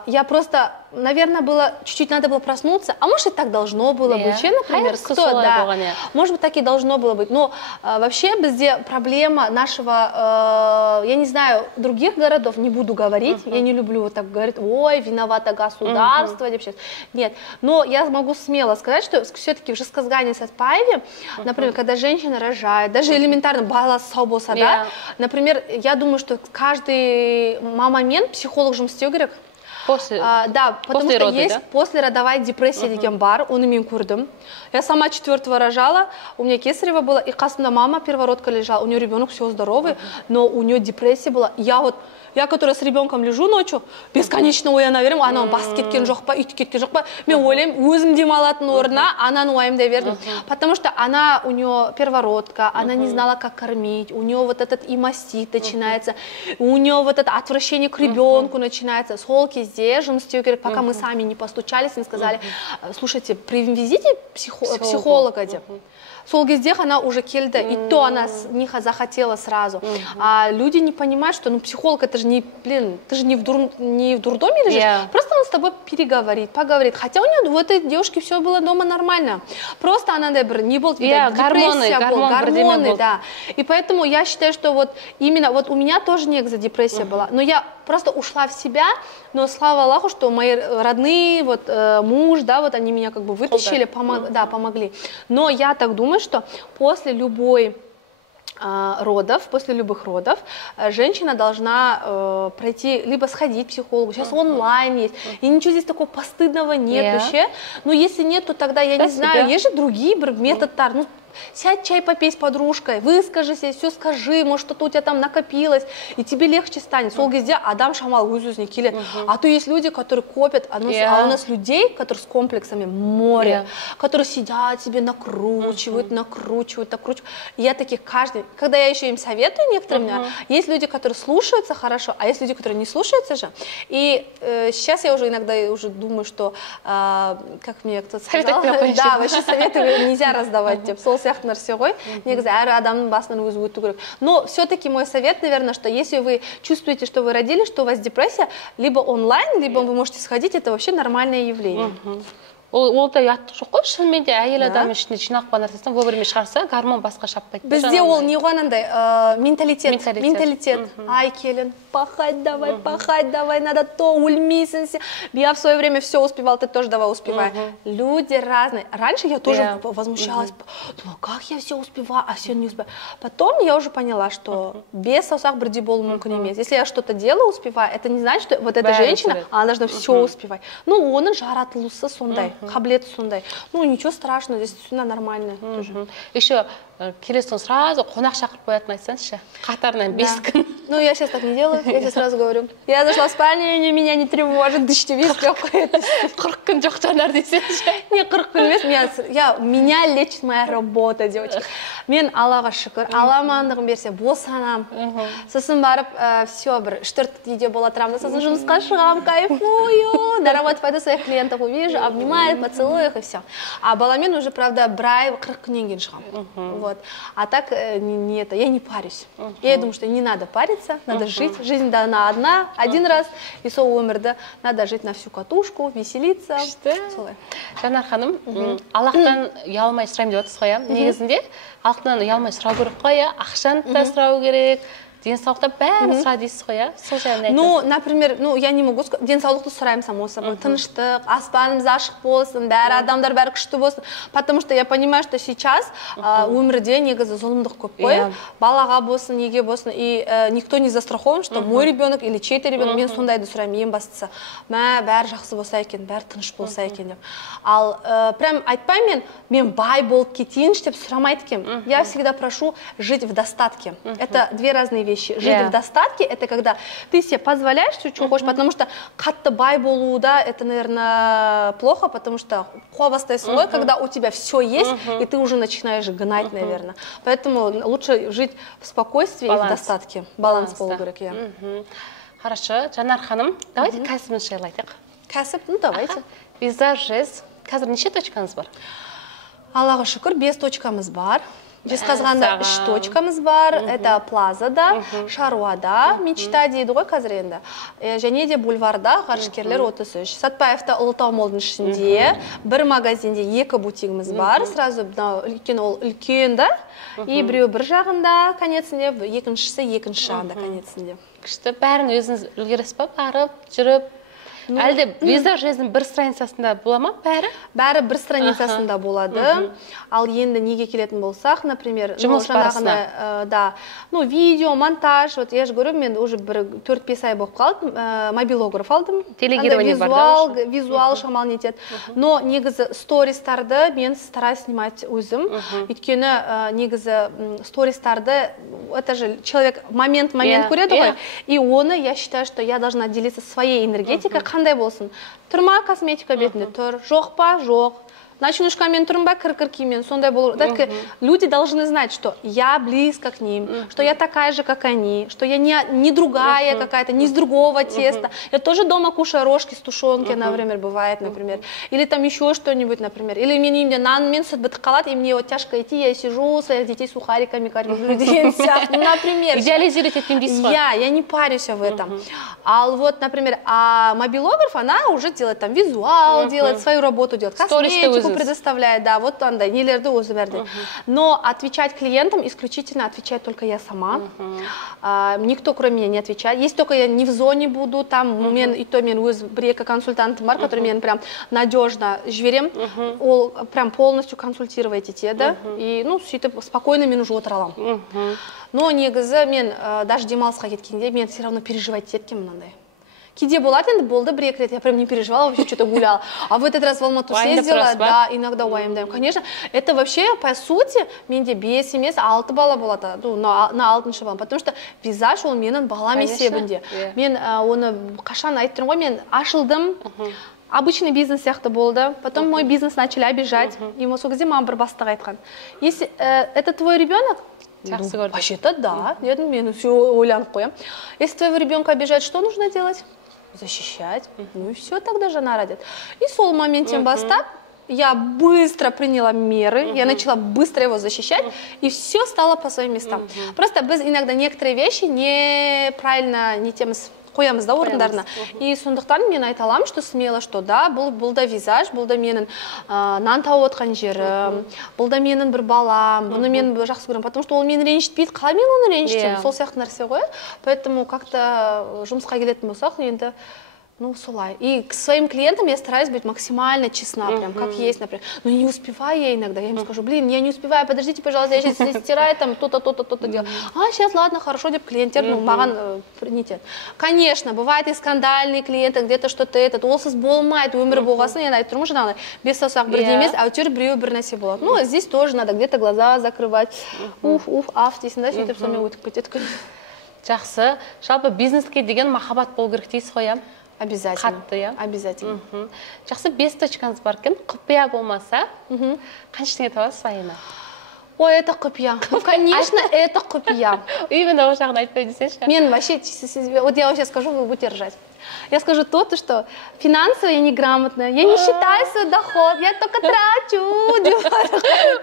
я просто, наверное, было, чуть-чуть надо было проснуться, а может и так должно было быть, например, кто, да, может быть так и должно было быть, но вообще безде проблема нашего, я не знаю, других городов, не буду говорить, я не люблю вот так говорить, ой, виновато государство, нет, но я могу смело сказать, что все-таки в Жезказгане Сатпаеве, например, когда женщина рожает, даже элементарно баласы сау болса, да, например, я думаю, что каждый момент психолог жұмыс істеу керек. Да, потому что есть послеродовая депрессия деген бар, оны мен көрдім. Я сама 4-го рожала, у меня кесарево было, и қасымда мама первородка лежала, у нее ребенок все здоровый, но у нее депрессия была. Я, которая с ребенком лежу ночью, бесконечно ояна берем, анау басып кеткен жоқ па, үйтіп кеткен жоқ па, мен ойлаймын, өзім демалатын орнына ананы уайымдай бердім. Потому что у нее первородка, она не знала, как кормить, у нее вот этот и мастит начинается, у нее вот это отвращение к ребенку начинается. Сол кезде жұмыс істеу керек, пока мы сами не постучались, не сказали, слушайте, привезите психолога деп. Сол кезде она уже келді, и то она не захотела сразу. А люди не понимают, что психолог это же не, ты же не в дурдоме лежишь, просто он с тобой переговорит, поговорит. Хотя у нее, у этой девушки все было дома нормально. Просто она, не был, депрессия была, гормоны, да. И поэтому я считаю, что вот именно, вот у меня тоже негзодепрессия была, но я просто ушла в себя, но слава Аллаху, что мои родные, вот муж, да, вот они меня как бы вытащили, помогли. Но я так думаю, что после любых родов, женщина должна пройти, либо сходить к психологу, сейчас онлайн есть, и ничего здесь такого постыдного нет вообще, но если нет, то тогда, я не знаю, есть же другие методы, сядь чай попей с подружкой, выскажись, все скажи, может что-то у тебя там накопилось, и тебе легче станет. Сол кезде адам шамал өз-өзіне келеді. А то есть люди, которые копят, а у нас людей, которые с комплексами море, которые сидят себе накручивают. И я таких когда я еще им советую некоторым, есть люди, которые слушаются хорошо, а есть люди, которые не слушаются же. И сейчас я уже иногда думаю, что, как мне кто-то сказал, да, вообще советы нельзя раздавать, типа, сияқты нәрсе ғой, негізі әр адамның басынан өзі өту керек. Но все-таки мой совет, наверное, что если вы чувствуете, что вы родили, что у вас депрессия, либо онлайн, либо вы можете сходить, это вообще нормальное явление. Ол да ұяттық жоқ қой, шынымен де әйел адам ішінде жинақ бар нәрсесін вовремя шығарса, гормон басқа шаппайды. Бізде ол не ғой анандай менталитет. Ай, келін, пахать давай, надо то, ульмейсің сен. Я в свое время все успевал, ты тоже давай успевай. Люди разные. Раньше я тоже возмущалась, думала, как я все успеваю, а все не успеваю. Потом я уже поняла, что без саусақ бірдей болу мүмкін емес. Если я что-то делаю, успеваю, это не значит, что вот эта женщина, она должна все успевать. Ну, оның жаратылысы сондай. Қабілеті сондай. Ну, ничего страшного, здесь все нормально. Еще келесін сразу қонақ шақырып қоятын айтсаңызшы, қатарынан 5 күн. Ну, я сейчас так не делаю, я тебе сразу говорю. Я зашла в спальню, меня не тревожит, дышите весь какой-то. 40 күн жоқ жанар десеңші. Не, 40 күн емес, меня лечит моя работа, девочка. Мен Аллаға шүкір, Алла амандығын берсе, босанам. Сосын барып, все, бір 4 үйде бола тұрамын, сосын жұмысқа шығам, кайфую, на работе пойду своих клиентов увижу, обнимаю, поцелую их и все. А баламен уже, правда, 40 күннен кейін шығам. Вот. А так я не парюсь. Я думаю, что не надо париться, надо жить. Жизнь дана один раз, и сол өмірді надо жить на всю катушку, веселиться. Жанар ханым, Аллахтан ұялмай сұрайым деп отырсыз ғой, негізінде Аллахтан ұялмай сұрау керек қой, ақшаны да сұрау керек. Денсаулықта бәрін сұра дейсіз ғой, сол жайында айтыңыз. Ну, например, я не могу сказать, денсаулықты сұраймын само собой. Тыныштық, аспанымыз ашық болсын, бәрі адамдар бәрі күшті болсын. Потому что я понимаю, что сейчас өмірде негізі зұлымдық көп қой. Балаға болсын, неге болсын. И никто не застрахован, что мой ребенок или чей-то ребенок, мен сондайды сұраймын, ең бастысы. Бәрі жақсы болса екен, бәрі тыныш болса екен деп. Ал прям айтпаймын, мен бай болып кетейінші деп сұрамайды екенмін. Я всегда прошу жить в достатке. Это две разные вещи. Жить в достатке, это когда ты себе позволяешь все, что хочешь, потому что қатты бай болу, да, это, наверное, плохо, потому что хвастайся слой, когда у тебя все есть, и ты уже начинаешь гнать, наверное. Поэтому лучше жить в спокойствии и в достатке. Баланс болу керек, я. Хорошо, Жанар ханым, давайте кәсібіңіз жайлы айтайық. Кәсіп, ну давайте. Визажист. Қазір неше точкаңыз бар? Аллаға шүкір, 5 точкамыз бар. Жезқазғанда 3 точкамыз бар, это Плазада, Шаруада, Мечта дейді ғой қазір енді. Және де бульварда, Ғарышкерлер 33. Сатпаевта Ұлытау молдың ішінде, бір магазинде 2 бутигіміз бар, сразу үлкен да, и біреу бір жағында конецінде, екіншісі екінші жағында конецінде. Күшті, бәрін өзіңіз үлгересіз ба, барып, жүріп? Әлде визажездің бір страницасында бола ма бәрі? Бәрі бір страницасында болады. Ал енді неге келетін болсақ, например, жұмыс барысына. Да, видео, монтаж, вот я же говорю, мен уже бір 4-5 ай болып қалды, мобилограф алдым. Делегирование бар да? Визуал шамал нетеді. Но негізі стористарды мен стараюсь снимать өзім. Өйткені негізі стористарды, это же человек момент көреді ғой. И оны, я считаю, что я должна делиться своей энергетикой, қандай болсын. Тұрма косметика бетінде тұр, жоқ па, жоқ. Ночнушкамен тұрмын ба, кір-кір киіммен, сондай болу. Люди должны знать, что я близко к ним, что я такая же, как они, что я не другая какая-то, не из другого теста. Я тоже дома кушаю рожки с тушенки, например, бывает, например. Или там еще что-нибудь, например. Или мне нан сүт бітіп қалады, и мне вот тяжко идти, я сижу, своих детей сухариками кормлю, например. Идеализировать этим дейсіз. Я не парюсь в этом. А вот, например, мобилограф, она уже делает там визуал, делает свою работу, делает косметику, предоставляет, да, вот андай нелерді өзі берді. Но отвечать клиентам исключительно отвечает только я сама. Никто кроме меня не отвечает. Если только я не в зоне буду, там мен өз бір-екі консультантым бар, который мен прям надежно жіберем, ол прям полностью консультировать етеді. И, сөйтіп спокойно мен уже отыра аламын. Но негізі мен даже демалысқа кеткенде мен все равно переживать еткем мынандай. Кейде болады, енді болды бір-екі рет, я прям не переживала, вообще что-то гуляла. А в этот раз в Алмату съездила, да, иногда уайымдаймын. Конечно, это вообще, по сути, менде 5 емес, 6 бала болады, на 6-шы балам. Потому что визаж ол менің балам есебінде. Мен оны қашан айттым ғой, мен ашылдым, обычный бизнес сияқты болды. Потом мой бизнес начали обижать. И сол кезде маған бір бастық айтқан. Если это твой ребенок, вообще-то да, мен все ойланып қоям. Если твоего ребенка обижать, что нужно делать? Защищать. Ну и все, тогда жена родит. И сол моменттен бастап я быстро приняла меры, я начала быстро его защищать, и все стало по своим местам. Просто без иногда некоторые вещи неправильно, не тем қоямыз да орындарына. И сондықтан мен айта аламын, что смело, что да, бұл да визаж, бұл да менің нан тауып отқан жерім, бұл да менің бір балам, бұны мен жақсы көремін, потому что ол мені ренжітпейді, қалай мен оны ренжітемін, сол сияқты нәрсе ғой. Поэтому как-то жұмысқа келетін болсақ, енді солай. И к своим клиентам я стараюсь быть максимально честна, прям как есть, например. Но не успеваю я иногда, я им скажу, блин, я не успеваю, подождите, пожалуйста, я сейчас стираю, там, то-то, то-то, то-то делаю. Сейчас, ладно, хорошо, деп клиенттер, маған принесет. Конечно, бывают и скандальные клиенты, где-то что-то олсыз болмайды, өмір болғасын, я айтып тұрмын жаңағыдай, бес саусақ бірдей емес, әйтеуір біреу бір нәрсе болады. Здесь тоже надо где-то глаза закрывать, аф дейсің да, сөйтіп сонымен өтіп кетеді. Жақсы, жалпы бизнеске деген махаббат болу керек дейсіз ғой, иә? Обязательно. Қатты, иә? Обязательно. Жақсы, 5 точкаңыз бар екен, құпия болмаса, қанша теңге табасыз айына? Ой, это құпия. Конечно, это құпия. Именно ол жағын айтпай десеңші. Мен вообще, вот я вообще скажу, вы будете ржать. Я скажу то, что финансово я неграмотная, я не считаю свой доход, я только трачу.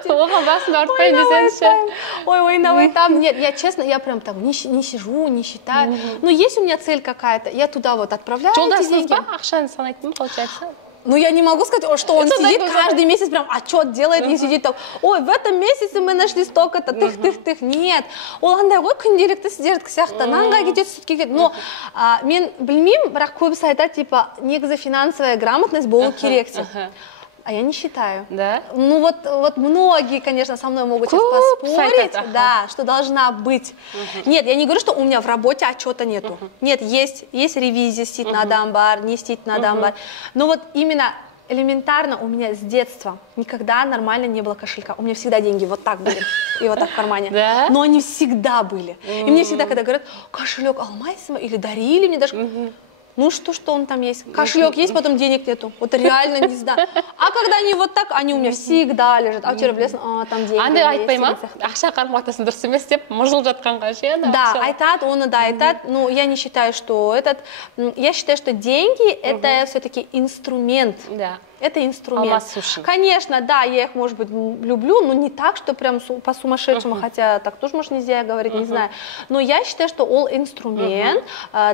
Оған басын артпай десеңші. Ой, давай там. Нет, я честно, я прям там не сижу, не считаю. Но есть у меня цель какая-то, я туда вот отправляю эти деньги. Жолдасыңыз ба? Ақшаны санайтын, получается? Я не могу сказать, что он сидит каждый месяц прям отчет делает и сидит там, ой, в этом месяце мы нашли столько-то, тых. Нет, ол андай ғой, күнделікті сіздердікі сияқты, нанға кетеді, сүтке кетеді. Но мен білмеймін, бірақ көбісі айтады, типа, негізі финансовая грамотность болу керек деп. А я не считаю. Да? Вот многие, конечно, со мной могут сейчас поспорить, да, что должна быть. Нет, я не говорю, что у меня в работе отчета нету. Нет, есть ревизия, стит на дамбар, не стит на дамбар. Но вот именно элементарно у меня с детства никогда нормально не было кошелька. У меня всегда деньги вот так были и вот так в кармане. Да? Но они всегда были. И мне всегда, когда говорят, кошелек алмайсың, или дарили мне даже... что он там есть? Кошелек есть, потом денег нету. Вот реально не знаю. А когда они вот так, они у меня всегда лежат. А вчера білесің, там деньги есть. Андай айтпай ма? Ақша қарым-қатасын дұрыс емес деп, мұжыл жатқанға ше? Да, айтат, оны да айтат. Но я не считаю, что я считаю, что деньги это все-таки инструмент. Да. это инструмент. Алмасу. Конечно, да, я их, может быть, люблю, но не так, что прям по-сумасшедшему, хотя так тоже, может, нельзя говорить, не знаю. Но я считаю, что ол инструмент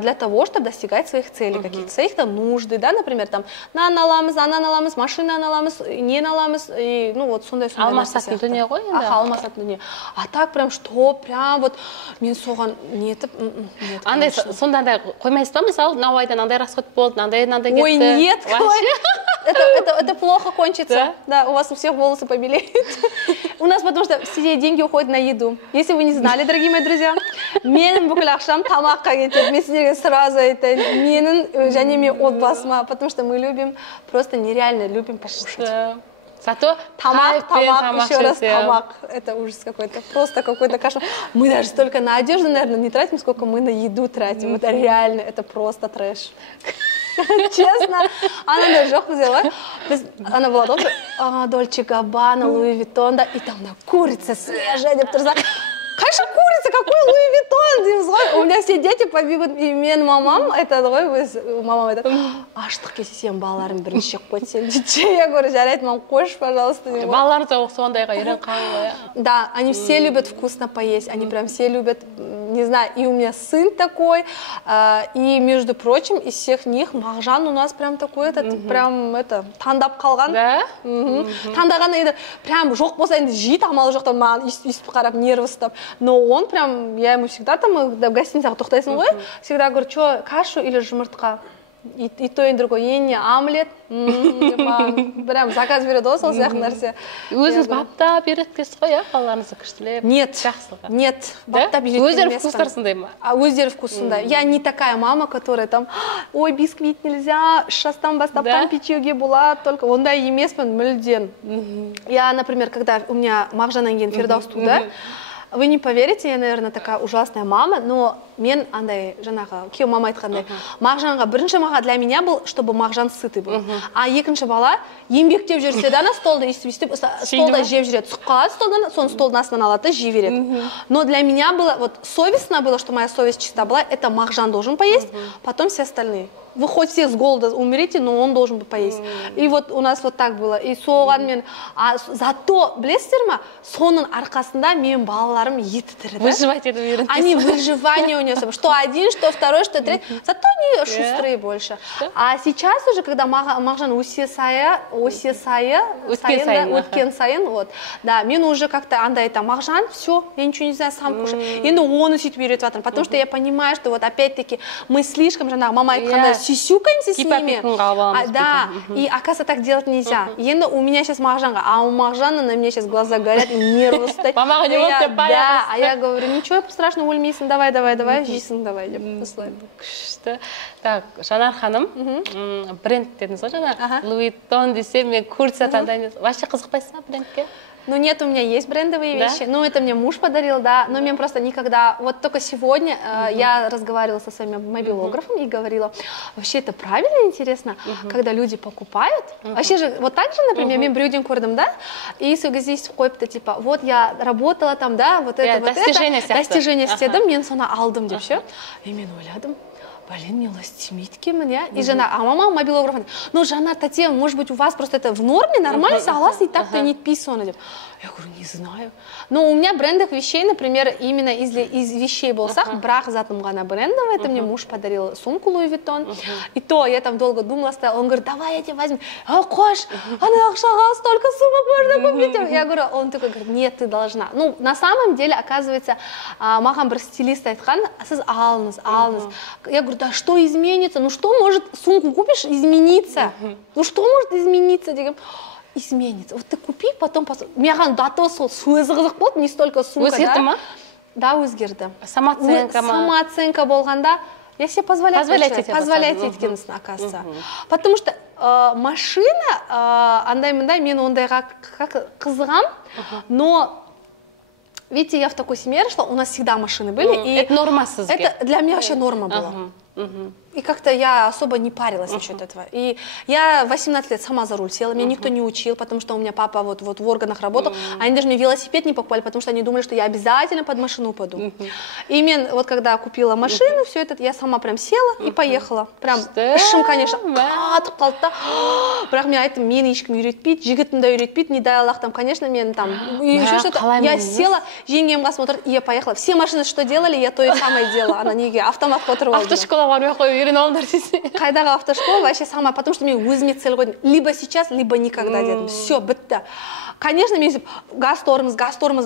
для того, чтобы достигать своих целей, каких-то своих там нужды, да, например, там, нан аламыз, машина аламыз, не аламыз, и, ну, вот, сондай алмасатын дүние ғой енді. Алмасатын дүние. А так прям, что прям вот, мен соған нетіп, нет. Андай, сонда андай қоймайсыз ба, мысалы, науайдан андай расход болды, нандай кетті. Ой, нет, это плохо кончится. Да, у вас у всех волосы побелеют. У нас потому что все деньги уходят на еду. Если вы не знали, дорогие мои друзья, менің бүкіл ақшам тамаққа кетеді. Мен сіздерге сразу айтайын, менің және мен отбасыма, потому что мы любим, просто нереально любим покушать. Зато тамақ, еще раз тамақ. Это ужас какой-то, просто какой-то кошмар. Мы даже столько на одежду, наверное, не тратим, сколько мы на еду тратим. Это реально, это просто трэш. Честно, она жоқ бізде ғой. Она была тоже Дольче Габбана, Луи Виттон, да, и там на курица свежая деп тұрса. Конечно, курица, какой Луи Виттон дейміз ғой. У меня все дети побегут, и мен мамам айтады ғой, мамам айтады, аштық келсе сен балаларың бірінші жеп қойды сен дейді. Я говорю, жарайды, мам, қойшы, пожалуйста. Балаларың сондайға үйрен қалың ғой. Да, они все любят вкусно поесть, они прям все любят, не знаю, и у меня сын такой, и, между прочим, из всех них Мағжан у нас прям такой, прям, таңдап қалған. Да? Таңдаған еді, прям жоқ болса енді жей тамалы жоқтан маған үстіп қарап, нервы ұстап. Но он прям, я ему всегда там, в гостиницах тоқтайсың ғой, всегда говорю, что, кашу или жұмыртқа? И то, и другое. Ені омлет, прям заказ береді ғой, сол сияқты нәрсе. Өзіңіз баптап үйреткенсіз ғой, иә, балаларыңызды күштілеп? Нет, баптап үйреткен өздері вкустары сондай ма? Өздері вкусында. Я не такая мама, которая там, ой, бисквит нельзя, шастан бастап, там печеуге болады, только ондай емеспін, мүлден. Я, например, когда у меня Мағжаннан кейін Фирдаус туды, вы не поверите, я, наверное, такая ужасная мама, но мен андай жаңағы күйеу мама айтқандай, Мағжанға бірінші маға для меня был, чтобы Мағжан сытый был. А екінші бала еңбектеп жүрсе де ана столды өйстіп столда жеп жүреді. Сұққа алады столдан, соны столдың астынан алады, жей береді. Но для меня было, вот совестно было, что моя совесть чиста была, это Мағжан должен поесть, потом все остальные. Вы хоть все с голода умрите, но он должен поесть. И вот у нас вот так было. И соған мен, зато, білесіздер ма, соның арқасында мен балаларым еті тірі. Выживать это үйренесіз. Они выживание унесут. Что один, что второй, что третий. Зато они шустрые больше. А сейчас уже, когда Мағжан өткен сайын, вот, да, мен уже как-то андай там, Мағжан, все, я ничего не знаю, сам кушай. Енді оны сөйтіп үйретіп жатырмын. Потому что я понимаю, что вот опять-таки мы слишком, жаңағы мама айтқандай, сюсюкаемся с ними. Да, и оказывается так делать нельзя. Енді у меня сейчас Мағжанға, а у Мағжана на меня сейчас глаза горят, и нервы стоят. Мамаға не болды деп Да, а я говорю, ничего страшного, өлмейсің, давай, жейсің, давай деп. Күшті. Так, Жанар ханым, бренд дедіңіз ғой жаңа, Луи Виттон десе, мен курица таңдаймын. Вообще қызықпайсыз ба брендке? Ну нет, у меня есть брендовые вещи, ну это мне муж подарил, да, но мне просто никогда, вот только сегодня я разговаривала со своими мобилографом и говорила, вообще это правильно интересно, когда люди покупают, вообще же, вот так же, например, мен біреуден көрдім, да, и здесь қойыпты, типа, вот я работала там, да, вот это, вот это, достижение істедім, мен соны алдым деп ше, и мен ойладым, блин, не ластимит кемін, я. И жена, а мама мобилограф, ну, Жанар, Татьяна, может быть, у вас просто это в норме, нормально, согласна, и так-то не писано. Я говорю, не знаю. Но у меня брендовых вещей, например, именно из вещей болсақ, бірақ затым ғана брендовый, это мне муж подарил сумку Луи Виттон. И то я там долго думала, он говорит, давай я тебе возьму. Қош, ана ақшаға столько сумок можно купить. Я говорю, он такой говорит, нет, ты должна. Ну, на самом деле, оказывается, маған бір стилист айтқан, сіз алыңыз. Я говорю, да что изменится? Ну, что может, сумку купишь, измениться? Ну, что может измениться? Изменится. Вот ты купи, потом маған даты сол сөзі қызық болды, не столько сумка. Өзгерді ма? Да, өзгерді. Самооценка ма? Самооценка болғанда, я себе позволять еткенсің, оказывается. Потому что машина, андай-мындай, мен ондайға қызығам, но видите, я в такой семье росла, у нас всегда машины были. Это норма сізге? Это для меня вообще норма была. И как-то я особо не парилась насчет этого. И я 18 лет сама за руль села, меня никто не учил, потому что у меня папа вот в органах работал. Они даже мне велосипед не покупали, потому что они думали, что я обязательно под машину упаду. И мен, вот когда я купила машину, все это, я сама прям села и поехала. Прям ішім, конечно, қатып қалды да. Бірақ мен айттым, мені ешкім үйретпейді, жігітім де үйретпейді, не дай Аллах, там, конечно, мен там, еще что-то. Я села, жеңгем қасыма отырды, и я поехала. Все машины, что делали, я то и самое делала. Она неге автоматқа отырып алды. Автошкола бармай қойып үйреніп алыңдар десе. Қайдағы автошкола вообще сама, потому что мен өзіме цель қойдым. Либо сейчас, либо никогда дедім. Все, бітті. Конечно, мен газ тормоз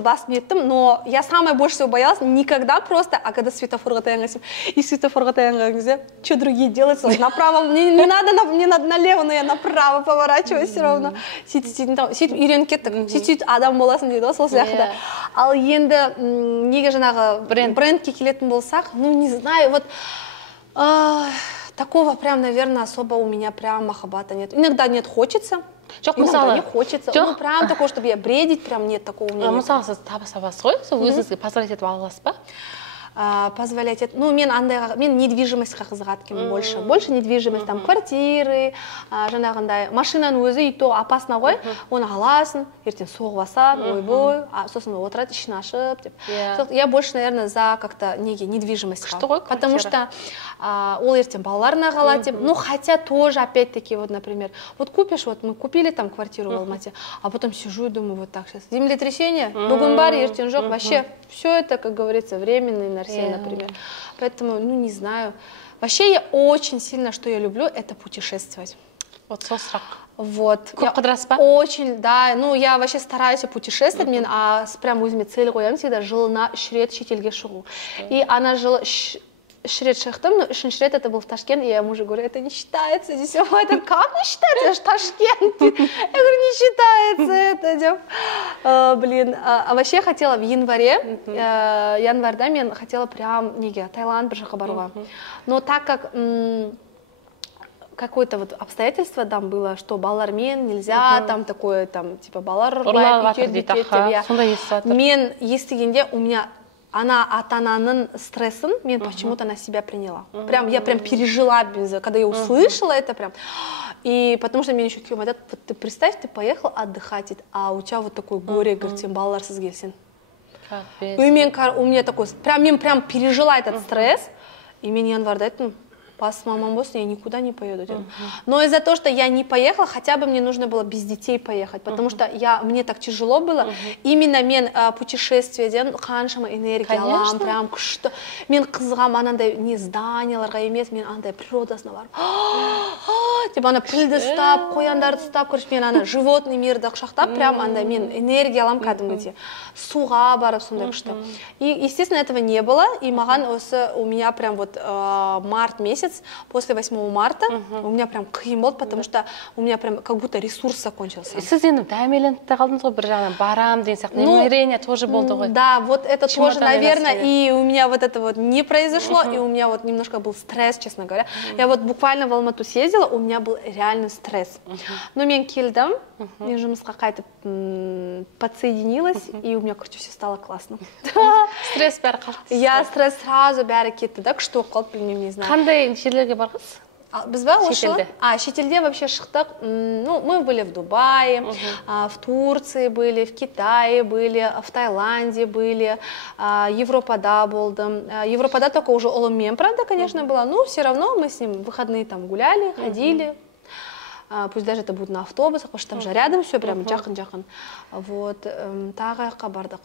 басып неттім, но я самое больше всего боялась никогда просто, а когда светофорға таянған, и светофорға таянған кезде, что другие делают? Направо, мне надо налево, но я направо поворачиваюсь все равно. Сөйтіп үйреніп кеттік. Сөйтіп адам боласың дейді ғой, сол сияқты. Ал енді неге жаңағы брендке келетін болсақ, ну не знаю, вот такого прям, наверное, особо у меня прям махаббата нет. Иногда нет, хочется. Иногда не хочется. Ну, прям такого, чтобы я бредить, прям нет такого у меня. Мысалы, сіз табыс аласыз ғой, сол өзіңізге позволять етіп ала аласыз ба? Позволять это. Ну, мен недвижимостьқа қызығады больше недвижимость, там квартиры, жаңағындай машинаның өзі и то опасно ғой, оны аласың, ертең соғып алсаң, ойбой, сосын отырады ішін ашып деп. Я больше, наверное, за как-то неге недвижимостьқа, потому что ол ертең балаларына қалады деп. Ну, хотя тоже опять-таки, вот, например, вот купишь, вот мы купили там квартиру в Алмате, а потом сижу и думаю, вот так сейчас, землетрясение, бүгін бар, ертең жоқ, вообще все это, как говорится, временный например. Поэтому, ну, не знаю. Вообще, я очень сильно, что я люблю, это путешествовать. Вот сосрак. Вот. Я очень, да. Ну, я вообще стараюсь путешествовать, мен прям өзіме цель қоямын, всегда жылына 3 рет шетелге шығу. И она жила 3 рет шықтым, но 3-ші рет это был в Ташкент, и я мужу говорю, это не считается здесь. Он говорит, как не считается? Это же Ташкент. Я говорю, не считается это, деп. Блин, а вообще я хотела в январда мен хотела прям неге Таиланд бір жаққа баруға. Но так как какое-то вот обстоятельство там было, что балалармен нельзя, там такое, там, типа, балалар ұрлайды, мен естігенде у меня она ата-ананың стрессін мен почему-то на себя приняла. Прям, я прям пережила, когда я услышала это прям. И потому что мне еще күйеуім айтады, вот ты представь, ты поехал отдыхать, а у тебя вот такое горе, говорит, сен балаларсыз келсең. И у меня такой, прям пережила этот стресс, и мен январда айттым, пас мамам болсын, я никуда не поеду. Но из-за того, что я не поехала, хотя бы мне нужно было без детей поехать, потому что мне так тяжело было. Именно мен путешествиеден қаншама энергия алам, прям күшті. Мен қызығам анандай не зданияларға емес, мен андай природасына барып. Типа ана пілді ұстап, қояндарды ұстап, көріш мен ана животный мирді құшақтап, прям андай мен энергия алам кәдімгідей. Суға барып сондай күшті. И, естественно, этого не было, и маған осы у меня прям вот март месяц, после 8 марта у меня прям қиын болды, потому что у меня прям как будто ресурс закончился. Сіз енді дәмеленіп те қалдыңыз ғой, бір жағынан барам деген сияқты, намерение тоже болды ғой. Да, вот это тоже, наверное, и у меня вот это вот не произошло, и у меня вот немножко был стресс, честно говоря. Я вот буквально в Алмату съездила, у меня был реальный стресс. Но мен келдім, мен жұмысқа қайтып подсоединилась, и у меня, короче, все стало классно. Стресс бәрі қалды. Я стресс сразу бәрі кетті, да, күшті болып қалды, білмеймін, не знаю. Қандай жерлерге барғыз? Біз ба, шетелде? Шетелде вообще шықтық. Ну, мы были в Дубае, в Турции были, в Китае были, в Таиланде были, Европада болдым. Европада только уже ұлыммен, правда, конечно, была, но все равно мы с ним в выходные там гуляли, ходили. Пусть даже это будет на автобусах, потому что там же рядом все прям жақын-жақын. Вот, тағы жаққа бардық.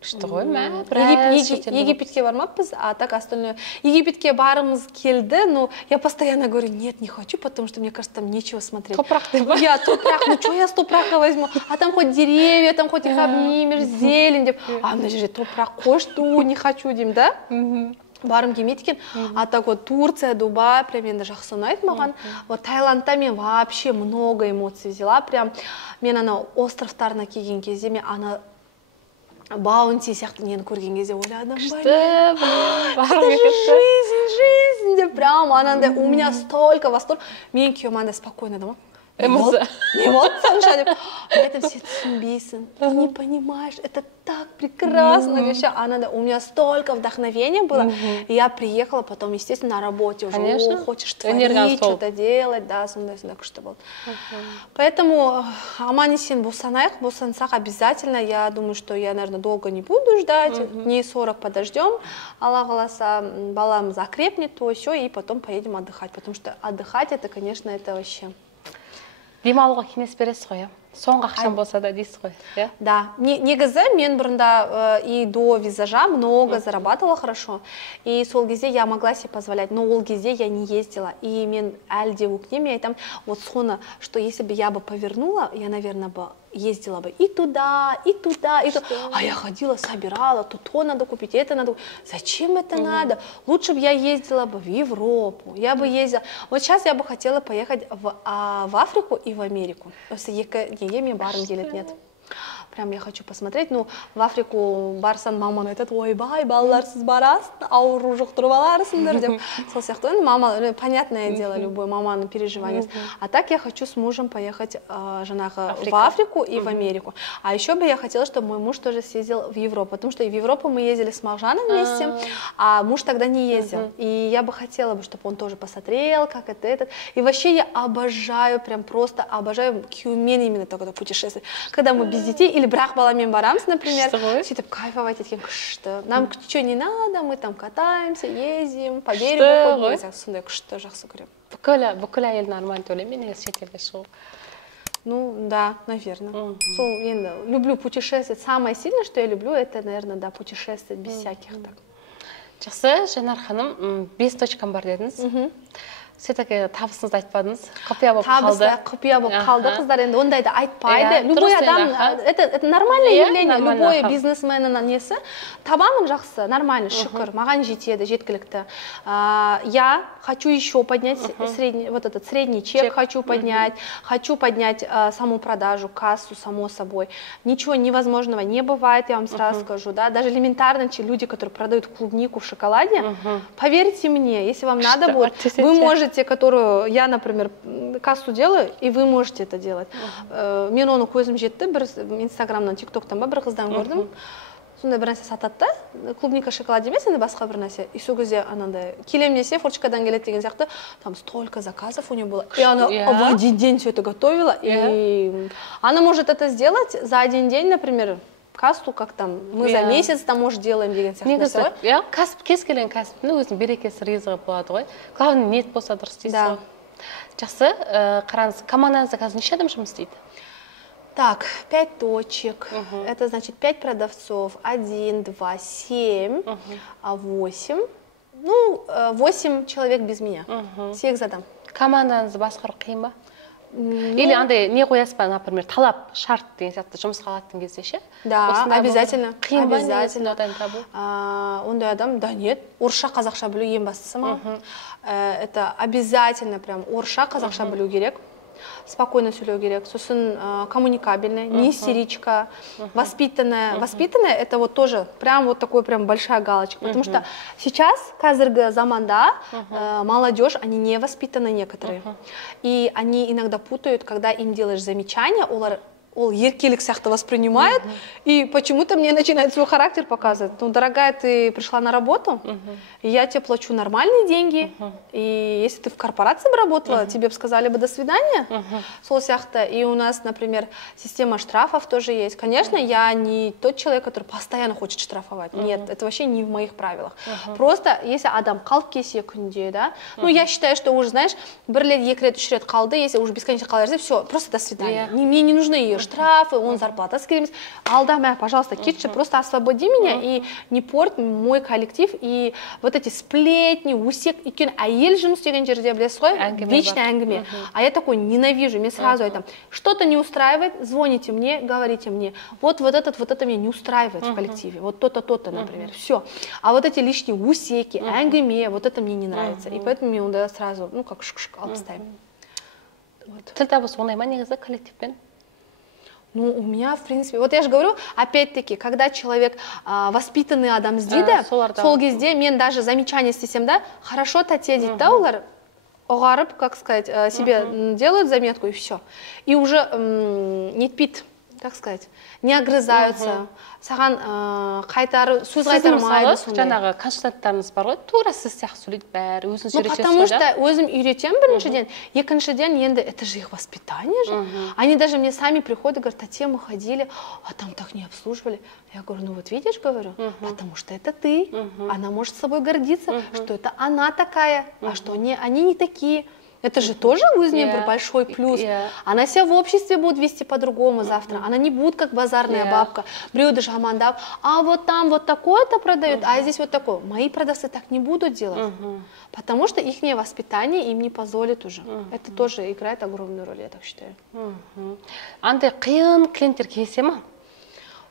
Что ғой, Египетке бармаппыз, а так остальное. Египетке барымыз келді, но я постоянно говорю, нет, не хочу, потому что мне кажется, там нечего смотреть. Топрақ деп. Я топрақ, ну что я с топрака возьму? А там хоть деревья, там хоть их обнимешь, зелень деп. А мына жерде топрақ қой, что не хочу деймін, да? Барым келмейді екен. А так вот Турция, Дубай, прям енді жақсы ұнайды маған. Вот Таиландта мен вообще много эмоций взяла. Прям мен ана островтарына келген кезде мен ана Баунти сияқты нені көрген кезде ойладым, это же жизнь деп, прям анандай, у меня столько восторг. Мен күйеуім андай спокойно, да ма? Эмоция. Не болды, сонша деп мен айтамын сен түсінбейсің, ты не понимаешь, это так прекрасно, вообще, у меня столько вдохновения было, и я приехала потом, естественно, на работе уже, хочешь творить, что-то делать, да, сондай күшті болды. Поэтому аман есен босансақ обязательно, я думаю, что я, наверное, долго не буду ждать, дней 40 подождем, Алла қаласа, балам закрепнет, то все, и потом поедем отдыхать, потому что отдыхать, это, конечно, это вообще... Демалуға кеңес бересіз ғой, соңғы ақшам болса да дейсіз ғой, иә? Да, негізі мен бұрында и до визажа много зарабатывала хорошо, и сол кезде я могла себе позволять, но ол кезде я не ездила, и мен әлі де өкінемін, я айтамын, вот соны, что если бы я бы повернула, я, наверное, бы ездила бы и туда, и туда, и туда. А я ходила, собирала, то надо купить, это надо. Зачем это надо? Лучше бы я ездила бы в Европу, я бы ездила. Вот сейчас я бы хотела поехать в Африку и в Америку. Мне барым делать нет. Прям я хочу посмотреть, ну, в Африку барсан маман айтады, ойбай, балаларсыз барасың, ауру жұқтырып аларсыңдар деп. Сол сияқты, мама, понятное дело, любой маманың переживания. А так я хочу с мужем поехать в Африку и в Америку. А еще бы я хотела, чтобы мой муж тоже съездил в Европу, потому что и в Европу мы ездили с Маржаной вместе, а муж тогда не ездил. И я бы хотела, чтобы он тоже посмотрел, как это. И вообще я обожаю, прям просто обожаю күйеумен именно такое путешествие. Когда мы без детей или бірақ баламен барамыз, например, сөйтіп кайфовать еткен күшті. Нам ничего не надо, мы там катаемся, ездим, по берегу ходим, сондай күшті, жақсы көремін. Бүкіл әйел нормально төлеймін, мен негізі шетелге шығу. Ну, да, наверное. Енді люблю путешествовать. Самое сильное, что я люблю, это, наверное, да, путешествовать без всяких так. Жақсы, Жанар ханым, 5 точкам бар дедіңіз. Все-таки табысыңызды айтпадыңыз, құпия болып қалды. Табысы құпия болып қалды, қыздар енді ондайды айтпайды. Любой адам, это нормальное явление, любой бизнесменнің несі. Табамын жақсы, нормально, шүкір, маған жетеді, жеткілікті. Я хочу еще поднять средний чек, хочу поднять саму продажу, кассу, само собой. Ничего невозможного не бывает, я вам сразу скажу, да. Даже элементарно люди, которые продают клубнику в шоколаде, поверьте мне, если вам надо будет, вы можете, которую я, например, кассу делаю, и вы можете это делать. Мен оны көзім жетті, бір инстаграмнан, тиктоктан бір қыздан көрдім. Сондай бір нәрсе сатады да, клубника шоколад емес, енді басқа бір нәрсе. И сол кезде анандай келем десе, форчикадан келеді деген сияқты, там столько заказов у нее было. И она в один день все это готовила. И она может это сделать за один день, например, кассу, как там, мы за месяц там, может, делаем деген сияқты. Негізі, кәсіп, кез келген кәсіптің өзінің берекесі, ризығы болады ғой. Главное, ниет болса дұрыс дейсіз ғой. Жақсы, қараңыз, командаңызда қазір неше адам жұмыс істейді? Так, 5 точек, это значит 5 продавцов, 1, 2, 7, 8, ну, 8 человек без меня, всех задам. Командаңызды басқару қиын ба? Или андай не қоясыз ба, например, талап, шарт деген сияқты жұмысқа алатын кезде ше? Да, обязательно. Қиын ба негізінде одан табу? Ондай адам, да нет, орысша қазақша білу ең бастысы маған. Это обязательно прям орысша қазақша білу керек. Спокойно сөйлеу керек, сосын коммуникабельная, не истеричка, воспитанная. Воспитанная это вот тоже прям вот такой прям большая галочка, потому что сейчас, қазіргі заманда, молодежь, они не воспитаны некоторые, и они иногда путают, когда им делаешь замечания, ол еркелік сияқты воспринимает, и почему-то мне начинает свой характер показывать. Ну, дорогая, ты пришла на работу, и я тебе плачу нормальные деньги, и если ты в корпорации бы работала, тебе бы сказали бы до свидания, сол сияқты. И у нас, например, система штрафов тоже есть. Конечно, я не тот человек, который постоянно хочет штрафовать. Нет, это вообще не в моих правилах. Просто, если адам қалып келсе күнде, да, ну, я считаю, что уже, знаешь, бір рет, екі рет, үш рет қалды, если уже бесконечно қала берсе, все, просто до свидания. Мне не нужны ее штрафы, он зарплатасы келемес. Алдама, пожалуйста, кетші, просто освободи меня и не порт мой коллектив. И вот эти сплетни, усек, өйткені әйел жұмыс деген жерде білесіз ғой, вечный әңгіме. А я такой ненавижу, мен сразу айтам, что-то не устраивает, звоните мне, говорите мне, вот это меня не устраивает в коллективе, вот то-то, то-то, например, все. А вот эти лишние усеки, әңгіме, вот это мне не нравится. И поэтому мне надо сразу, ну, как шк-шк, алып тастаймын. Тіл табысы оңай ма негізі коллективпен? Ну, у меня, в принципе, вот я же говорю, опять-таки, когда человек воспитанный адам іздейді, сол кезде мен даже замечание істесем, да, хорошо тәте дейді да олар, оғарып, как сказать, себе делают заметку и все. И уже нетпейт, как сказать, не огрызаются. Саған қайтары, сөз қайтармайды. Жаңағы консультанттарыңыз бар ғой, тура сіз сияқты сөйлейді бәрі, өзіңіз үйретесіз ғой. Потому что өзім үйретемін біріншіден, екіншіден енді это же их воспитание же. Они даже мне сами приходят, говорят, Татьяна, мы ходили, а там так не обслуживали. Я говорю, ну вот видишь, говорю, потому что это ты. Она может с собой гордиться, что это она такая, а что они не такие. Это же тоже вызовет большой плюс. Она себя в обществе будет вести по-другому завтра. Она не будет как базарная бабка. Брюда жамандав, а вот там вот такое-то продают, а здесь вот такое. Мои продавцы так не будут делать. Потому что их воспитание им не позволит уже. Это тоже играет огромную роль, я так считаю. Андай қиын клиенттер келсе ма?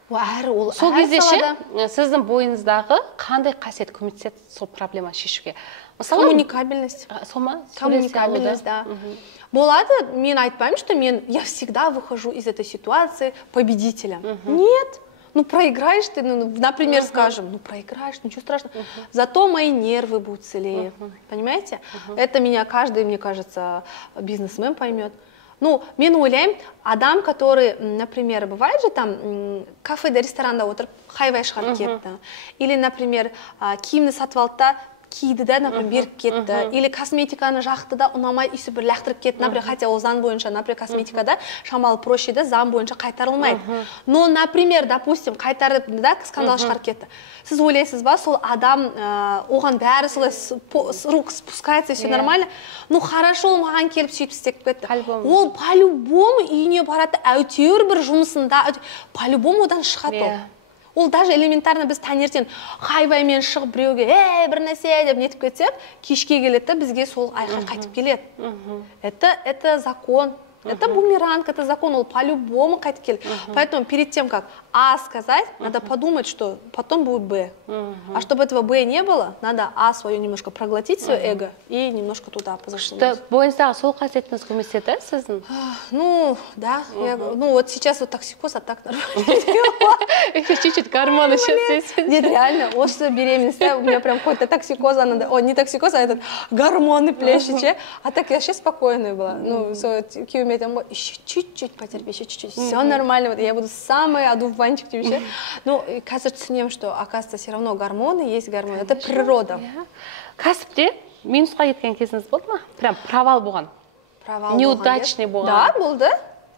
Сол кезде сіздің бойыңыздағы қандай қасиет көмектеседі сол проблеманы шешуге? Коммуникабельность. Коммуникабельность, да. Болады, мен айтпаймын, что я всегда выхожу из этой ситуации победителем. Нет. Ну, проиграешь ты, например, скажем, ну, проиграешь, ничего страшного. Зато мои нервы будут целее. Понимаете? Это меня каждый, мне кажется, бизнесмен поймет. Ну, мен ойлаймын, адам, который, например, бывает же там кафеде, ресторанда отырып, хайвай шығарып кетті. Или, например, киімді сатып алды да, киді да, например, беріп кетті. Или косметиканы жақты да, ұнамай үйсі бір лақтырып кетті. Например, хотя ол заң бойынша, например, косметикада шамалы проще да, заң бойынша қайтарылмайды. Но, например, допустим, қайтарып да, скандал шығарып кетті. Сіз ойлайсыз ба, сол адам, оған бәрі солай рук спускается, все нормально. Ну, хорошо, ол маған келіп сөйтіп істеп кетті. Ол по-любому үйіне барады, әйтеуір бір жұмысында, по-любому одан шығады ол. Ол даже элементарно біз таңертең хайваймен шығып біреуге бір нәрсе деп нетіп кетсек, кешке келеді, бізге сол айқай қайтып келеді. Это закон. Это бумеранг, это закон, он по-любому қайтып келеді. Поэтому перед тем, как А сказать, надо подумать, что потом будет Б. А чтобы этого Б не было, надо А свое немножко проглотить, свое эго, и немножко туда позашивать. Бойыңыздағы сол қасиетіңіз көмектеседі, сіздің? Ну, да. Ну, вот сейчас вот токсикоз, а так нормально. Чуть-чуть гормоны сейчас. Нет, реально, вот что беременность, у меня прям какой-то токсикоз, не токсикоз, а этот гормоны плещут. А так я вообще спокойная была. Ну, киуме там, еще чуть-чуть потерпи, еще чуть-чуть, все нормально, я буду самый одуванчик. Ну, қазір түсінемін, что, оказывается, все равно гормоны, есть гормоны, это природа. Кәсіпте минусқа кеткен кезіңіз болды ма? Прям провал болған. Неудачный болған. Да, болды.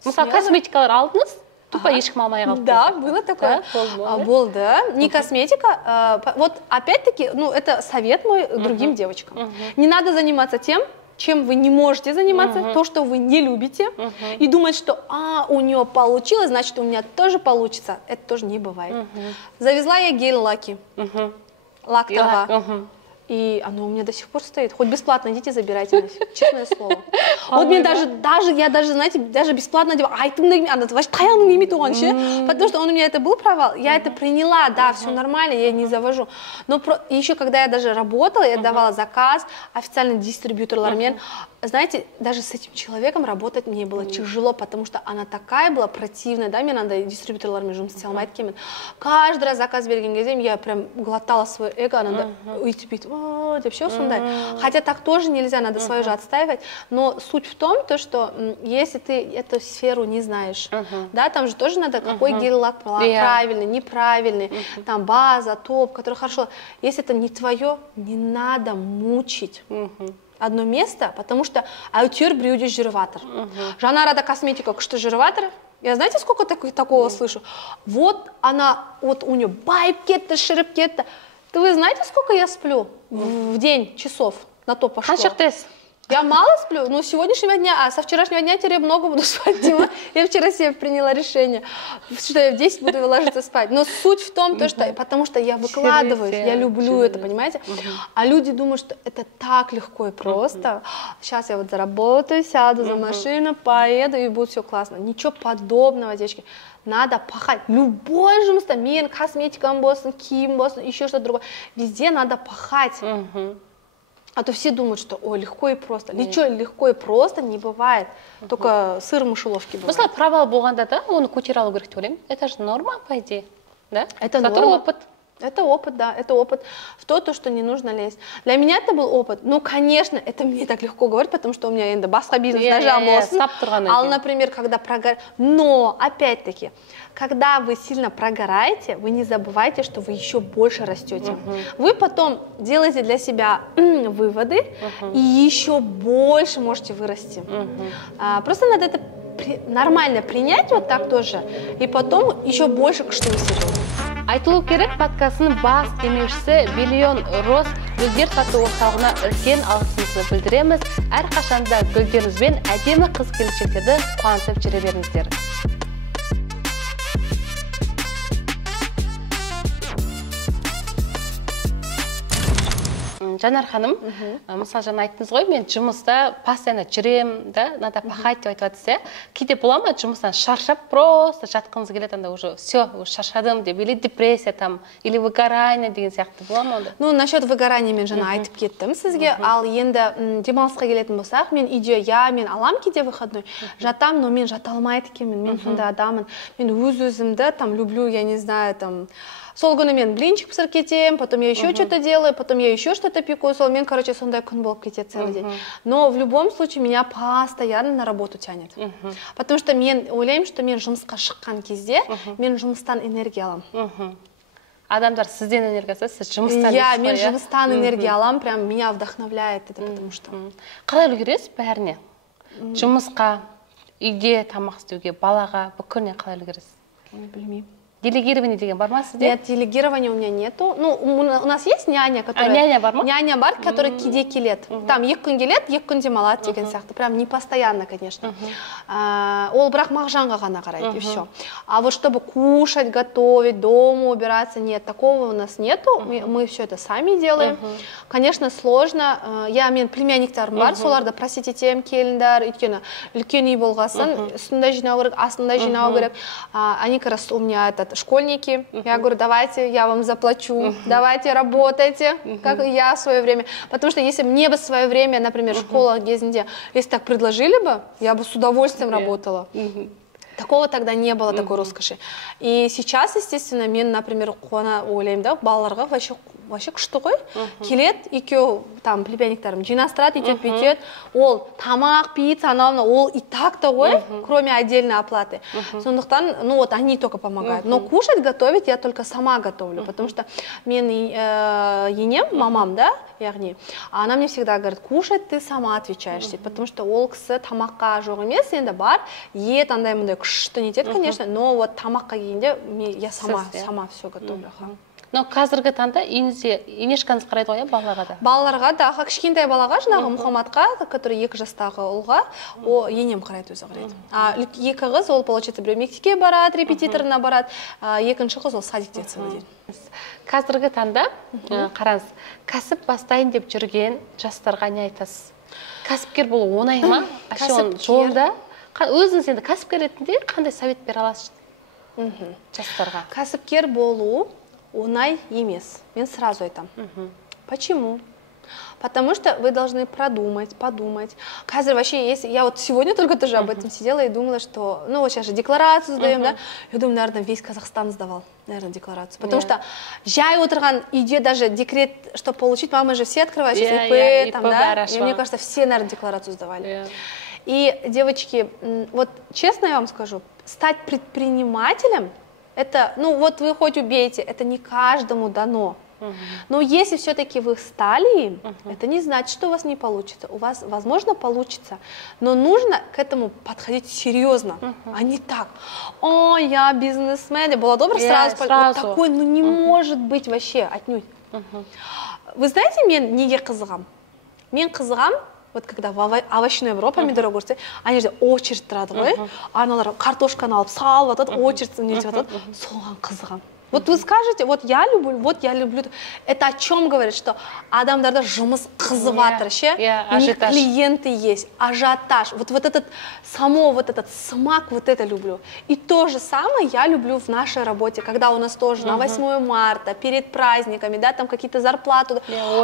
Мысалы, косметикалар алдыңыз, тупо ешкім алмай қалды. Да, было такое. Болды. Не косметика. Вот опять-таки, ну, это совет мой другим девочкам. Не надо заниматься тем, чем вы не можете заниматься, то, что вы не любите, и думать, что у нее получилось, значит, у меня тоже получится. Это тоже не бывает. Завезла я гель-лаки, лак-трава. И оно у меня до сих пор стоит. Хоть бесплатно идите, забирайте, честное слово. Вот мне я даже, знаете, даже бесплатно делала, потому что у меня это был провал, я это приняла, да, все нормально, я не завожу. Но еще когда я даже работала, я давала заказ официально дистрибьюторлармен, знаете, даже с этим человеком работать мне было тяжело, потому что она такая была противная, да, мне надо дистрибьюторлармен жұмыс істей алмайды екенмін. Каждый раз заказ берген кезде я прям глотала свое эго, надо уйти, деп все сондай. Хотя так тоже нельзя, надо свое же отстаивать. Но суть в том, что если ты эту сферу не знаешь, да, там же тоже надо, какой гель-лак правильный, неправильный, там база, топ, который хорошо. Если это не твое, не надо мучить одно место, потому что әйтеуір біреуде жүріп жатыр. Жанарада косметика күшті жүріп жатыр. Я знаете, сколько такого слышу? Вот она, вот у нее байып кетті, шіріп кетті. Вы знаете, сколько я сплю в день, часов на то пошло? Я мало сплю, но с сегодняшнего дня, а со вчерашнего дня теперь много буду спать, Дима. Я вчера себе приняла решение, что я в 10 буду ложиться спать. Но суть в том, что, потому что я выкладываюсь, я люблю это, понимаете? А люди думают, что это так легко и просто. Сейчас я вот заработаю, сяду за машину, поеду, и будет все классно. Ничего подобного, девочки. Надо пахать. Любой жұмыста, мен косметикам болсын, киім болсын, еще что-то другое. Везде надо пахать. А то все думают, что легко и просто. Ничего легко и просто не бывает. Только сыр в мышеловке бывает. Мысалы, провал болғанда да, оны көтере алу керек деп ойлаймын. Это же норма, по идее. Да? Это норма. Опыт. Это опыт, да, это опыт в то, что не нужно лезть. Для меня это был опыт. Ну, конечно, это мне так легко говорить, потому что у меня енді басқа бизнес нажал болсын. Например, когда прогораете. Но, опять-таки, когда вы сильно прогораете, вы не забывайте, что вы еще больше растете. Вы потом делаете для себя выводы и еще больше можете вырасти. Просто надо это нормально принять вот так тоже, и потом еще больше күшті өседі. Айтылу керек, подкастының бас демеушісі Биллион Роз гүлдер сату орталығына үлкен алғысымызды білдіреміз. Әрқашанда гүлдеріңізбен әдемі қыз-келіншектерді қуантып жүре беріңіздер. Жанар ханым, мысалы жаңа айттыңыз ғой, мен жұмыста постоянно жүрем, да, надо пахать деп айтып жатсыз, кейде бола ма жұмыстан шаршап, просто жатқыңыз келеді, анда уже все, шаршадым деп, или депрессия там, или выгорание деген сияқты бола ма онда? Ну, насчет выгорания мен жаңа айтып кеттім сізге, ал енді демалысқа келетін болсақ, мен үйде, мен алам кейде выходной, жатам, но мен жата алмайды екенмін, мен сондай адаммын, мен өз-өзімді там люблю, я не знаю, там, сол күні мен блинчик пісіріп кетем, потом я еще что-то делаю, потом я еще что-то пеку, сол мен, короче, сондай күн болып кетеді целый день. Но в любом случае меня постоянно на работу тянет. Потому что мен ойлаймын, что мен жұмысқа шыққан кезде, мен жұмыстан энергия алам. Адамдар сізден энергия алса, сіз жұмыстан. Мен жұмыстан энергия алам, прям меня вдохновляет это, потому что. Қалай үлгересіз бәріне? Жұмысқа, үйде тамақ істеуге, балаға, бүкіліне қалай үлгересіз? Білмеймін. Делегирование деген бар ма сізде? Нет, делегирования у меня нету. Ну, у нас есть няня, которая... няня бар ма? Няня бар, которая кейде келеді. Там 2 күн келеді, 2 күн демалады деген сияқты. Прям не постоянно, конечно. Ол бірақ мағжанға ғана қарайды, и все. А вот чтобы кушать, готовить, дома убираться, нет, такого у нас нету. Мы все это сами делаем. Конечно, сложно. Мен племянниктарым бар, соларды просить етем, келіңдер, өйткені үлкен үй болғасын, үстінде жинау керек, астында жинау керек. Они как раз у меня школьники, я говорю, давайте я вам заплачу, давайте работайте, как я в свое время. Потому что если мне бы в свое время, например, школа кезінде, если так предложили бы, я бы с удовольствием работала. Такого тогда не было, такой роскоши. И сейчас, естественно, мен, например, қуана ойлаймын да, балаларға вообще күшті ғой. Келеді, екеу там племянниктарым жинастырады, үйтеді, бүйтеді. Ол тамақ, пицца, анау, ол и так-то ғой, кроме отдельной оплаты. Сондықтан, ну вот они только помогают. Но кушать, готовить я только сама готовлю, потому что мен енем, мамам, да, яғни, она мне всегда говорит, кушать ты сама отвечаешь, потому что ол кісі тамаққа жоқ емес, енді бар, ет андай мындай күшті нетеді, конечно, но вот тамаққа келгенде я сама все готовлю. Но қазіргі таңда үйіңізде енешкаңыз қарайды ғой, балаларға да? Балаларға да, кішкентай балаға, жаңағы Мұхаммадқа, который 2 жастағы ұлға, енем қарайды, өзі қарайды. 2 қыз, ол, получается, біреу мектепке барады, репетиторына барады, 2-ші қыз ол садикте целый день. Қазіргі таңда, қараңыз, кәсіп бастайын деп жүрген жастарға не айтасыз? Кәсіпкер болу оңай ма? Жолда? Өзіңіз енді кәсіпкер ретінде қандай совет бере аласыз жастарға? Кәсіпкер болу оңай емес. Мен сразу айтам. Почему? Потому что вы должны подумать. Казір вообще, если я вот сегодня только тоже об этом сидела и думала, что, ну вот сейчас же декларацию сдаем, да? Я думаю, наверное, весь Казахстан сдавал, наверное, декларацию. Потому что жай отырған үйде даже декрет, чтобы получить, мамы же все открывают, сейчас ИП, там, да? И мне кажется, все, наверное, декларацию сдавали. И, девочки, вот честно я вам скажу, стать предпринимателем, это, ну вот вы хоть убейте, это не каждому дано. Но если все-таки вы стали им, это не значит, что у вас не получится. У вас, возможно, получится, но нужно к этому подходить серьезно, а не так. О, я бизнесмен, была добра, сразу. Вот такой, ну не может быть вообще, отнюдь. Вы знаете, мен неге қызығам? Мен қызығам, вот когда в овощной Европе помидоры көрсе, они же очередь тұрады ғой, аналар картошканы алып салып атады, очередь нетіп атады, соған қызығам. Вот вы скажете, вот я люблю. Это о чем говорит, что адамдарда жұмыс қызып жатыр, ше? У них клиенты есть, ажиотаж. Вот этот смак, вот это люблю. И то же самое я люблю в нашей работе, когда у нас тоже на 8 марта, перед праздниками, да, там какие-то зарплаты,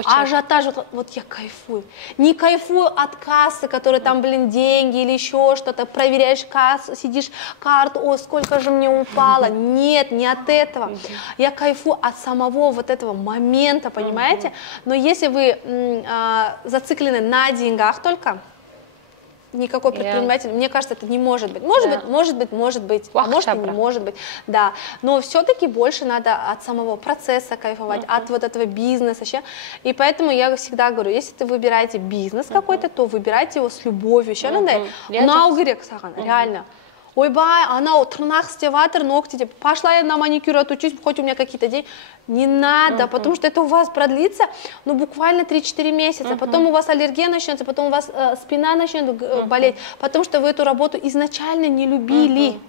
ажиотаж, вот я кайфую. Не кайфую от кассы, которые там, деньги или еще что-то, проверяешь кассу, сидишь, карту, о, сколько же мне упало. Нет, не от этого. Я кайфую от самого вот этого момента, понимаете? Но если вы зациклены на деньгах только, никакой предприниматель, мне кажется, это не может быть. Может быть, а может и не может быть. Да. Но все-таки больше надо от самого процесса кайфовать, от вот этого бизнеса. И поэтому я всегда говорю, если ты выбираете бизнес какой-то, то выбирайте его с любовью. Реально. Ойбай, она тырнақ істеп жатыр, ногти деп, пошла я на маникюр отучусь, хоть у меня какие-то деньги. Не надо, потому что это у вас продлится, ну, буквально 3-4 месяца, потом у вас аллергия начнется, потом у вас спина начнет болеть, потому что вы эту работу изначально не любили.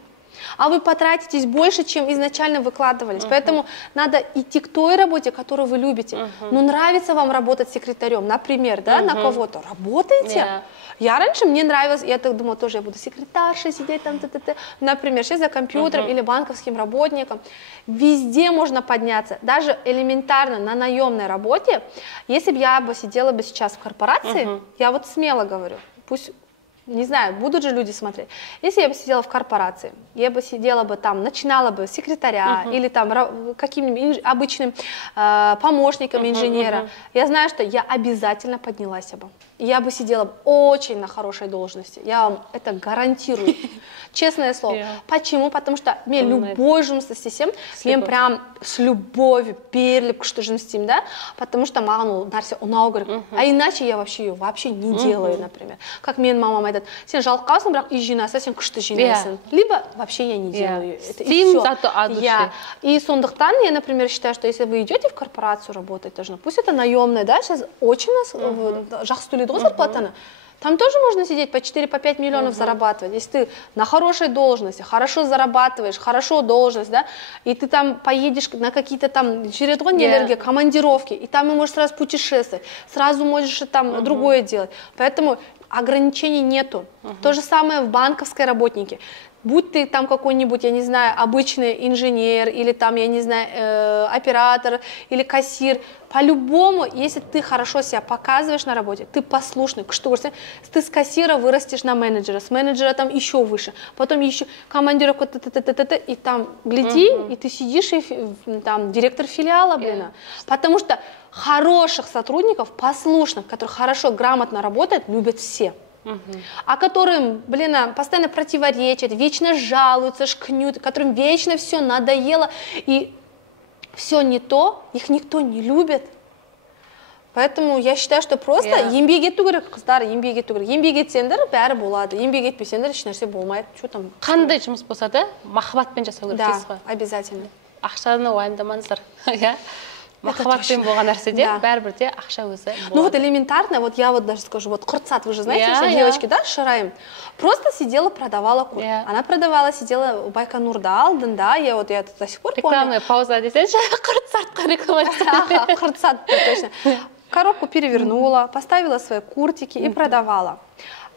А вы потратитесь больше, чем изначально выкладывались. Поэтому надо идти к той работе, которую вы любите. Ну, нравится вам работать секретарем, например, да, на кого-то. Работаете. Я раньше, мне нравилось, я так думала, тоже я буду секретаршей сидеть там, например, сейчас за компьютером или банковским работником. Везде можно подняться, даже элементарно на наемной работе. Если бы я сидела бы сейчас в корпорации, я вот смело говорю, пусть... Не знаю, будут же люди смотреть. Если я бы сидела в корпорации, я бы сидела бы там, начинала бы секретаря или там каким-нибудь обычным помощником инженера, я знаю, что я обязательно поднялась бы. Я бы сидела очень на хорошей должности. Я вам это гарантирую. Честное слово. Почему? Потому что мне любой жұмыс істесем, мен прям с любовью переліп күшті жұмыс істеймін, да? Потому что маған ол нәрсе ұнау керек. А иначе я вообще ее не делаю, например. Как менің мамам айтады, сен жалыққансың, бірақ үй жинаса, сен күшті жинайсың. Либо вообще я не делаю. Стим зато от души. И сондықтан я, например, считаю, что если вы идете в корпорацию работать, тоже, пусть это наемная, да, сейчас очень жақсы төлейді ғой зарплатаны. Там тоже можно сидеть по 4-5 миллионов зарабатывать. Если ты на хорошей должности, хорошо зарабатываешь, хорошо должность, да, и ты там поедешь на какие-то там командировки, и там можешь сразу путешествовать, сразу можешь там другое делать. Поэтому ограничений нету. То же самое в банковской работнике. Будь ты там какой-нибудь, я не знаю, обычный инженер, или там, я не знаю, оператор, или кассир, по-любому, если ты хорошо себя показываешь на работе, ты послушный, что ты с кассира вырастешь на менеджера, с менеджера там еще выше, потом еще командировку, и там гляди, и ты сидишь, и там директор филиала, потому что хороших сотрудников, послушных, которые хорошо, грамотно работают, любят все. А которым, постоянно противоречат, вечно жалуются, шкнют, которым вечно все надоело, и все не то, их никто не любит. Поэтому я считаю, что просто еңбек ету керек, қыздар, еңбек ету керек. Еңбек етсеңдер, бәрі болады. Еңбек етпесеңдер, ешнәрсе болмайды. Что там? Қандай жұмыс болса да, махаббатпен жасау керек дейсіз ғой? Да, обязательно. Ақшаны уайымдамаңыздар. Махаббатпен болған нәрседе бәрібір де ақша өзі болады. Ну вот элементарно, вот я вот даже скажу, вот Курцат, вы же знаете, все девочки, да, Шараим, просто сидела, продавала курс. Она продавала, сидела у Байконурда алдында, я до сих пор помню. Рекламная пауза десеңші, Курцатқа реклама. Курцат, точно. Коробку перевернула, поставила свои куртики и продавала.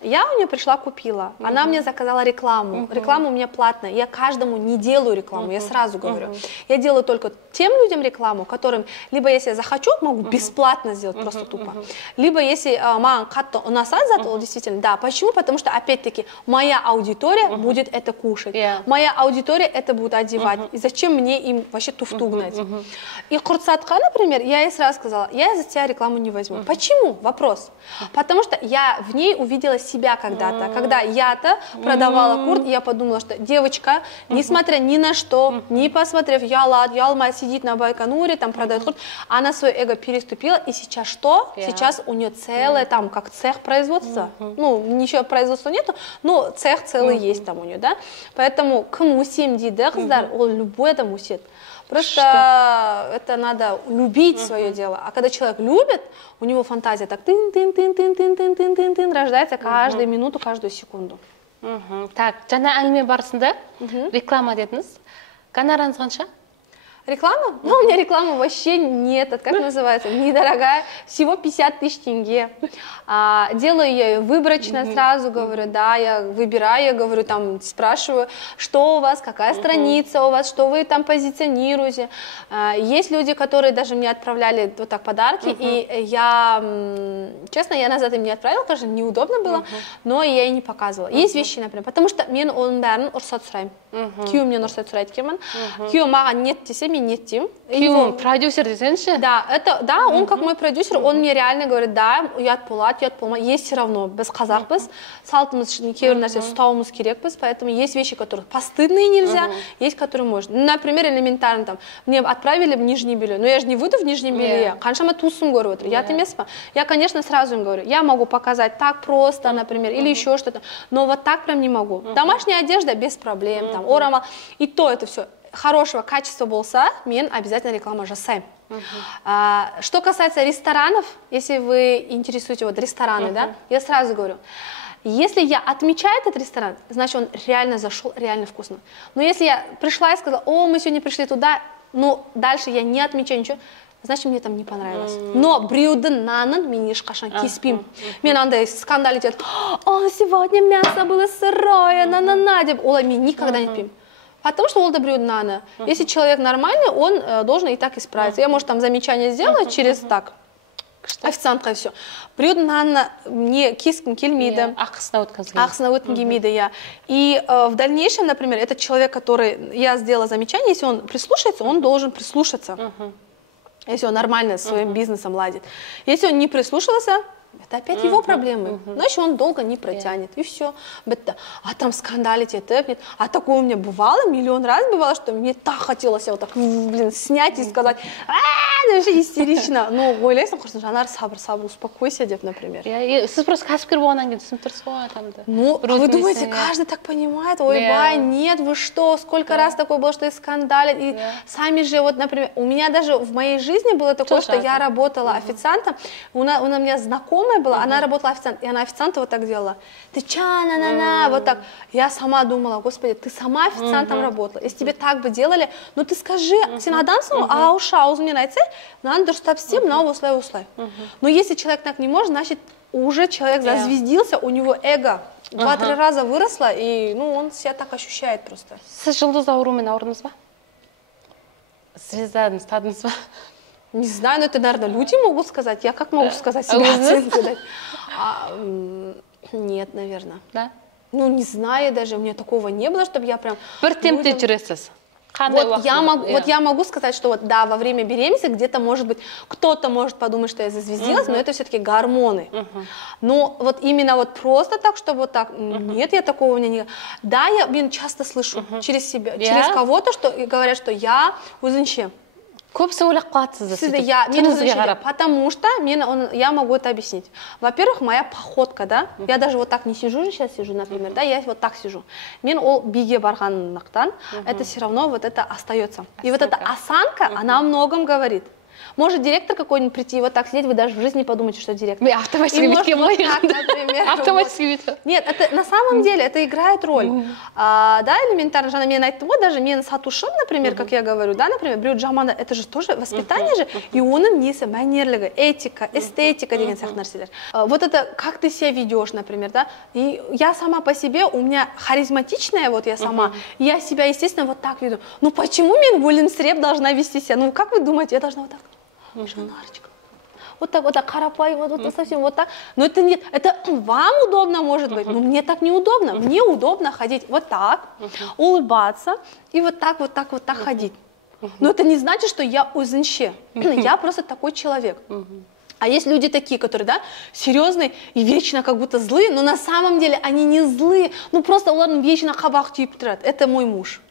Я у нее пришла, купила. Она мне заказала рекламу. Реклама у меня платная. Я каждому не делаю рекламу, я сразу говорю. Я делаю только тем людям рекламу, которым, либо если я захочу, могу бесплатно сделать, просто тупо. Либо если маған қатты ұнаса зат, ол действительно, да. Почему? Потому что, опять-таки, моя аудитория будет это кушать. Моя аудитория это будет одевать. И зачем мне им вообще туфту гнать? И Курцатқа, например, я ей сразу сказала, я за тебя рекламу не возьму. Почему? Вопрос. Потому что я в ней увидела себя когда-то. Когда я-то продавала курт, я подумала, что девочка, несмотря ни на что, не посмотрев, ялма сидит на Байконуре, там продает курт, она свое эго переступила, и сейчас что? Сейчас у нее целое, там, как цех производства. Ну, ничего производства нету, но цех целый есть там у нее, да? Поэтому кім өсем дейді, қыздар, ол любой адам өсет. Просто это надо любить свое дело. А когда человек любит, у него фантазия так тын-тын-тын-тын-тын-тын-тын-тын рождается каждую минуту, каждую секунду. Так, жаңа әңгіме барысында реклама дедіңіз. Гонорарыңыз қанша? Реклама? Ну, у меня рекламы вообще нет, это как называется, недорогая, всего 50 тысяч тенге. Делаю я ее выборочно, сразу говорю, да, я выбираю, я говорю, там, спрашиваю, что у вас, какая страница у вас, что вы там позиционируете. Есть люди, которые даже мне отправляли вот так подарки, и я, честно, я назад им не отправила, потому что неудобно было, но я и не показывала. Есть вещи, например, потому что мен оның бәрін ұрсат сұраймын. күйеуімнен рұқсат сұрайды екенмін. Күйеуім маған нет десе, мен нет деймін. Күйеуім продюсер десеңші? Да, он как мой продюсер, он мне реально говорит, да, ұят болады, ұят болмайды. Есть все равно, біз қазақпыз, салтымыз кейбір нәрсе ұстауымыз керекпіз, поэтому есть вещи, которые постыдные нельзя, есть, которые можно. Например, элементарно там, мне отправили в нижнее белье, но я же не выйду в нижнем белье, қаншама туысым көріп отыр, ұят емес па? Я, конечно, сразу им говорю, я могу показать так просто, например, или еще что-то, но вот так прям не могу. Домашняя одежда без проблем, там, орамал, и то это все хорошего качества болса, мен обязательно реклама жасаймын. Что касается ресторанов, если вы интересуете вот рестораны, да, я сразу говорю, если я отмечаю этот ресторан, значит он реально зашел, реально вкусно. Но если я пришла и сказала, о, мы сегодня пришли туда, но дальше я не отмечаю ничего, значит мне там не понравилось. Но біреудің нанын мен ешқашан кеспеймін. Мен андай скандалить етіп, о, сегодня мясо было сырое, на-на-на, деп, олай мен никогда не етпеймін. Потому что ол да біреудің наны. Если человек нормальный, он должен и так исправиться. Я, может, там замечание сделать через так. Официантқа все. Біреудің наны не кескім келмейді. Ақысына өткім келмейді, я. И в дальнейшем, например, этот человек, который я сделала замечание, если он прислушается, он должен прислушаться. Если он нормально своим бизнесом ладит. Если он не прислушался, это опять его проблемы. Значит, он долго не протянет. И все. А там скандалить это нет. А такое у меня бывало, миллион раз бывало, что мне так хотелось вот так, блин, снять и сказать, даже истерично. Но ойлайсың, құрсын, Жанар, сабыр, успокойся, деп, например. Сіз просто кәсіпкер болғаннан кейін түсініп тұрсыз ғой адамды. Ну, вы думаете, каждый так понимает? Ой, бай, нет, вы что? Сколько раз такое было, что и скандалит. И сами же, вот, например, у меня даже в моей жизни было такое, что я работала официантом, у меня знакомая была, она работала официантом, и она официанта вот так делала. Ты ча, на-на-на, вот так. Я сама думала, господи, ты сама официантом работала. Если тебе так бы делали, ну ты скажи, сен адамсың, аузымен айтсай, мынаны дұрыстап істе, мынау осылай. Но если человек так не может, значит, уже человек зазвездился, у него эго 2-3 раза выросло, и ну, он себя так ощущает просто. Сіз жұлдыз ауруымен ауырдыңыз ба? Звезданы стадыңыз ба? Не знаю, но это, наверное, люди могут сказать. Я как могу сказать себе оценку дать? Нет, наверное. Да? Ну, не знаю даже, у меня такого не было, чтобы я прям... Бір темпте жүресіз. Вот я могу сказать, что вот, да, во время беременности где-то, может быть, кто-то может подумать, что я зазвездилась, но это все-таки гормоны. Но вот именно вот просто так, чтобы вот так, нет, я такого у меня не... Да, я часто слышу через себя, через кого-то, что говорят, что я өзінше. Көбісі ойлап қалатсыз. Потому что я могу это объяснить. Во-первых, моя походка, да, я даже вот так не сижу, сейчас сижу, например, да, я вот так сижу. Мен ол биге барғандықтан, это все равно вот это остается. И вот эта осанка, она о многом говорит. Может директор какой-нибудь прийти и вот так сидеть, вы даже в жизни не подумаете, что директор. Автоматически. Нет, это на самом деле это играет роль. Да, элементарно, Жанна, мен айтты ғой, даже мен сатушым, например, как я говорю, да, например, біреу жаманда, это же тоже воспитание же, и оның несі, мәнерлігі, этика, эстетика деген сияқты нәрселер. Вот это, как ты себя ведешь, например, да, и я сама по себе, у меня харизматичная, вот я сама, я себя, естественно, вот так веду. Ну почему мен Өлімсіреп должна вести себя? Ну как вы думаете, я должна вот так? Жанарочка. Вот так, карапай, вот совсем вот так. Но это нет, это вам удобно может быть, но мне так неудобно. Мне удобно ходить вот так, улыбаться и вот так ходить. Но это не значит, что я өзінше. Я просто такой человек. А есть люди такие, которые, да, серьезные и вечно как будто злые, но на самом деле они не злые, ну просто олардың вечно қабақ түйіп тұрады. Это мой муж.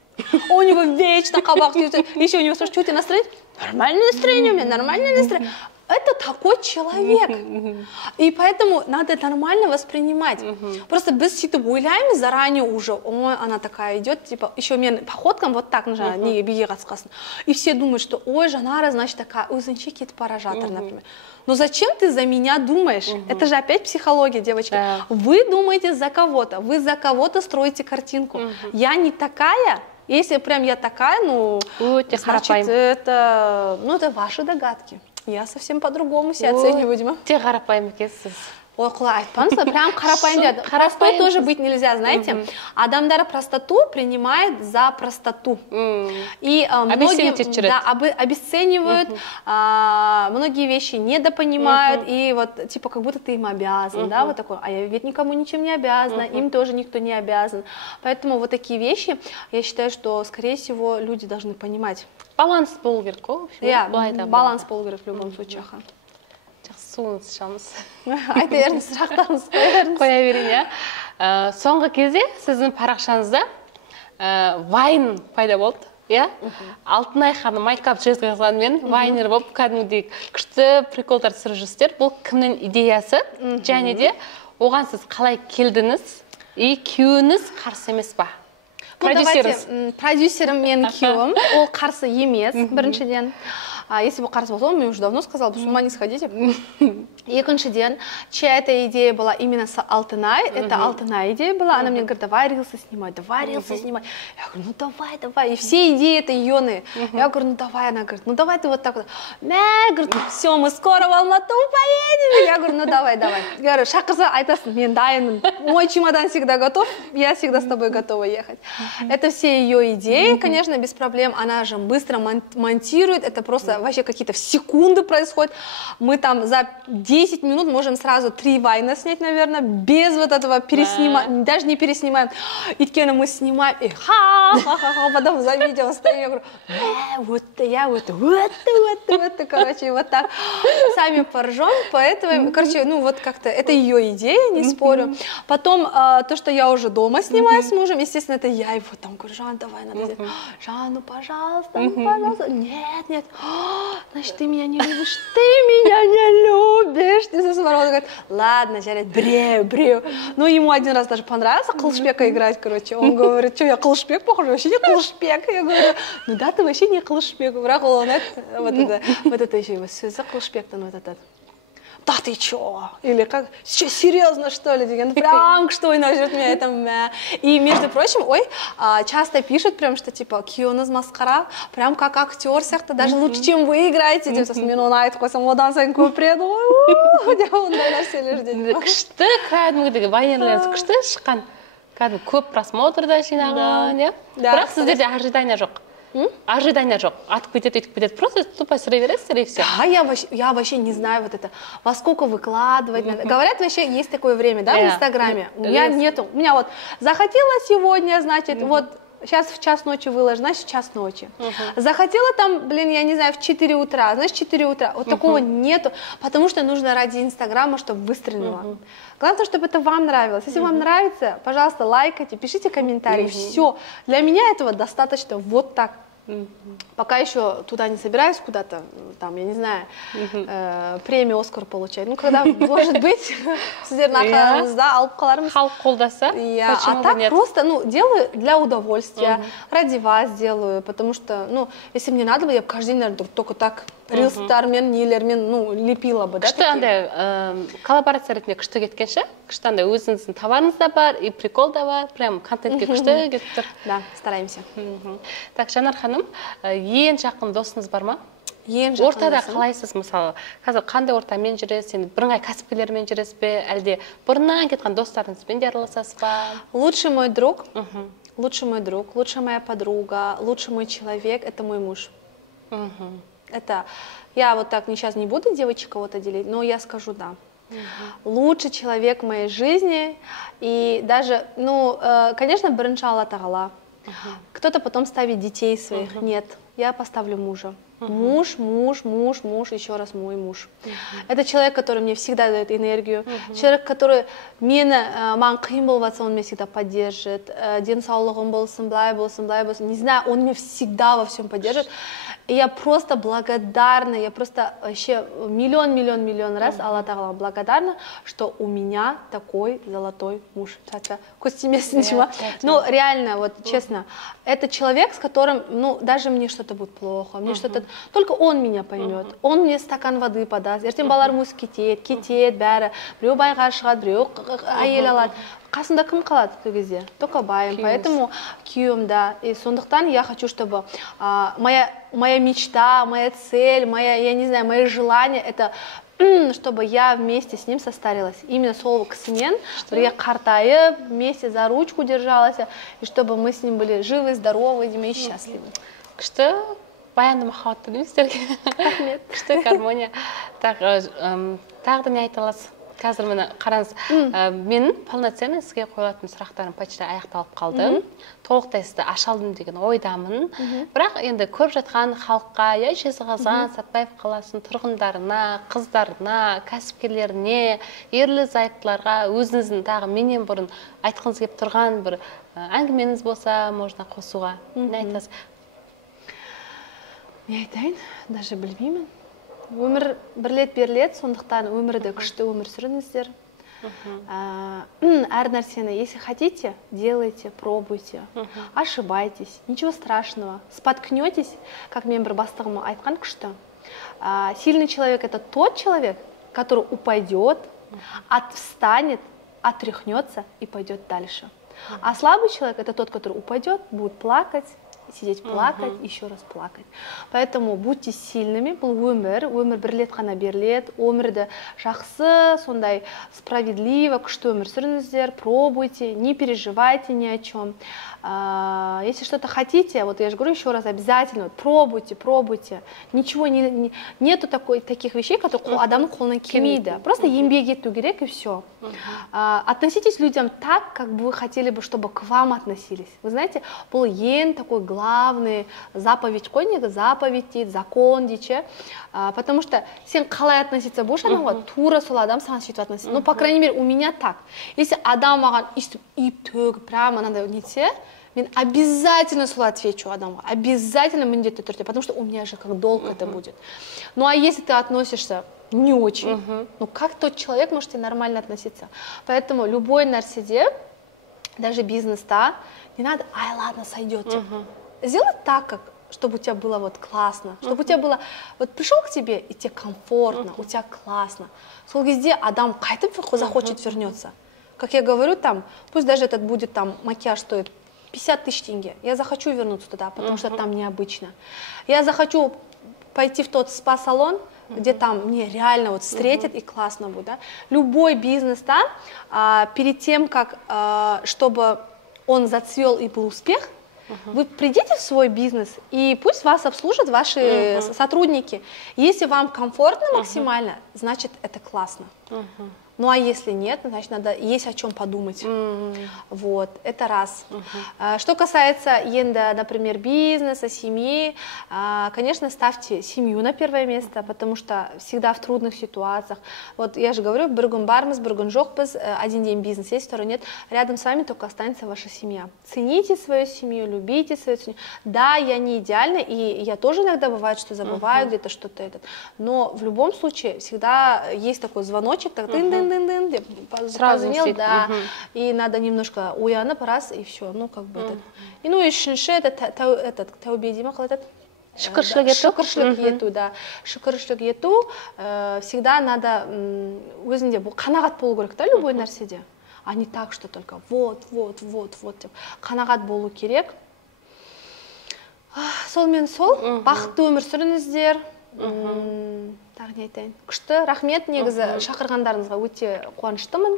У него вечно қабақ түйіп тұрады. Еще у него спрашивают, что у тебя настроение? Нормальное настроение у меня, нормальное настроение. Это такой человек. И поэтому надо нормально воспринимать. Просто без сөйтіп ойлаймыз заранее уже, ой, она такая идет, типа, еще мен походкам вот так, не биге қатысқасын. И все думают, что, ой, Жанара, значит, такая, өзінше кетіп бара жатыр, например. Но зачем ты за меня думаешь? Это же опять психология, девочки. Вы думаете за кого-то, вы за кого-то строите картинку. Я не такая. Если прям я такая, ну, значит, это ваши догадки. Я совсем по-другому себя оцениваю, Дима. Те қарапайым екенсіз. Ой, құлай айтпаңыз, прям қарапайым деді. Простой тоже быть нельзя, знаете. Адамдар простоту принимает за простоту. И многие да, обесценивают, многие вещи недопонимают, и вот типа как будто ты им обязан, да, вот такой, а я ведь никому ничем не обязана, им тоже никто не обязан. Поэтому вот такие вещи, я считаю, что, скорее всего, люди должны понимать. Баланс болу керек қой. Иә, баланс болу керек в любом случае. Суыңыз ішамыз. Айта беріңіз, сұрақтарыңыз қоя берейін, иә. Соңғы кезде сіздің парақшаңызда вайн пайда болды, иә? Алтынай ханым майкап жазғанмен вайнер болып кәдімгідей күшті приколдар түсіріп жүрсіздер. Бұл кімнің идеясы? Және де оған сіз қалай келдіңіз? И күйеуіңіз қарсы емес па? Продюсерім менің күйеуім, ол қарсы емес, біріншіден. Если бы қарсы болса, он мне уже давно сказал, с ума не сходите. Екіншіден, чья эта идея была именно с Алтынай, это Алтынай идея была, она мне говорит, давай рилсы снимать, давай рилсы снимать. Я говорю, ну давай, давай. И все идеи это Йоны. Я говорю, ну давай, она говорит, ну давай ты вот так вот. Говорит, все, мы скоро в Алмату поедем. Я говорю, ну давай, давай. Я говорю, шақырса айтасың, мен дайынмын. Мой чемодан всегда готов, я всегда с тобой готова ехать. Это все ее идеи, конечно, без проблем. Она же быстро монтирует, это просто вообще какие-то в секунды происходит. Мы там за 10 минут можем сразу 3 вайна снять, наверное, без вот этого переснимания, даже не переснимаем. Иткена мы снимаем, и ха-ха-ха, потом за видео стоим, я говорю, вот я, вот, короче, вот так. Сами поржем, поэтому, короче, ну вот как-то, это ее идея, не спорю. Потом, то, что я уже дома снимаю с мужем, естественно, это я его там говорю, Жан, давай, надо сделать. Жан, ну пожалуйста, нет, нет, значит, ты меня не любишь, ты меня не любишь. Он говорит, ладно, жарит, брею. Ну, ему один раз даже понравился Кылышбека играть, короче. Он говорит, что я Кылышбек похож, вообще не Кылышбек. Я говорю, ну да, ты вообще не Кылышбек. Вот это еще его сөзі Кылышбектен вот этот. Да ты чё? Или как? Что, серьезно, что ли? Прям что и нажрет меня это. И, между прочим, часто пишут прям, что типа, күйеуіңіз масқара, прям как актер сияқты, даже лучше, чем вы играете. Мен оны айтып қойсам, одан сайын көпіреді ғой. Деп ондай нәрселер дейді. Күшті кәдімгідегі вайнерлеріңіз күшті шыққан. Кәдімгі көп просмотрда жинаған, иә? Бірақ сіздерде ожидания жоқ. Ожидания жоқ. Атып кетеді, өйтіп кетеді. Просто тупо сұрай бересіздер и все. Да, я вообще не знаю вот это, во сколько выкладывать надо. Говорят, вообще есть такое время, да, в Инстаграме. У меня нету. У меня вот захотела сегодня, значит, вот сейчас в час ночи выложу, значит, в час ночи. Захотела там, блин, я не знаю, в 4 утра, значит, 4 утра. Вот такого нету, потому что нужно ради Инстаграма, чтобы выстрелило. Главное, чтобы это вам нравилось. Если вам нравится, пожалуйста, лайкайте, пишите комментарии. Все. Для меня этого достаточно вот так. Пока еще туда не собираюсь куда-то, там, я не знаю, премию Оскар получать. Ну, когда, может быть, сіздердің арқаңызда алып қалармыз. Халық қолдаса. А так просто, ну, делаю для удовольствия, ради вас делаю, потому что, ну, если мне надо бы, я бы каждый день, наверное, только так рилстармен, нелермен, ну, лепила бы, да? Күшті андай коллаборация ретінде күшті кеткенше, күшті андай өзіңіздің товарыңыз да бар, и прикол да бар, прям контентке күшті кетіп тұр. Да, стараемся. Так, Жанар ханым, ең жақын досыңыз бар ма? Ең жақын ортада қалайсыз, мысалы, қазір қандай ортамен жүресіз, енді бірыңғай кәсіпкерлермен жүресіз бе, әлде бұрыннан кеткен достарыңызбен де араласасыз ба? Лучший мой друг, лучшая моя подруга, лучший мой человек – это мой муж. Это я вот так сейчас не буду девочек кого-то делить, но я скажу да. Лучший человек в моей жизни, и даже, ну, конечно, бірінші Алла Тағала. Кто-то потом ставит детей своих. Нет, я поставлю мужа. Муж, еще раз мой муж. Это человек, который мне всегда дает энергию. Человек, который маған қиын болыватса, он меня всегда поддержит. Денсаулығым болсын, былай болсын. Не знаю, он меня всегда во всем поддержит. И я просто благодарна, я просто вообще миллион раз Алла Тағала благодарна, что у меня такой золотой муж. Ну, реально, вот честно, это человек, с которым, ну, даже мне что-то будет плохо, мне что-то, только он меня поймет, он мне стакан воды подаст, ертең баларымыз кетет, бәрі, біреу байға шығады, біреу әйел алады. Қасында кім қалады сол кезде? Только байым. Поэтому күйеуім, да. И сондықтан я хочу, чтобы моя мечта, моя цель, я не знаю, мои желания, это чтобы я вместе с ним состарилась. Именно сол кісімен бірге қартайып, вместе за ручку держалась, и чтобы мы с ним были живы, здоровы и счастливы. Күшті баянды махаббат тілеймін сіздерге. Рахмет. Күшті гармония. Тағы да не айта аласыз? Қазір мені қараңыз, менің полноценный сізге қойылатын сұрақтарым почти аяқталып қалды. Толықтай сізді аша алдым деген ойдамын. Бірақ енді көріп жатқан халыққа, Жезқазған, Сәтбаев қаласының тұрғындарына, қыздарына, кәсіпкерлеріне, ерлі-зайыптыларға өзіңіздің тағы менен бұрын айтқыңыз келіп тұрған бір әңгімеңіз болса, можно қосуға. Не айтасыз? Не айтайын? Даже білмеймін. Өмір бірлет берлет, сондықтан өмірді күшті өмір сүріңіздер. Әр нәрсені, если хотите, делайте, пробуйте, ошибайтесь, ничего страшного. Споткнетесь, как мен бір бастығыма айтқан күшті. Сильный человек – это тот человек, который упадет, встанет, отряхнется и пойдет дальше. А слабый человек – это тот, который упадет, будет плакать, сидеть плакать, еще раз плакать. Поэтому будьте сильными, бұл өмір бірлет қана берілет, өмірді жақсы, сондай справедливо, күшті өмір сүріңіздер, пробуйте, не переживайте ни о чем. Если что-то хотите, вот я же говорю еще раз, обязательно пробуйте. Ничего нету таких вещей, которые адамның қолынан келмейді. Просто еңбек ету керек и все. Относитесь к людям так, как бы вы хотели бы, чтобы к вам относились. Вы знаете, бұл ең такой главный заповедь қойнегі, заповедь дейді, закон дейді. Потому что сен қалай относиться будешь, адамға тура сол адам саған сөйтіп относится. Ну, по крайней мере, у меня так. Если адам маған иіп төгіп, прямо надо нетсе, мен обязательно солай отвечу адамға, обязательно міндетті түрде, потому что у меня же как долг это будет. Ну, а если ты относишься не очень, ну, как тот человек может нормально относиться? Поэтому любой нәрседе, даже бизнес-то, не надо, ладно, сойдете. Сделай так, чтобы у тебя было вот классно, чтобы у тебя было, вот пришел к тебе, и тебе комфортно, у тебя классно. Сол кезде адам қайтып захочет вернется. Как я говорю, там, пусть даже этот будет там макияж стоит 50 тысяч тенге, я захочу вернуться туда, потому что там необычно. Я захочу пойти в тот спа-салон, где там мне реально вот встретят и классно будет. Да? Любой бизнес, да, перед тем, как, чтобы он зацвел и был успех, вы придите в свой бизнес, и пусть вас обслужат ваши сотрудники. Если вам комфортно максимально, значит, это классно. Ну, а если нет, значит, надо есть о чем подумать. Вот, это раз. Что касается, например, бизнеса, семьи, конечно, ставьте семью на первое место, потому что всегда в трудных ситуациях. Вот я же говорю, біргін бармыз, біргін жоқпыз, один день бизнес есть, второй нет. Рядом с вами только останется ваша семья. Цените свою семью, любите свою семью. Да, я не идеальна, и я тоже иногда бывает, что забываю где-то что-то этот. Но в любом случае всегда есть такой звоночек, так позвонил, да, и надо немножко уянып раз, и все, ну как бы этот. И ну үшінші этот тәубе деймін, қалай этот? Шүкіршілік ету, да. Шүкіршілік ету, всегда надо өзінде бұл қанағат болу керек, да, любой нәрседе. А не так, что только вот, деп. Қанағат болу керек. Сол, бақытты өмір сүріңіздер. Тағы не айтайын? Күшті, рахмет, негізі шақырғандарыңызға өте қуаныштымын,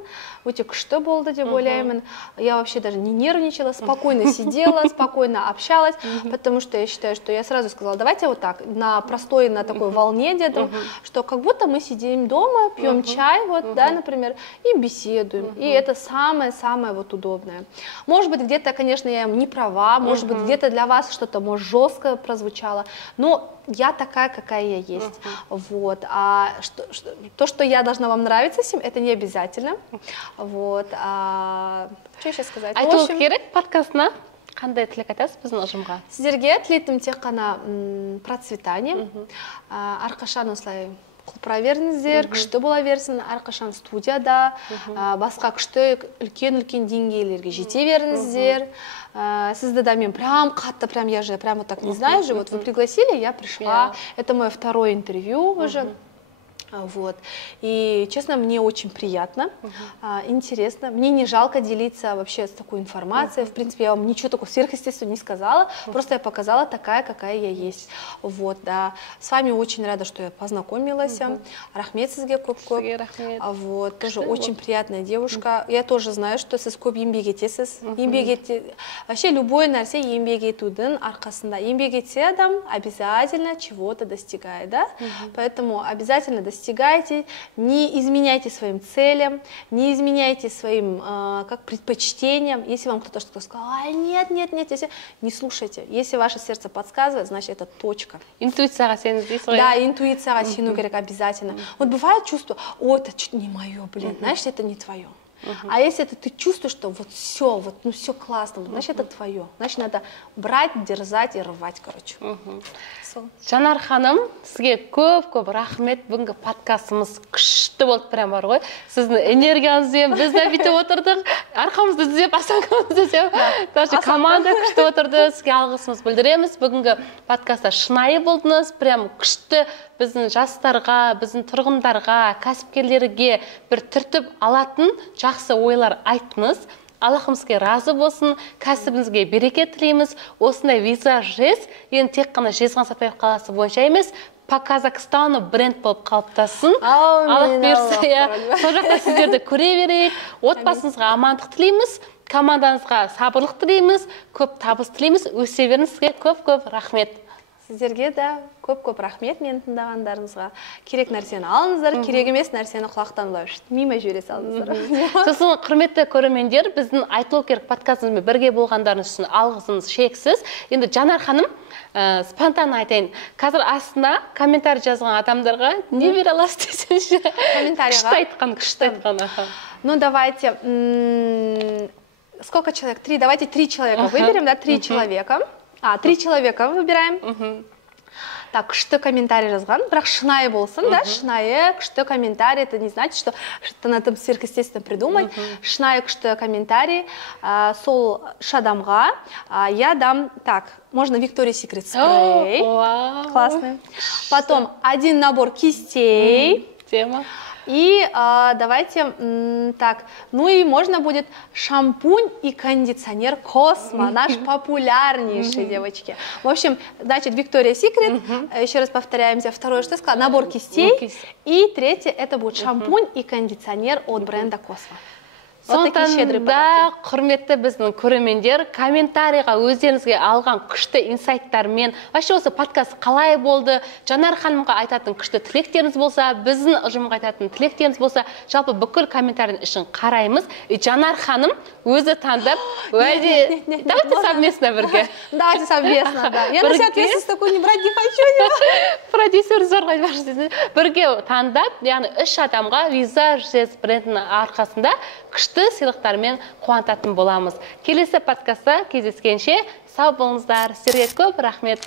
өте күшті болды деп ойлаймын. Я вообще даже не нервничала, спокойно сидела, спокойно общалась, потому что я считаю, что я сразу сказала, давайте вот так, на простой, на такой волне где-то, что как будто мы сидим дома, пьем чай, вот, да, например, и беседуем. И это самое-самое вот удобное. Может быть, где-то, конечно, я не права, может быть, где-то для вас что-то, может, жестко прозвучало, но я такая, какая я есть. Вот. А то, что я должна вам нравиться всем, это не обязательно. Вот. Что еще сказать? Айту керек подкастына қандай тілек айтасыз біздің ұжымға? Сіздерге тілейтінім тек қана процветание. Әрқашан осылай құлпыра беріңіздер, күшті бола берсін, әрқашан студияда, басқа күшті үлкен деңгейлерге жете беріңіздер. Сізді да мен прям қатты, я же прям вот так не знаю же, вот вы пригласили, я пришла, это мое второе интервью уже. Вот. И, честно, мне очень приятно, интересно. Мне не жалко делиться вообще с такой информацией. В принципе, я вам ничего такого сверхъестественного не сказала, просто я показала такая, какая я есть. Вот, да. С вами очень рада, что я познакомилась. Рахмет сізге көп-көп. Вот, тоже очень приятная девушка. Я тоже знаю, что сіз көп еңбек етесіз. Вообще, любой нәрсе еңбек етудің арқасында. Еңбек етсе адам обязательно чего-то достигает, да? Поэтому обязательно достигайте, не изменяйте своим целям, не изменяйте своим предпочтениям. Если вам кто-то что-то сказал, нет, не слушайте. Если ваше сердце подсказывает, значит это точка. Интуицияға сену дейсіз ғой? Да, интуицияға сену керек обязательно. Вот бывает чувство, это чуть не мое, блин, значит это не твое. А если это ты чувствуешь, что вот все, ну все классно, значит это твое. Значит надо брать, дерзать и рвать, короче. Жанар ханым, сізге көп рахмет. Бүгінгі подкастымыз күшті болды, прям бар ғой. Сіздің энергияңызбен біз де бүйтіп отырдық. Арқамызды түзеп, асанқамызды түзеп. Даже команда күшті отырды. Сізге алғысымыз білдіреміз. Бүгінгі подкастта шынайы болдыңыз. Прям күшті біздің жастарға, біздің тұрғындарға, кәсіпкерлерге бір түртіп алатын жақсы ойлар айттыңыз. Аллахым сізге разы болсын, кәсібіңізге береке тілейміз. Осындай визажиз, енді тек қана Жезқазған Сәтпаев қаласы бойынша емес, по Казахстану бренд болып қалыптасын. Аллах берсе, сол жақта сіздерді көре берейік. Отбасыңызға амандық тілейміз, командаңызға сабырлық тілейміз, көп табыс тілейміз. Өсе беріңіз, сізге көп рахмет. Сіздерге де көп рахмет мені тыңдағандарыңызға. Керек нәрсені алыңыздар, керек емес нәрсені құлақтан былай мимо жібере салыңыздар. Сосын құрметті көрермендер, біздің айтылу керек подкастымызбен бірге болғандарыңыз үшін алғысымыз шексіз. Енді Жанар ханым, спонтанно айтайын. Қазір астына комментарий жазған адамдарға не бере аласыз десеңізші? Комментарийға. Күшті айтқан. Ну, давайте, сколько человек? Давайте 3 человека выберем, да, 3 человека. 3 человека выбираем. Так, күшті комментарий жазған, бірақ шынайы болсын, да, шынайы күшті комментарий, это не значит, что что-то надо там сверхъестественно придумать. Шынайы күшті комментарий, сол шадамға я дам, так, можно Victoria's Secret спрей, классный. Потом 1 набор кистей. Тема. И давайте, так, ну и можно будет шампунь и кондиционер Космо, наш популярнейший, девочки. В общем, значит, Victoria's Secret, еще раз повторяемся, второе, что я сказала, набор кистей. И третье, это будет шампунь и кондиционер от бренда Космо. Сондықтан да, құрметті біздің көрермендер, комментарийға өздеріңізге алған күшті инсайттармен, вообще осы подкаст қалай болды, Жанар ханымға айтатын күшті тілектеріңіз болса, біздің ұжымға айтатын тілектеріңіз болса, жалпы бүкіл комментарийдің ішін қараймыз. Жанар ханым өзі таңдап, давайте совместно бірге. Давайте совместно, да. Я на себя ответственность такую не брать не хочу. Продюсер зорға баршысыз. Бірге таңдап, яғни 3 адамға визажиз брендінің арқасында күшті сыйлықтармен қуантатын боламыз. Келесі подкастта кездескенше сау болыңыздар. Сіздерге көп рахмет.